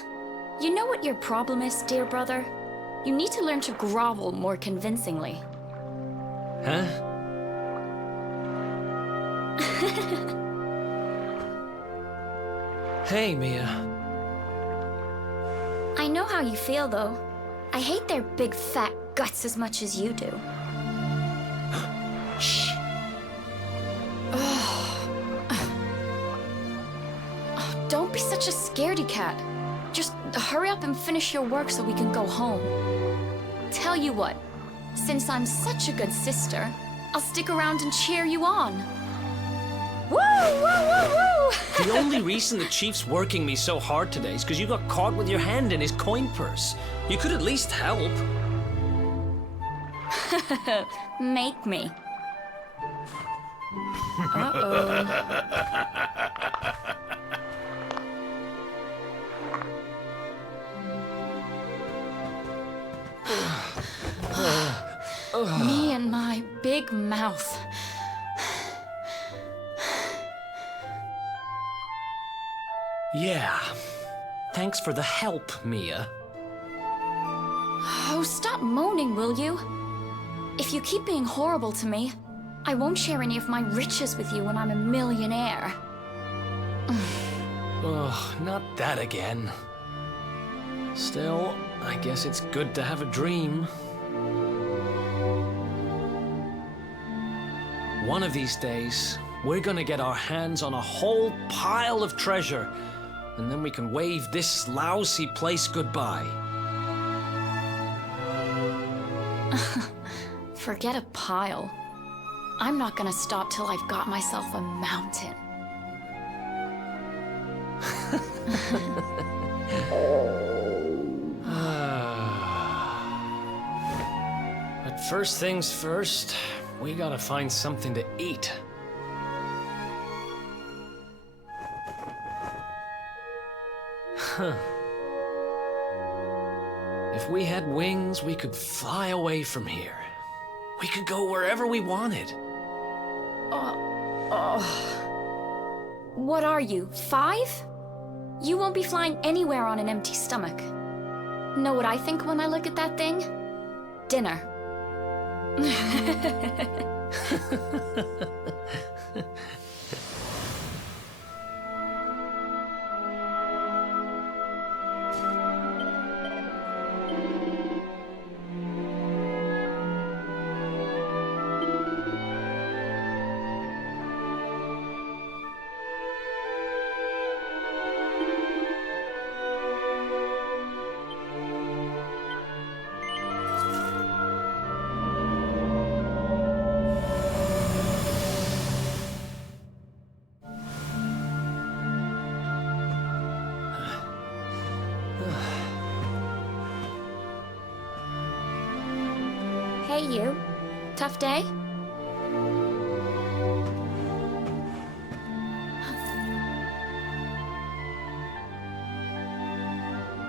You know what your problem is, dear brother? You need to learn to grovel more convincingly. Huh? Hey, Mia. I know how you feel, though. I hate their big fat guts as much as you do. Shh. Don't be such a scaredy cat. Just hurry up and finish your work so we can go home. Tell you what, since I'm such a good sister, I'll stick around and cheer you on. Woo, woo, woo, woo! The only reason the Chief's working me so hard today is because you got caught with your hand in his coin purse. You could at least help. Make me. Uh-oh. Me and my big mouth. Yeah. Thanks for the help, Mia. Oh, stop moaning, will you? If you keep being horrible to me, I won't share any of my riches with you when I'm a millionaire. Oh, not that again. Still, I guess it's good to have a dream. One of these days, we're gonna get our hands on a whole pile of treasure, and then we can wave this lousy place goodbye. Forget a pile. I'm not gonna stop till I've got myself a mountain. But first things first, we gotta find something to eat. Huh. If we had wings, we could fly away from here. We could go wherever we wanted. What are you, 5? You won't be flying anywhere on an empty stomach. Know what I think when I look at that thing? Dinner. Hey, you. Tough day?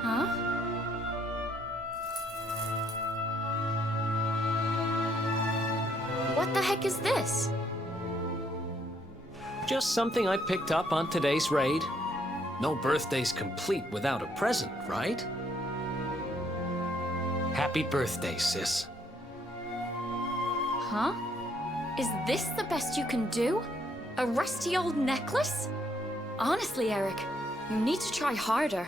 Huh? What the heck is this? Just something I picked up on today's raid. No birthday's complete without a present, right? Happy birthday, sis. Huh? Is this the best you can do? A rusty old necklace? Honestly, Eric, you need to try harder.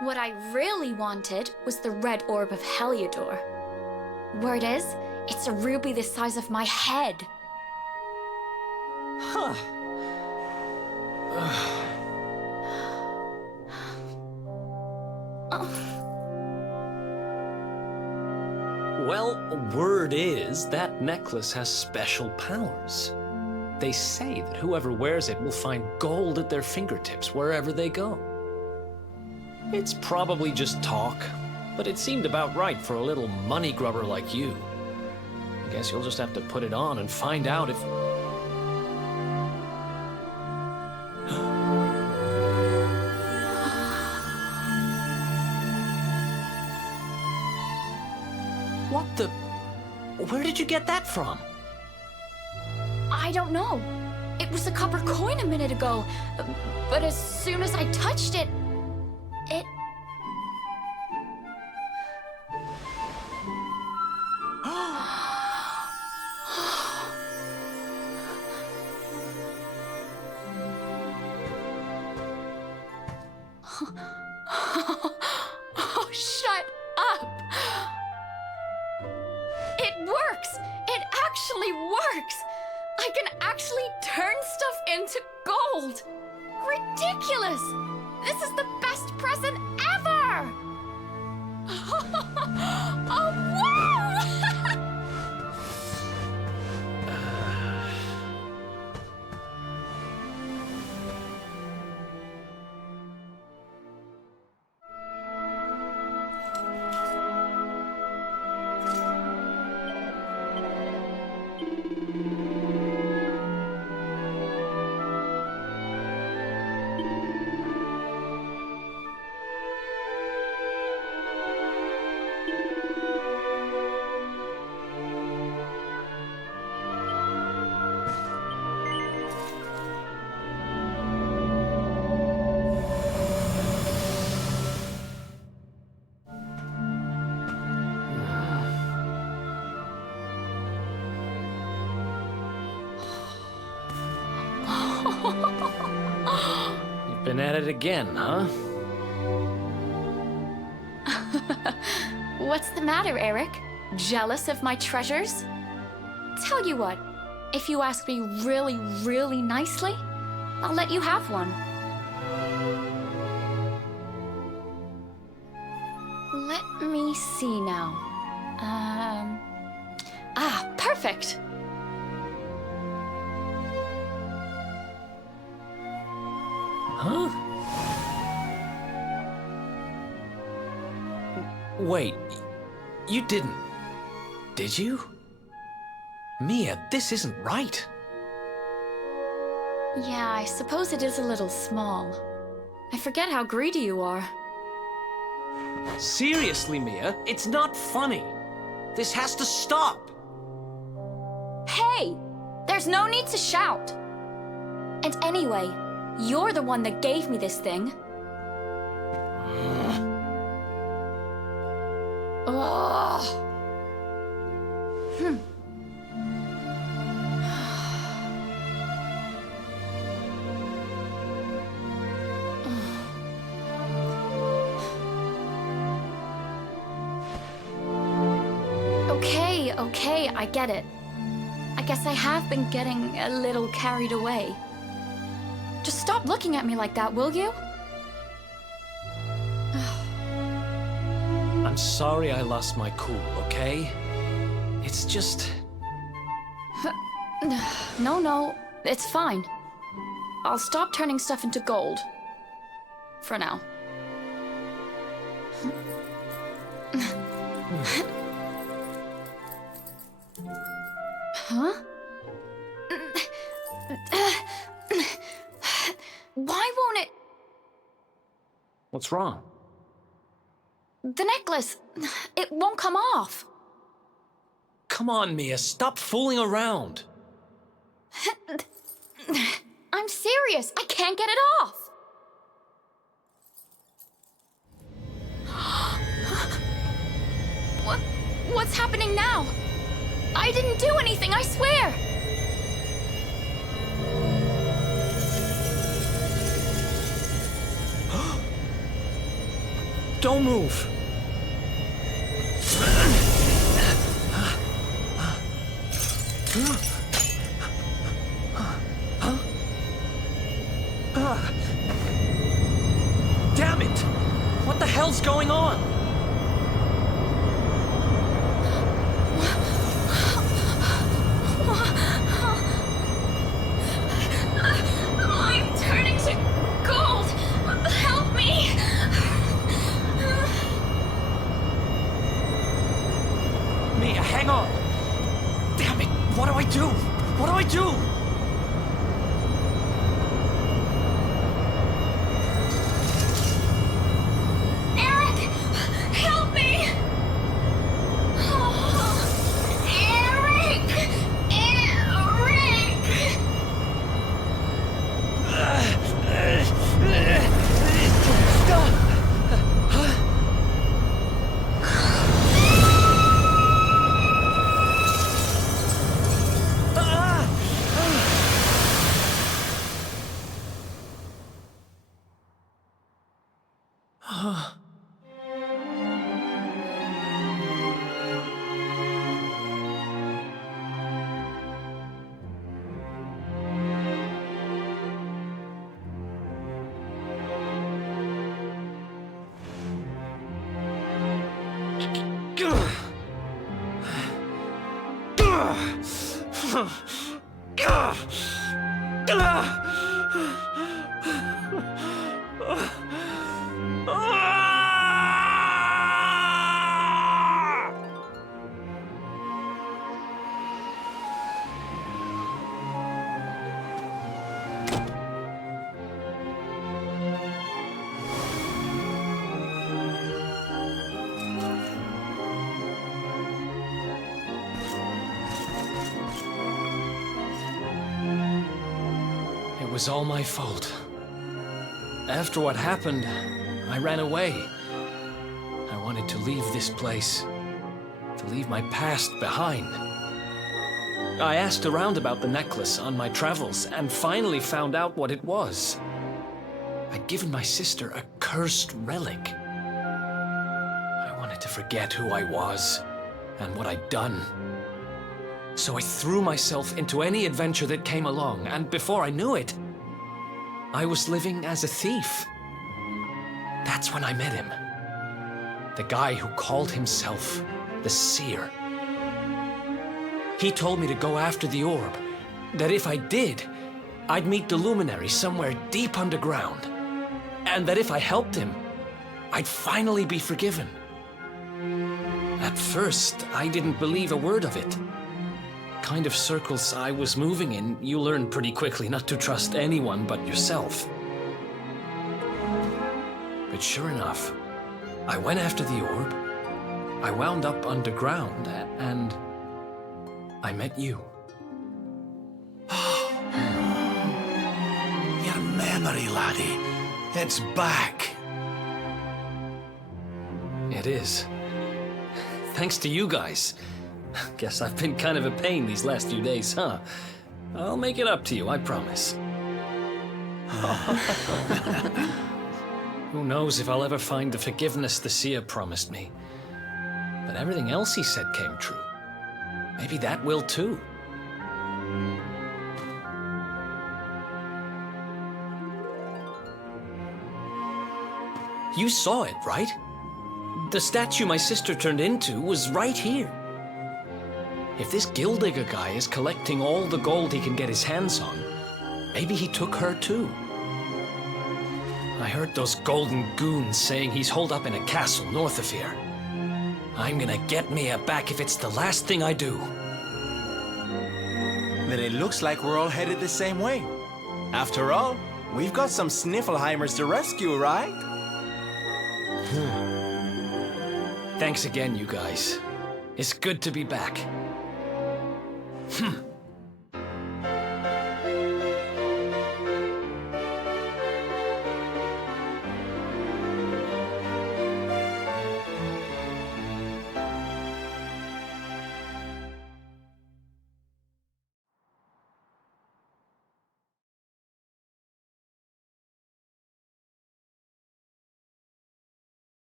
What I really wanted was the red orb of Heliodor. Word is, it's a ruby the size of my head. Huh. Well, word is that necklace has special powers. They say that whoever wears it will find gold at their fingertips wherever they go. It's probably just talk, but it seemed about right for a little money grubber like you. I guess you'll just have to put it on and find out if... What the... Where did you get that from? I don't know. It was a copper coin a minute ago, but as soon as I touched it, it... Oh, shut up! It works! It actually works! I can actually turn stuff into gold! Ridiculous! This is the best present ever! Oh, wow! You've been at it again, huh? What's the matter, Eric? Jealous of my treasures? Tell you what, if you ask me really, really nicely, I'll let you have one. Let me see now. Perfect! Huh? Wait, you didn't, did you? Mia, this isn't right. Yeah, I suppose it is a little small. I forget how greedy you are. Seriously, Mia, it's not funny. This has to stop. Hey! There's no need to shout. And anyway, you're the one that gave me this thing. Ugh. Okay, I get it. I guess I have been getting a little carried away. Just stop looking at me like that, will you? I'm sorry I lost my cool, okay? It's just... No, it's fine. I'll stop turning stuff into gold. For now. Huh? Why won't it... What's wrong? The necklace, it won't come off. Come on, Mia, stop fooling around. I'm serious, I can't get it off. What's happening now? I didn't do anything, I swear! Don't move! Huh? What the hell's going on? I'm turning to gold. Help me. Mia, hang on! Damn it! What do I do? What do I do? Eric, help me. Eric. It was all my fault. After what happened, I ran away. I wanted to leave this place, to leave my past behind. I asked around about the necklace on my travels and finally found out what it was. I'd given my sister a cursed relic. I wanted to forget who I was and what I'd done. So I threw myself into any adventure that came along, and before I knew it, I was living as a thief. That's when I met him. The guy who called himself the Seer. He told me to go after the orb, that if I did, I'd meet the Luminary somewhere deep underground, and that if I helped him, I'd finally be forgiven. At first, I didn't believe a word of it. Kind of circles I was moving in, you learn pretty quickly not to trust anyone but yourself. But sure enough, I went after the orb, I wound up underground, and I met you. Your memory, laddie. It's back. It is. Thanks to you guys. Guess I've been kind of a pain these last few days, huh? I'll make it up to you, I promise. Who knows if I'll ever find the forgiveness the Seer promised me. But everything else he said came true. Maybe that will too. You saw it, right? The statue my sister turned into was right here. If this Gildigger guy is collecting all the gold he can get his hands on, maybe he took her too. I heard those golden goons saying he's holed up in a castle north of here. I'm gonna get Mia back if it's the last thing I do. Then it looks like we're all headed the same way. After all, we've got some Sniffelheimers to rescue, right? Thanks again, you guys. It's good to be back.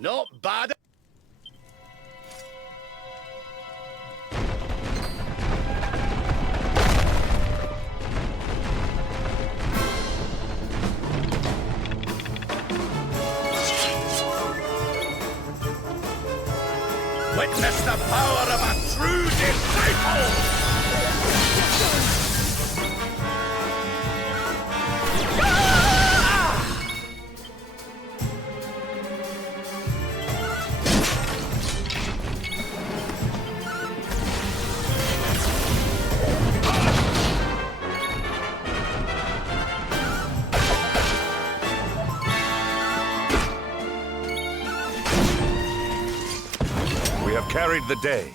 Not bad. Witness the power of a true disciple! We have carried the day.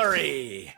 victory!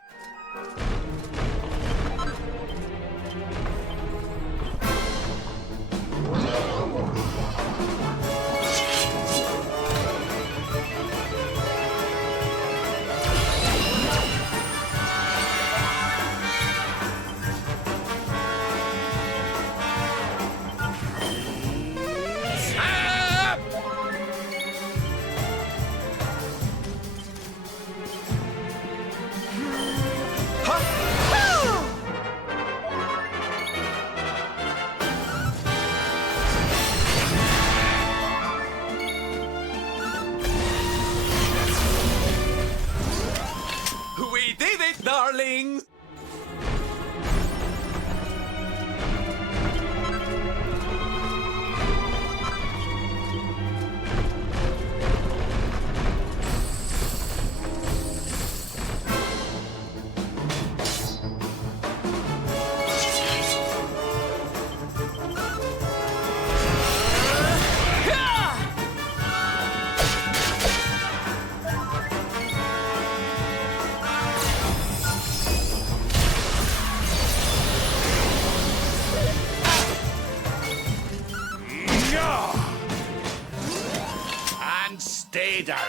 We did it, darlings! And stay down.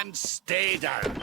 And stay down.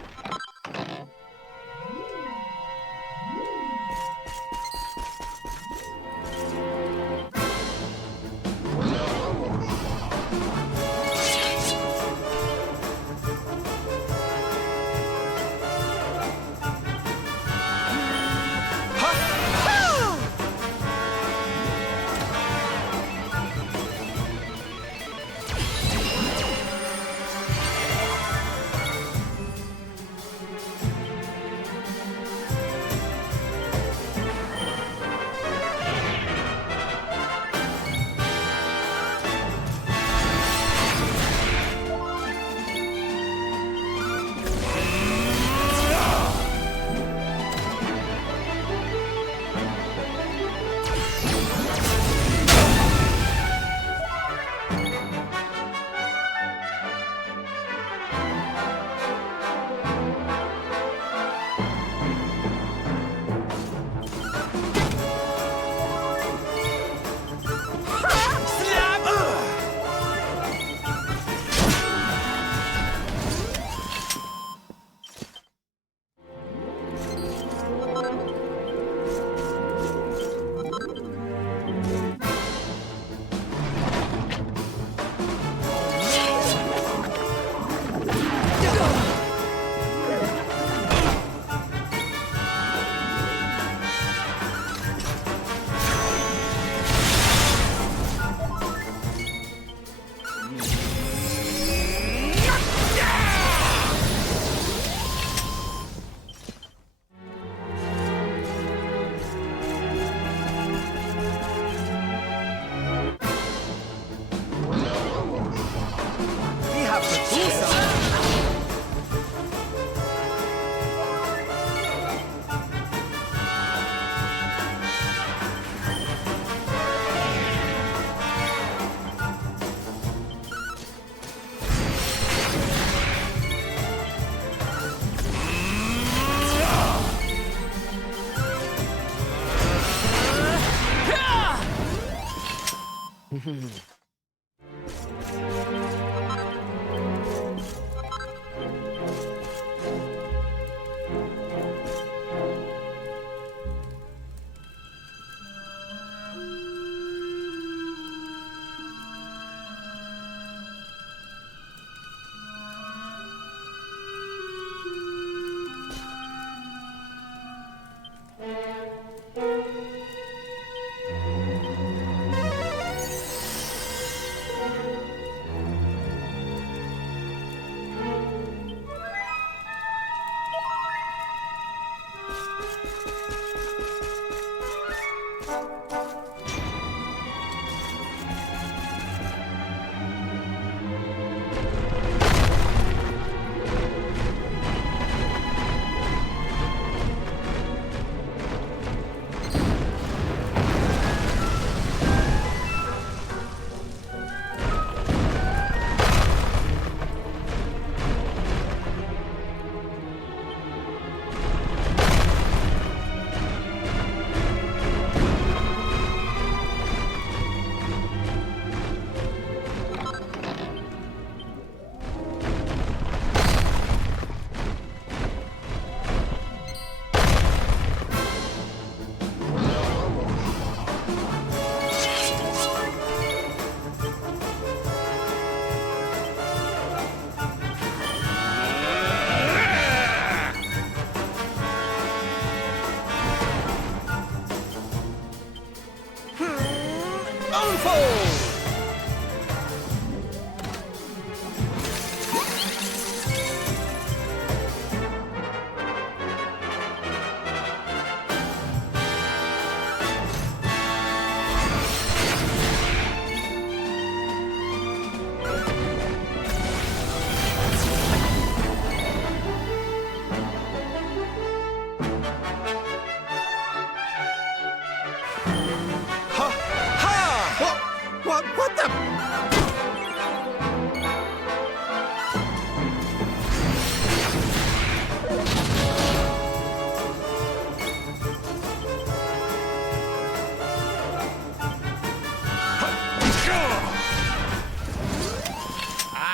What the?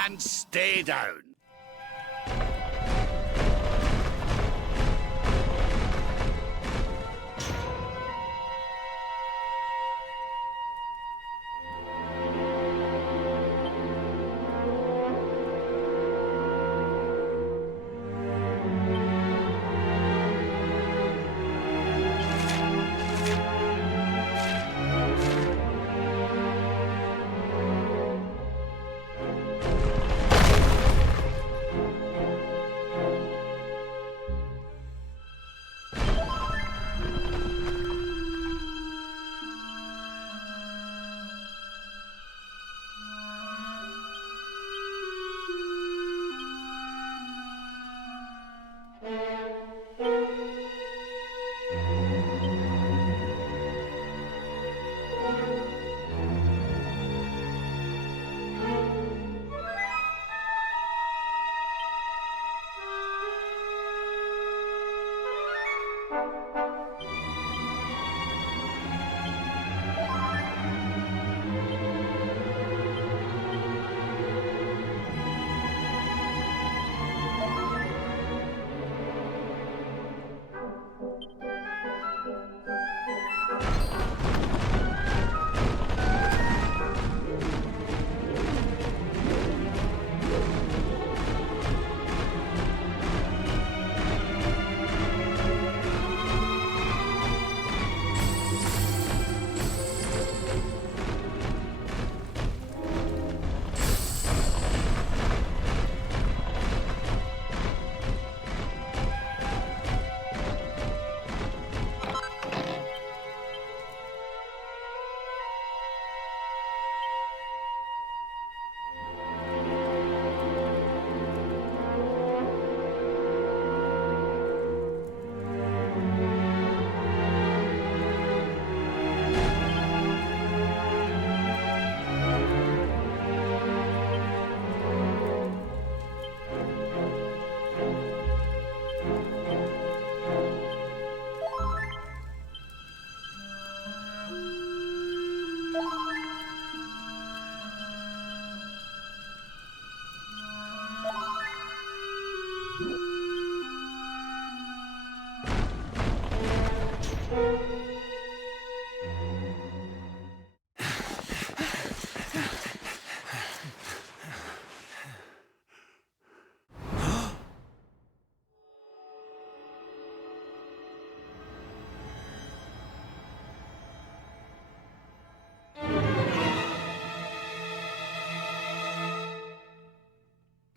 And stay down.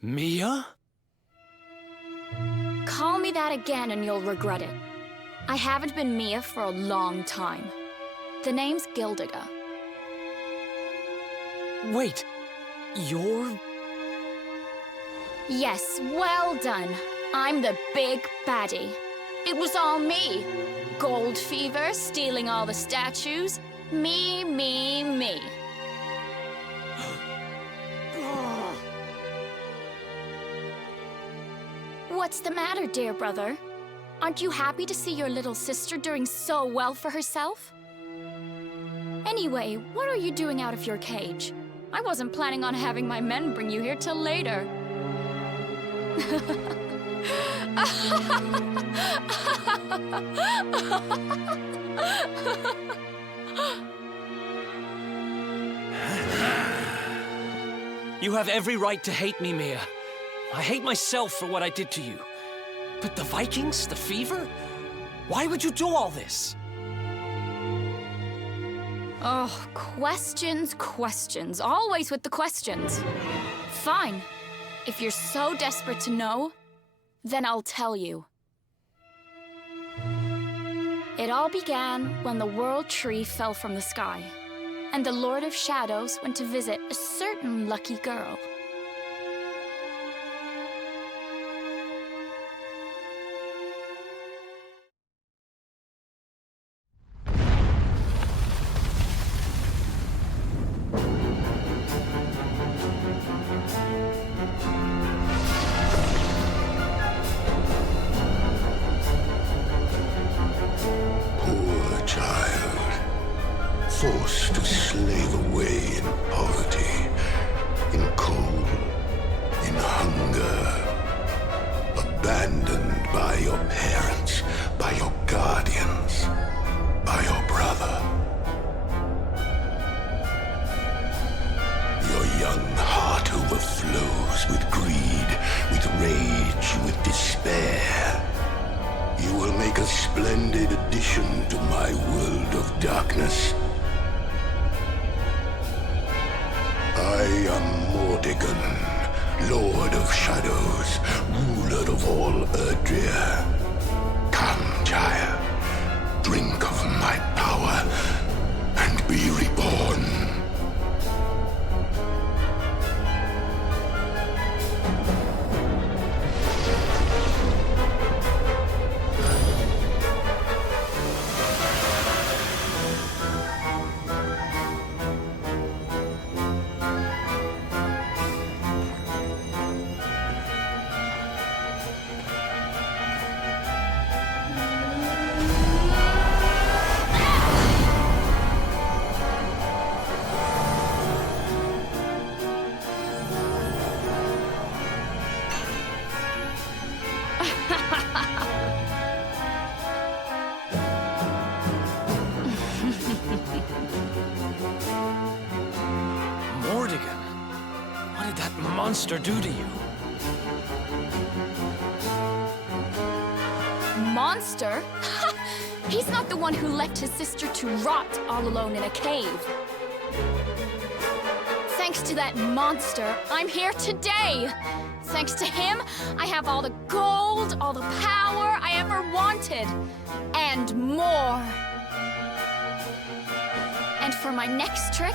Mia? Call me that again and you'll regret it. I haven't been Mia for a long time. The name's Gildiga. Wait, you're... Yes, well done. I'm the big baddie. It was all me. Gold fever, stealing all the statues. Me, me, me. What's the matter, dear brother? Aren't you happy to see your little sister doing so well for herself? Anyway, what are you doing out of your cage? I wasn't planning on having my men bring you here till later. You have every right to hate me, Mia. I hate myself for what I did to you. But the Vikings, the fever? Why would you do all this? Oh, questions, questions. Always with the questions. Fine. If you're so desperate to know, then I'll tell you. It all began when the World Tree fell from the sky, and the Lord of Shadows went to visit a certain lucky girl. Forced to slave away in poverty, in cold, in hunger, abandoned by your parents, by your guardians, by your brother. Your young heart overflows with greed, with rage, with despair. You will make a splendid addition to my world of darkness. I am Mordegon, Lord of Shadows, ruler of all Erdrea. Come, child, drink of my power and be reborn. Mordegon, what did that monster do to you? Monster? He's not the one who left his sister to rot all alone in a cave. Thanks to that monster, I'm here today. Thanks to him, I have all the gold, all the power I ever wanted, and more. And for my next trick,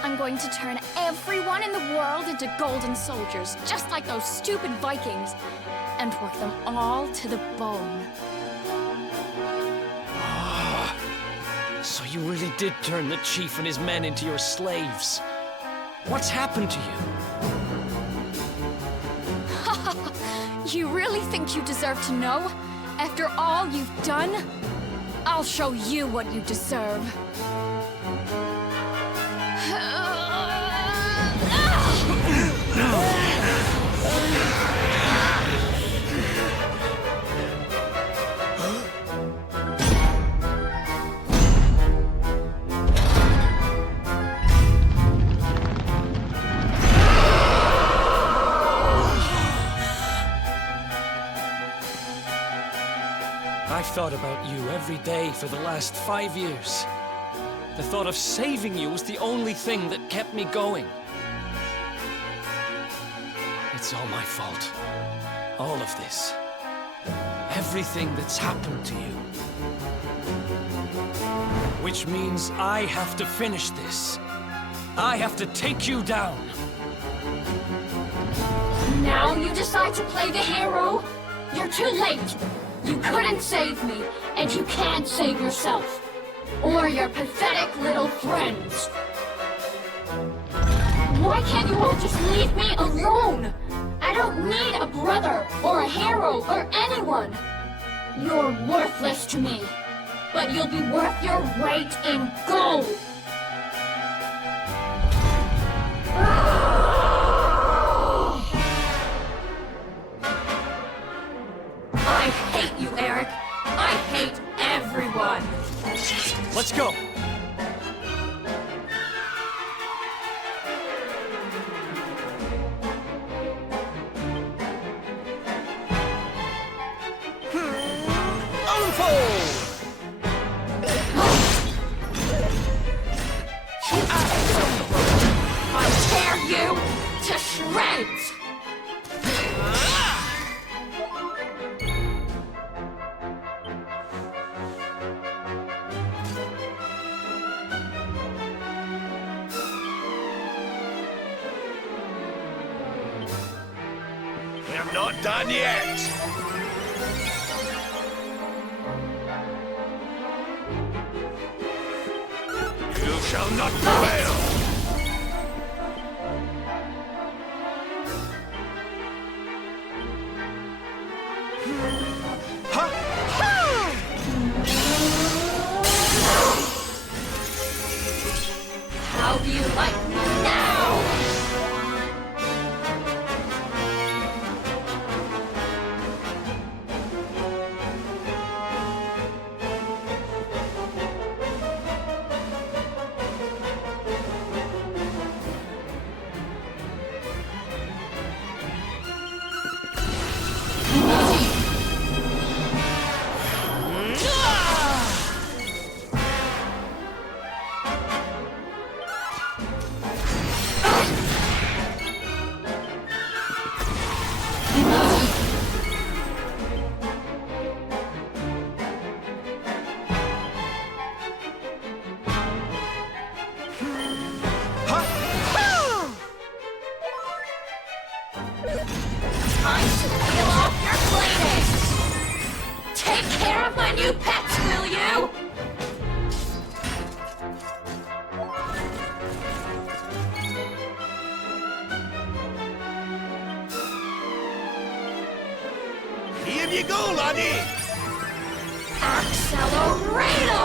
I'm going to turn everyone in the world into golden soldiers, just like those stupid Vikings, and work them all to the bone. So you really did turn the chief and his men into your slaves. What's happened to you? You really think you deserve to know? After all you've done? I'll show you what you deserve. I've thought about you every day for the last 5 years. The thought of saving you was the only thing that kept me going. It's all my fault. All of this. Everything that's happened to you. Which means I have to finish this. I have to take you down. Now you decide to play the hero? You're too late. You couldn't save me, and you can't save yourself. Or your pathetic little friends. Why can't you all just leave me alone? I don't need a brother, or a hero, or anyone. You're worthless to me, but you'll be worth your weight in gold. I hate you, Eric. I hate everyone. Let's go. I tear you to shreds! I'm not done yet. You shall not prevail. How do you like me now? Time to peel off your cleaning! Take care of my new pets, will you? Here you go, laddie! Accelerado!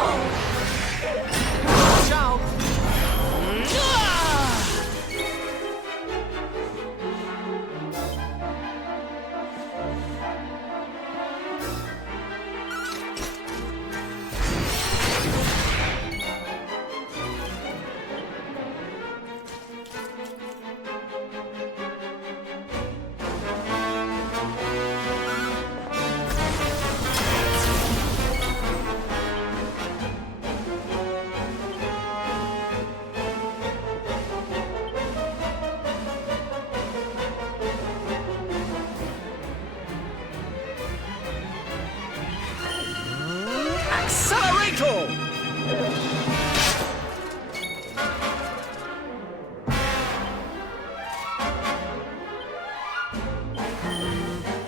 Ciao! Accelerator!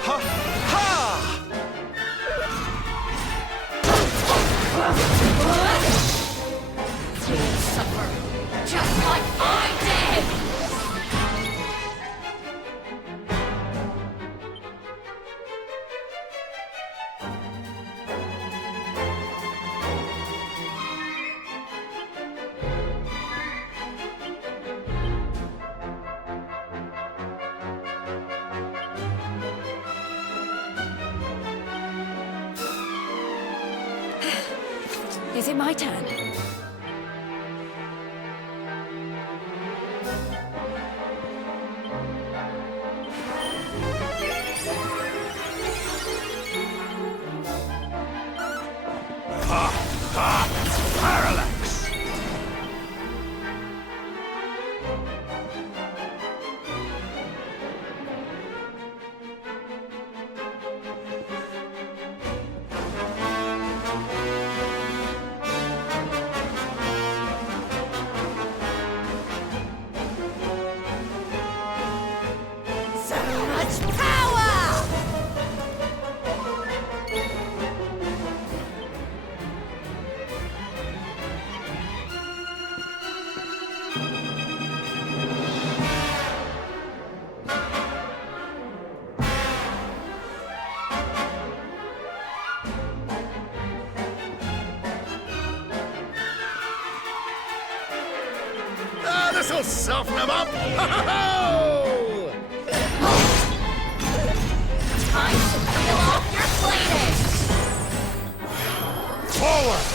Ha! Ha! You'll suffer, just like I did! Is it my turn? Ha! Ha! Parallax! soften them up! Ho-ho-ho! Time to peel off your plating! Forward!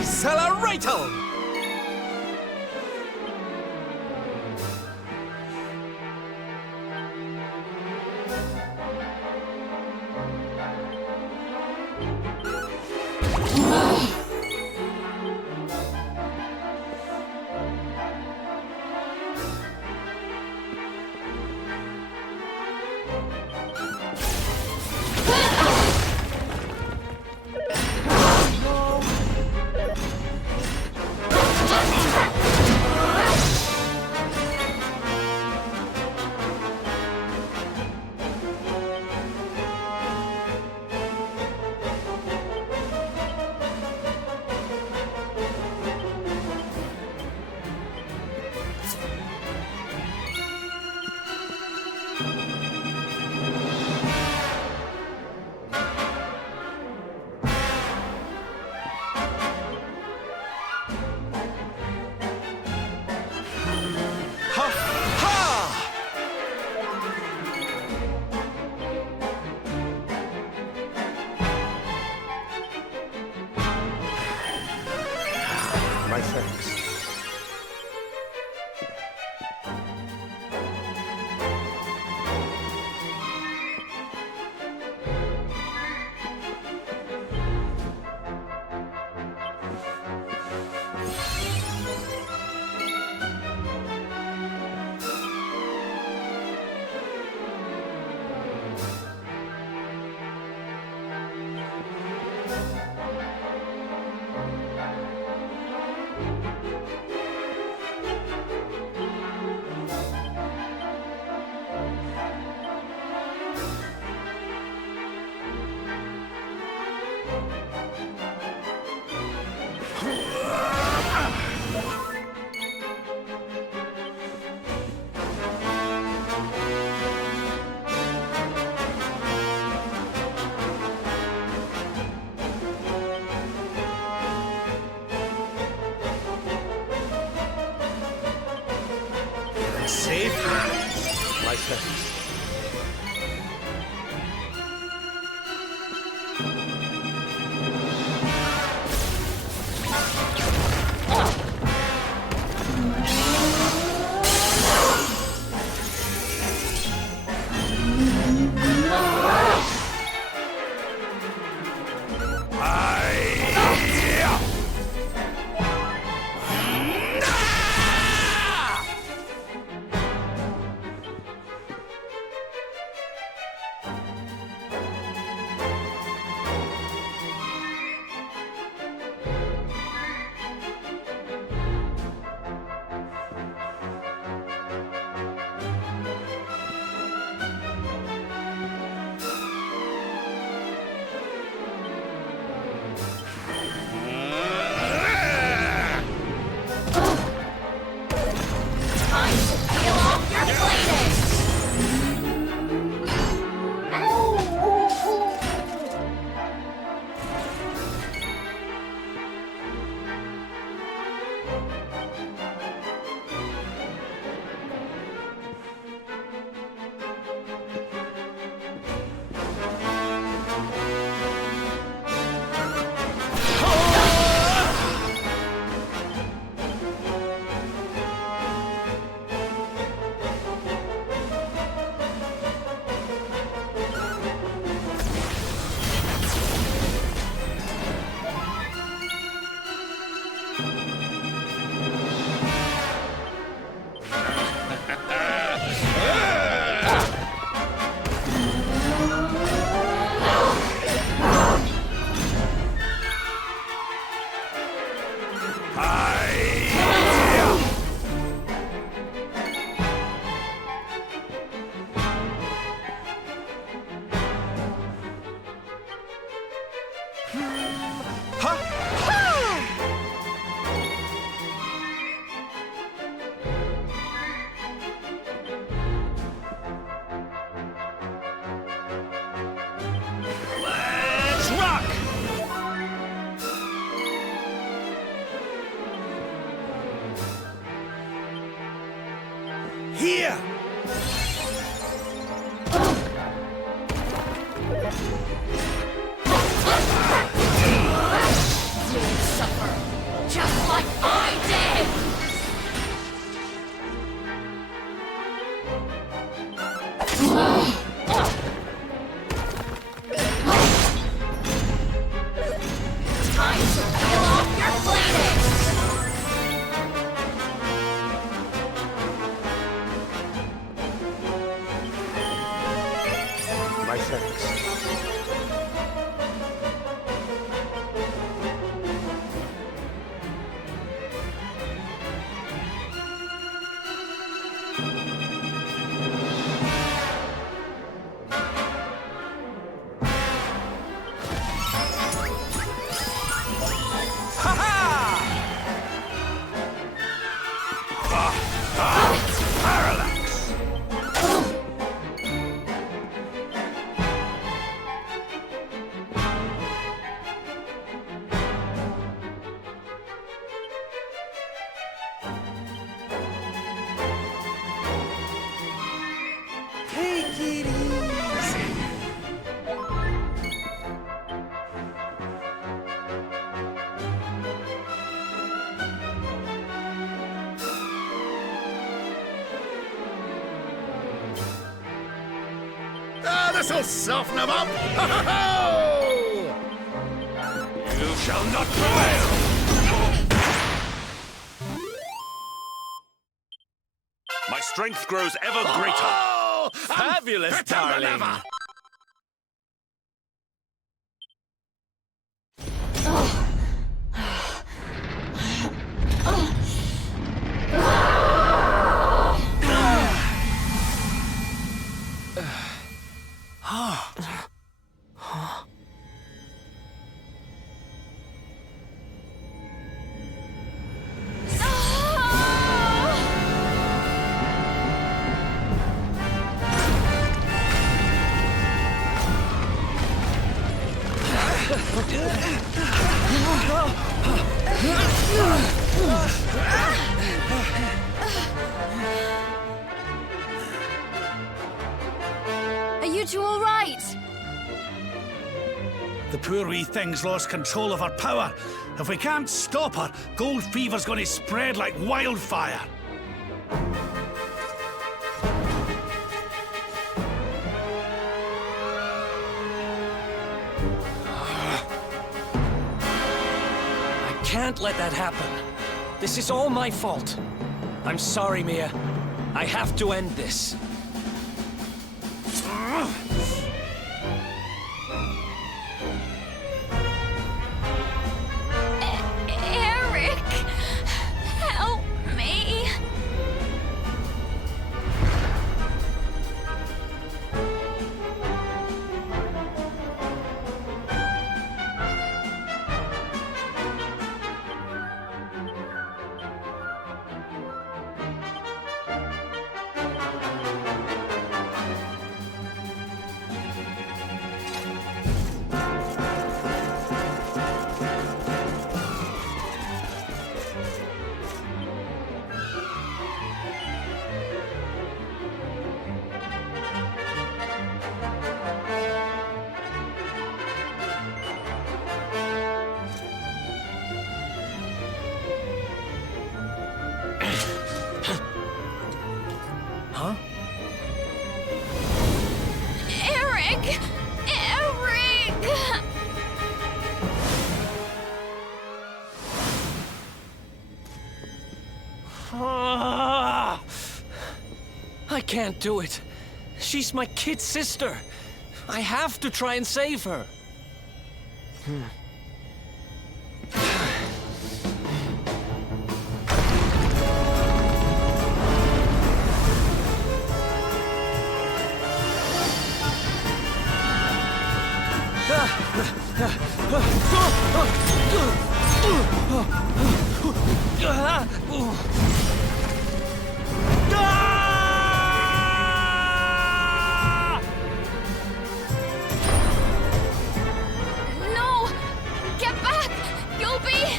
Accelerator! My thanks. Safe hands, my friends. here! You'll suffer, just like I did! Time to peel off your bleeding! My thanks. Take it easy. Ah, this'll soften them up! Ho-ho-ho! You shall not prevail! My strength grows ever greater. Oh, Fabulous, fitter than darling. ever. Are you two all right? The poor wee thing's lost control of her power. If we can't stop her, gold fever's going to spread like wildfire. I can't let that happen. This is all my fault. I'm sorry, Mia. I have to end this. Eric, help me. Huh? Eric! Eric! I can't do it. She's my kid sister. I have to try and save her. No! Get back! You'll be...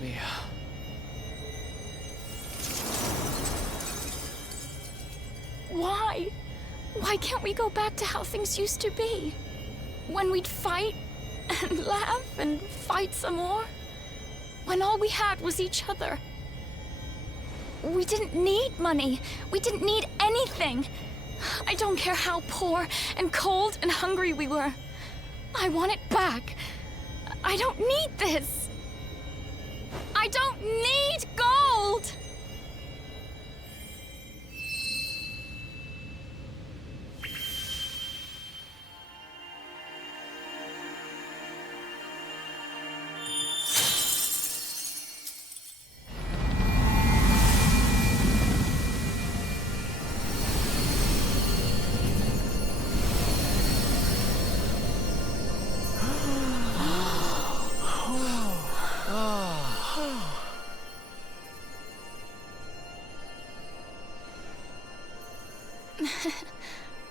Mia. Why? Why can't we go back to how things used to be? When we'd fight and laugh and fight some more? When all we had was each other. We didn't need money. We didn't need anything. I don't care how poor and cold and hungry we were. I want it back. I don't need this. I don't need gold!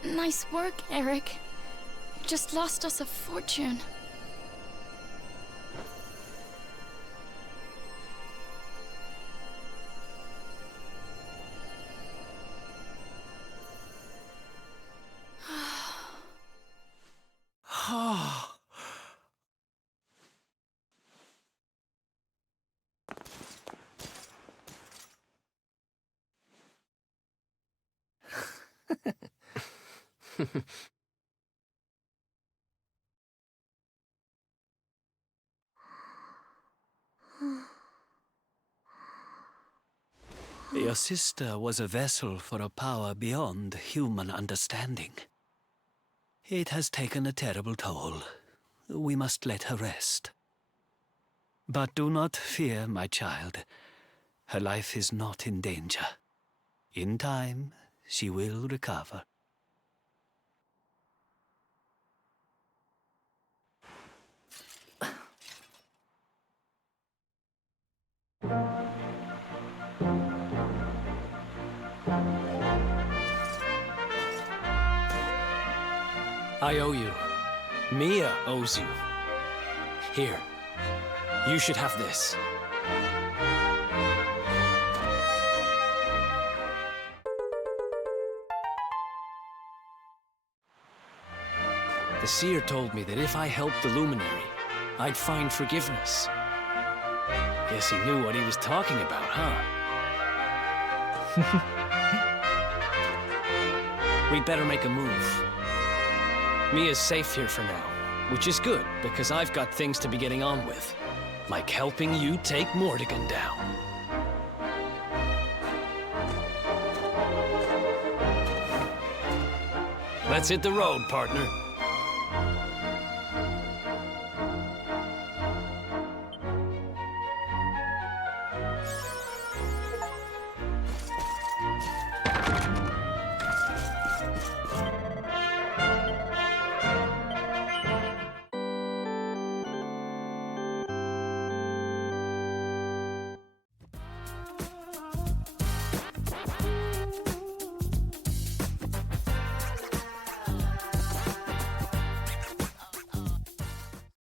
Nice work, Eric. You just lost us a fortune. Your sister was a vessel for a power beyond human understanding. It has taken a terrible toll. We must let her rest. But do not fear, my child. Her life is not in danger. In time, she will recover. I owe you. Mia owes you. Here. You should have this. The seer told me that if I helped the Luminary, I'd find forgiveness. Guess he knew what he was talking about, huh? We'd better make a move. Mia's safe here for now, which is good, because I've got things to be getting on with, like helping you take Mortigan down. Let's hit the road, partner.